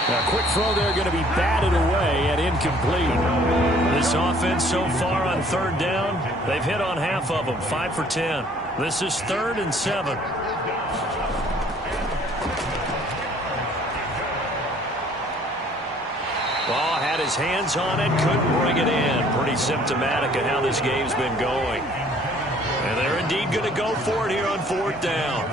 Now, quick throw there going to be batted away and incomplete. This offense so far on 3rd down, they've hit on half of them, 5 for 10. This is 3rd and 7. Ball had his hands on it, couldn't bring it in. Pretty symptomatic of how this game's been going. And they're indeed going to go for it here on 4th down.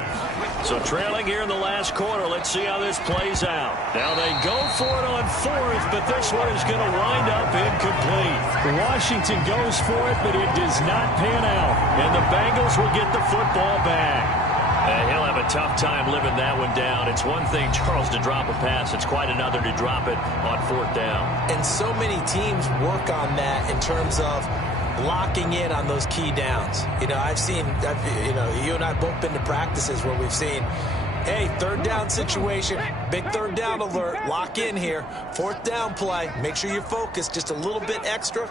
So trailing here in the last quarter, let's see how this plays out. Now they go for it on 4th, but this one is going to wind up incomplete. Washington goes for it, but it does not pan out. And the Bengals will get the football back. He'll have a tough time living that one down. It's one thing, Charles, to drop a pass. It's quite another to drop it on 4th down. And so many teams work on that in terms of locking in on those key downs. You know, you and I both been to practices where we've seen, hey, 3rd down situation, big 3rd down alert, lock in here, 4th down play, make sure you're focused just a little bit extra.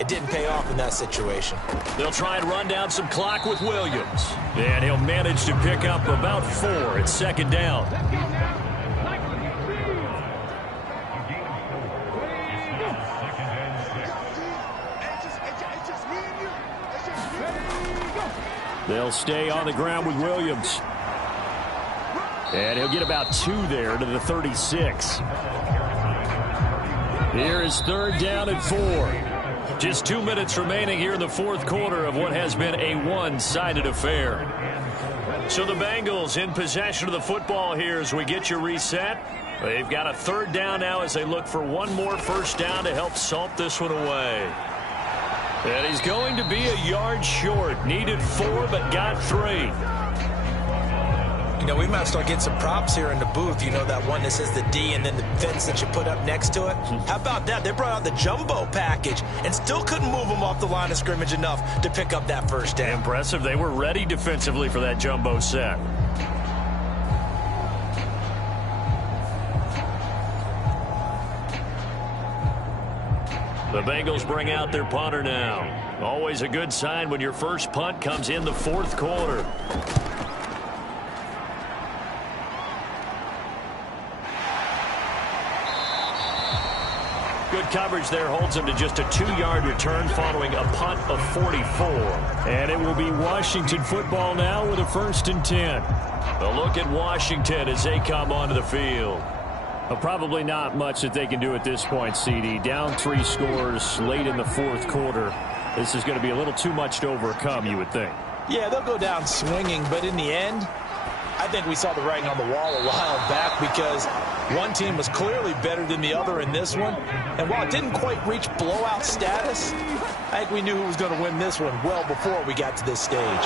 It didn't pay off in that situation. They'll try and run down some clock with Williams. And he'll manage to pick up about 4 at 2nd down. They'll stay on the ground with Williams. And he'll get about 2 there to the 36. Here is 3rd down and 4. Just 2 minutes remaining here in the 4th quarter of what has been a one-sided affair. So the Bengals in possession of the football here as we get you reset. They've got a 3rd down now as they look for one more first down to help salt this one away. And he's going to be a yard short. Needed 4, but got 3. You know, we might start getting some props here in the booth. You know, that one that says the D and then the fence that you put up next to it? How about that? They brought out the jumbo package and still couldn't move them off the line of scrimmage enough to pick up that first down. Impressive. They were ready defensively for that jumbo set. The Bengals bring out their punter now. Always a good sign when your first punt comes in the fourth quarter. Good coverage there holds him to just a 2-yard return following a punt of 44. And it will be Washington football now with a 1st and 10. A look at Washington as they come onto the field. Well, probably not much that they can do at this point, CD. Down 3 scores late in the fourth quarter. This is going to be a little too much to overcome, you would think. Yeah, they'll go down swinging, but in the end, I think we saw the writing on the wall a while back because one team was clearly better than the other in this one. And while it didn't quite reach blowout status, I think we knew who was going to win this one well before we got to this stage.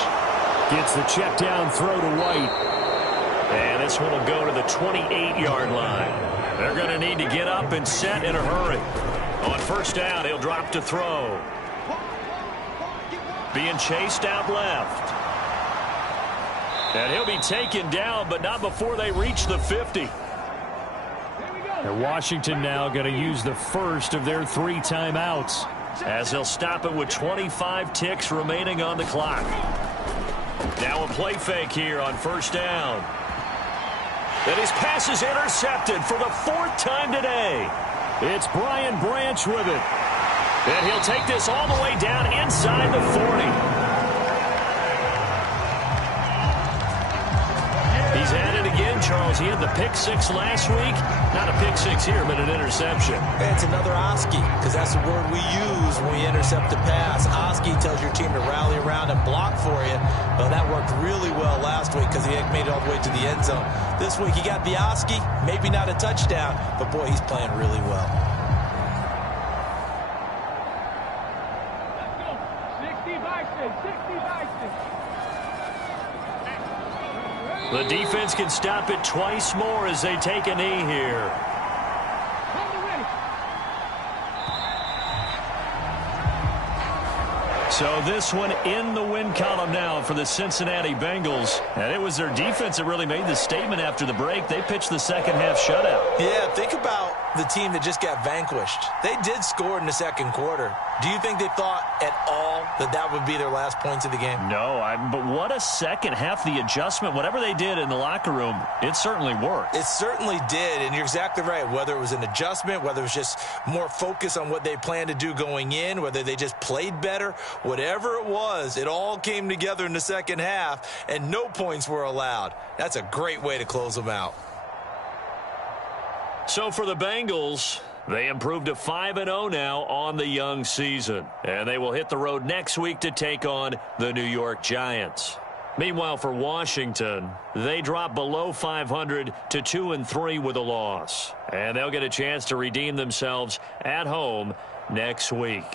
Gets the check down throw to White. And this one will go to the 28-yard line. They're going to need to get up and set in a hurry. On first down, he'll drop to throw. Being chased out left. And he'll be taken down, but not before they reach the 50. And Washington now going to use the first of their 3 timeouts, as they'll stop it with 25 ticks remaining on the clock. Now a play fake here on first down. And his pass is intercepted for the 4th time today. It's Brian Branch with it. And he'll take this all the way down inside the 40. He's at it again, Charles. He had the pick 6 last week. Not a pick 6 here, but an interception. It's another Oski, because that's the word we use when we intercept a pass. Oski tells your team to rally around and block for you. Well, that worked really well last week because he made it all the way to the end zone. This week he got the Oski, maybe not a touchdown, but boy, he's playing really well. The defense can stop it twice more as they take a knee here. So this one in the win column now for the Cincinnati Bengals. And it was their defense that really made the statement after the break. They pitched the second half shutout. Yeah, think about the team that just got vanquished. They did score in the second quarter. Do you think they thought at all that that would be their last points of the game? No, but what a second half. The adjustment, whatever they did in the locker room, it certainly worked. It certainly did, and you're exactly right. Whether it was an adjustment, whether it was just more focus on what they planned to do going in, whether they just played better, whatever it was, it all came together in the second half, and no points were allowed. That's a great way to close them out. So for the Bengals, they improved to 5-0 now on the young season. And they will hit the road next week to take on the New York Giants. Meanwhile, for Washington, they drop below 500 to 2-3 with a loss. And they'll get a chance to redeem themselves at home next week.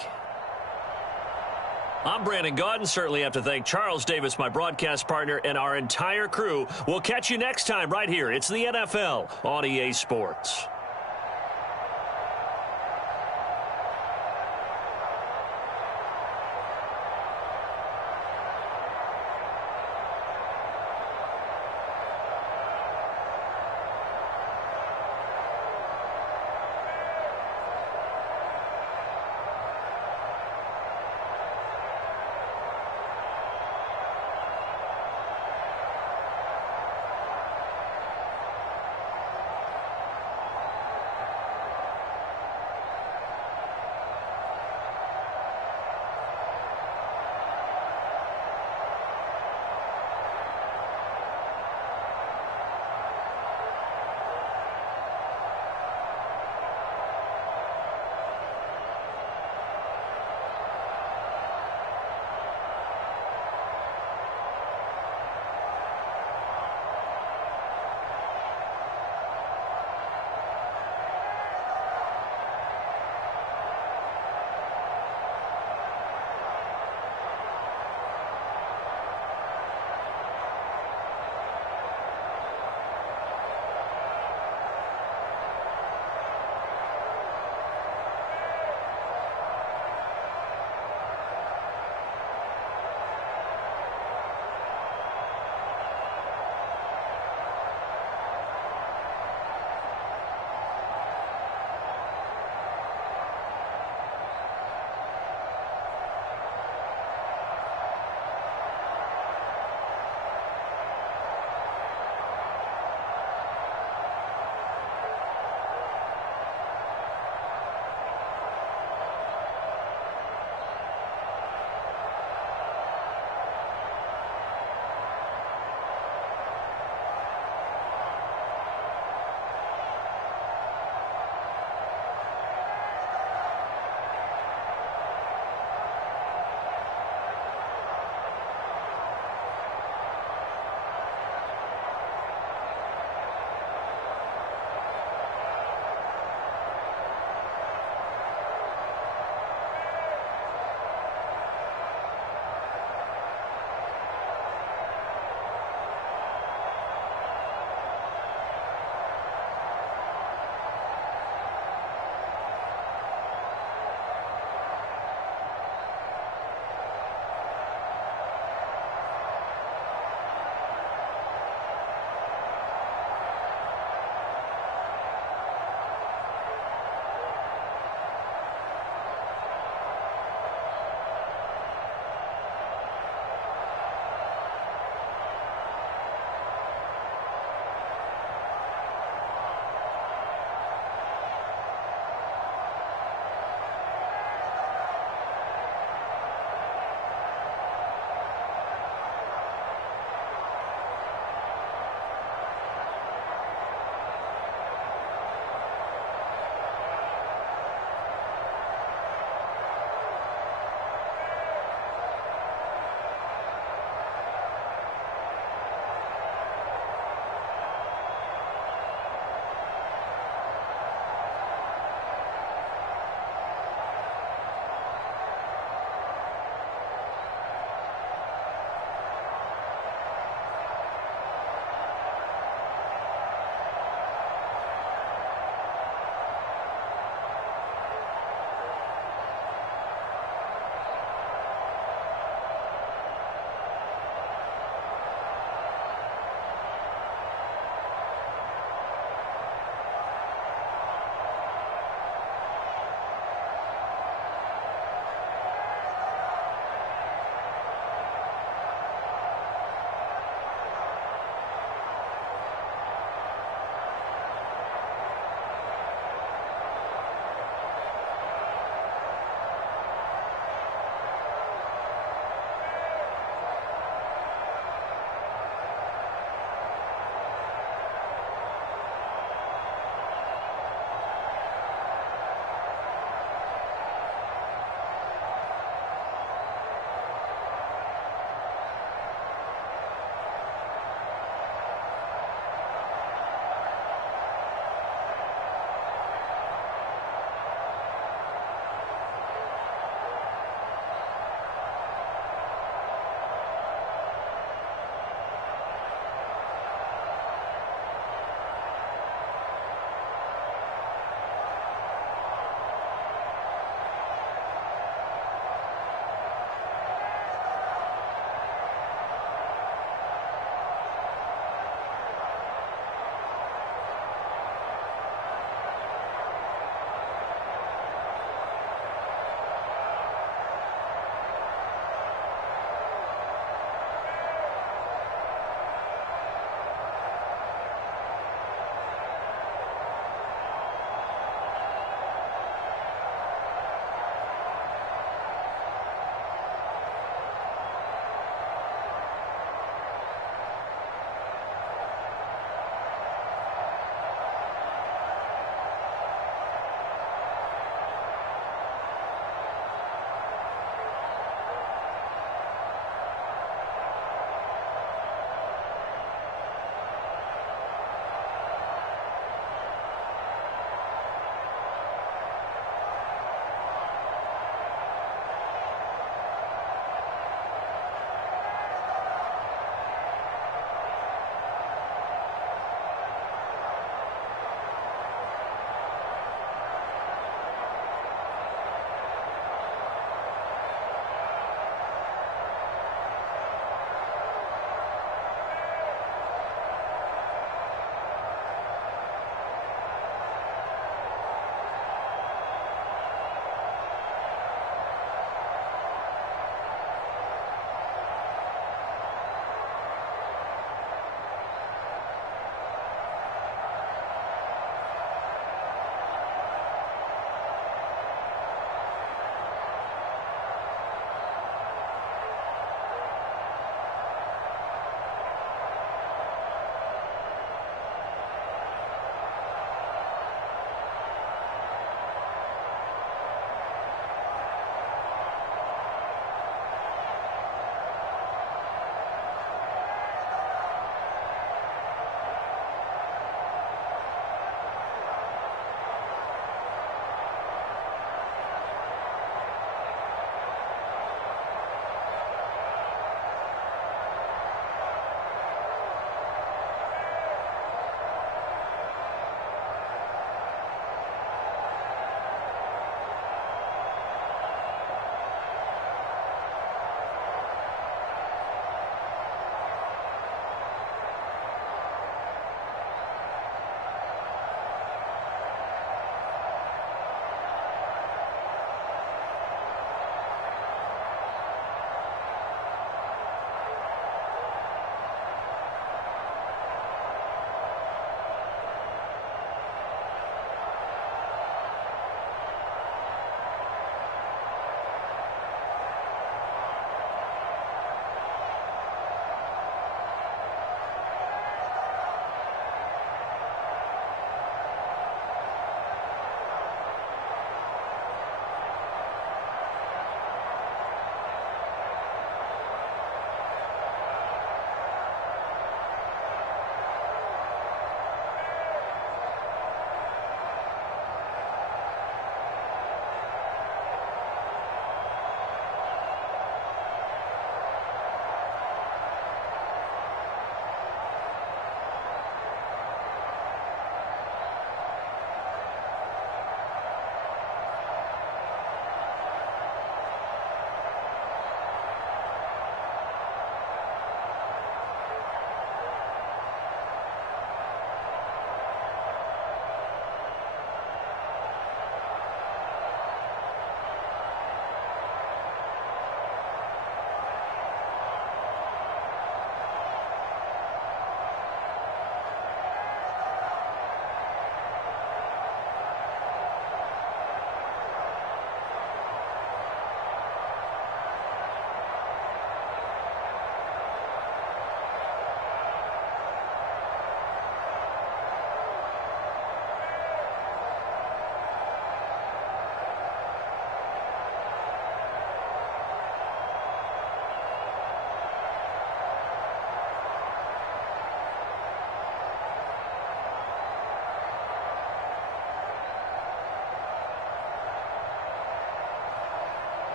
I'm Brandon Gaudin. Certainly have to thank Charles Davis, my broadcast partner, and our entire crew. We'll catch you next time right here. It's the NFL on EA Sports.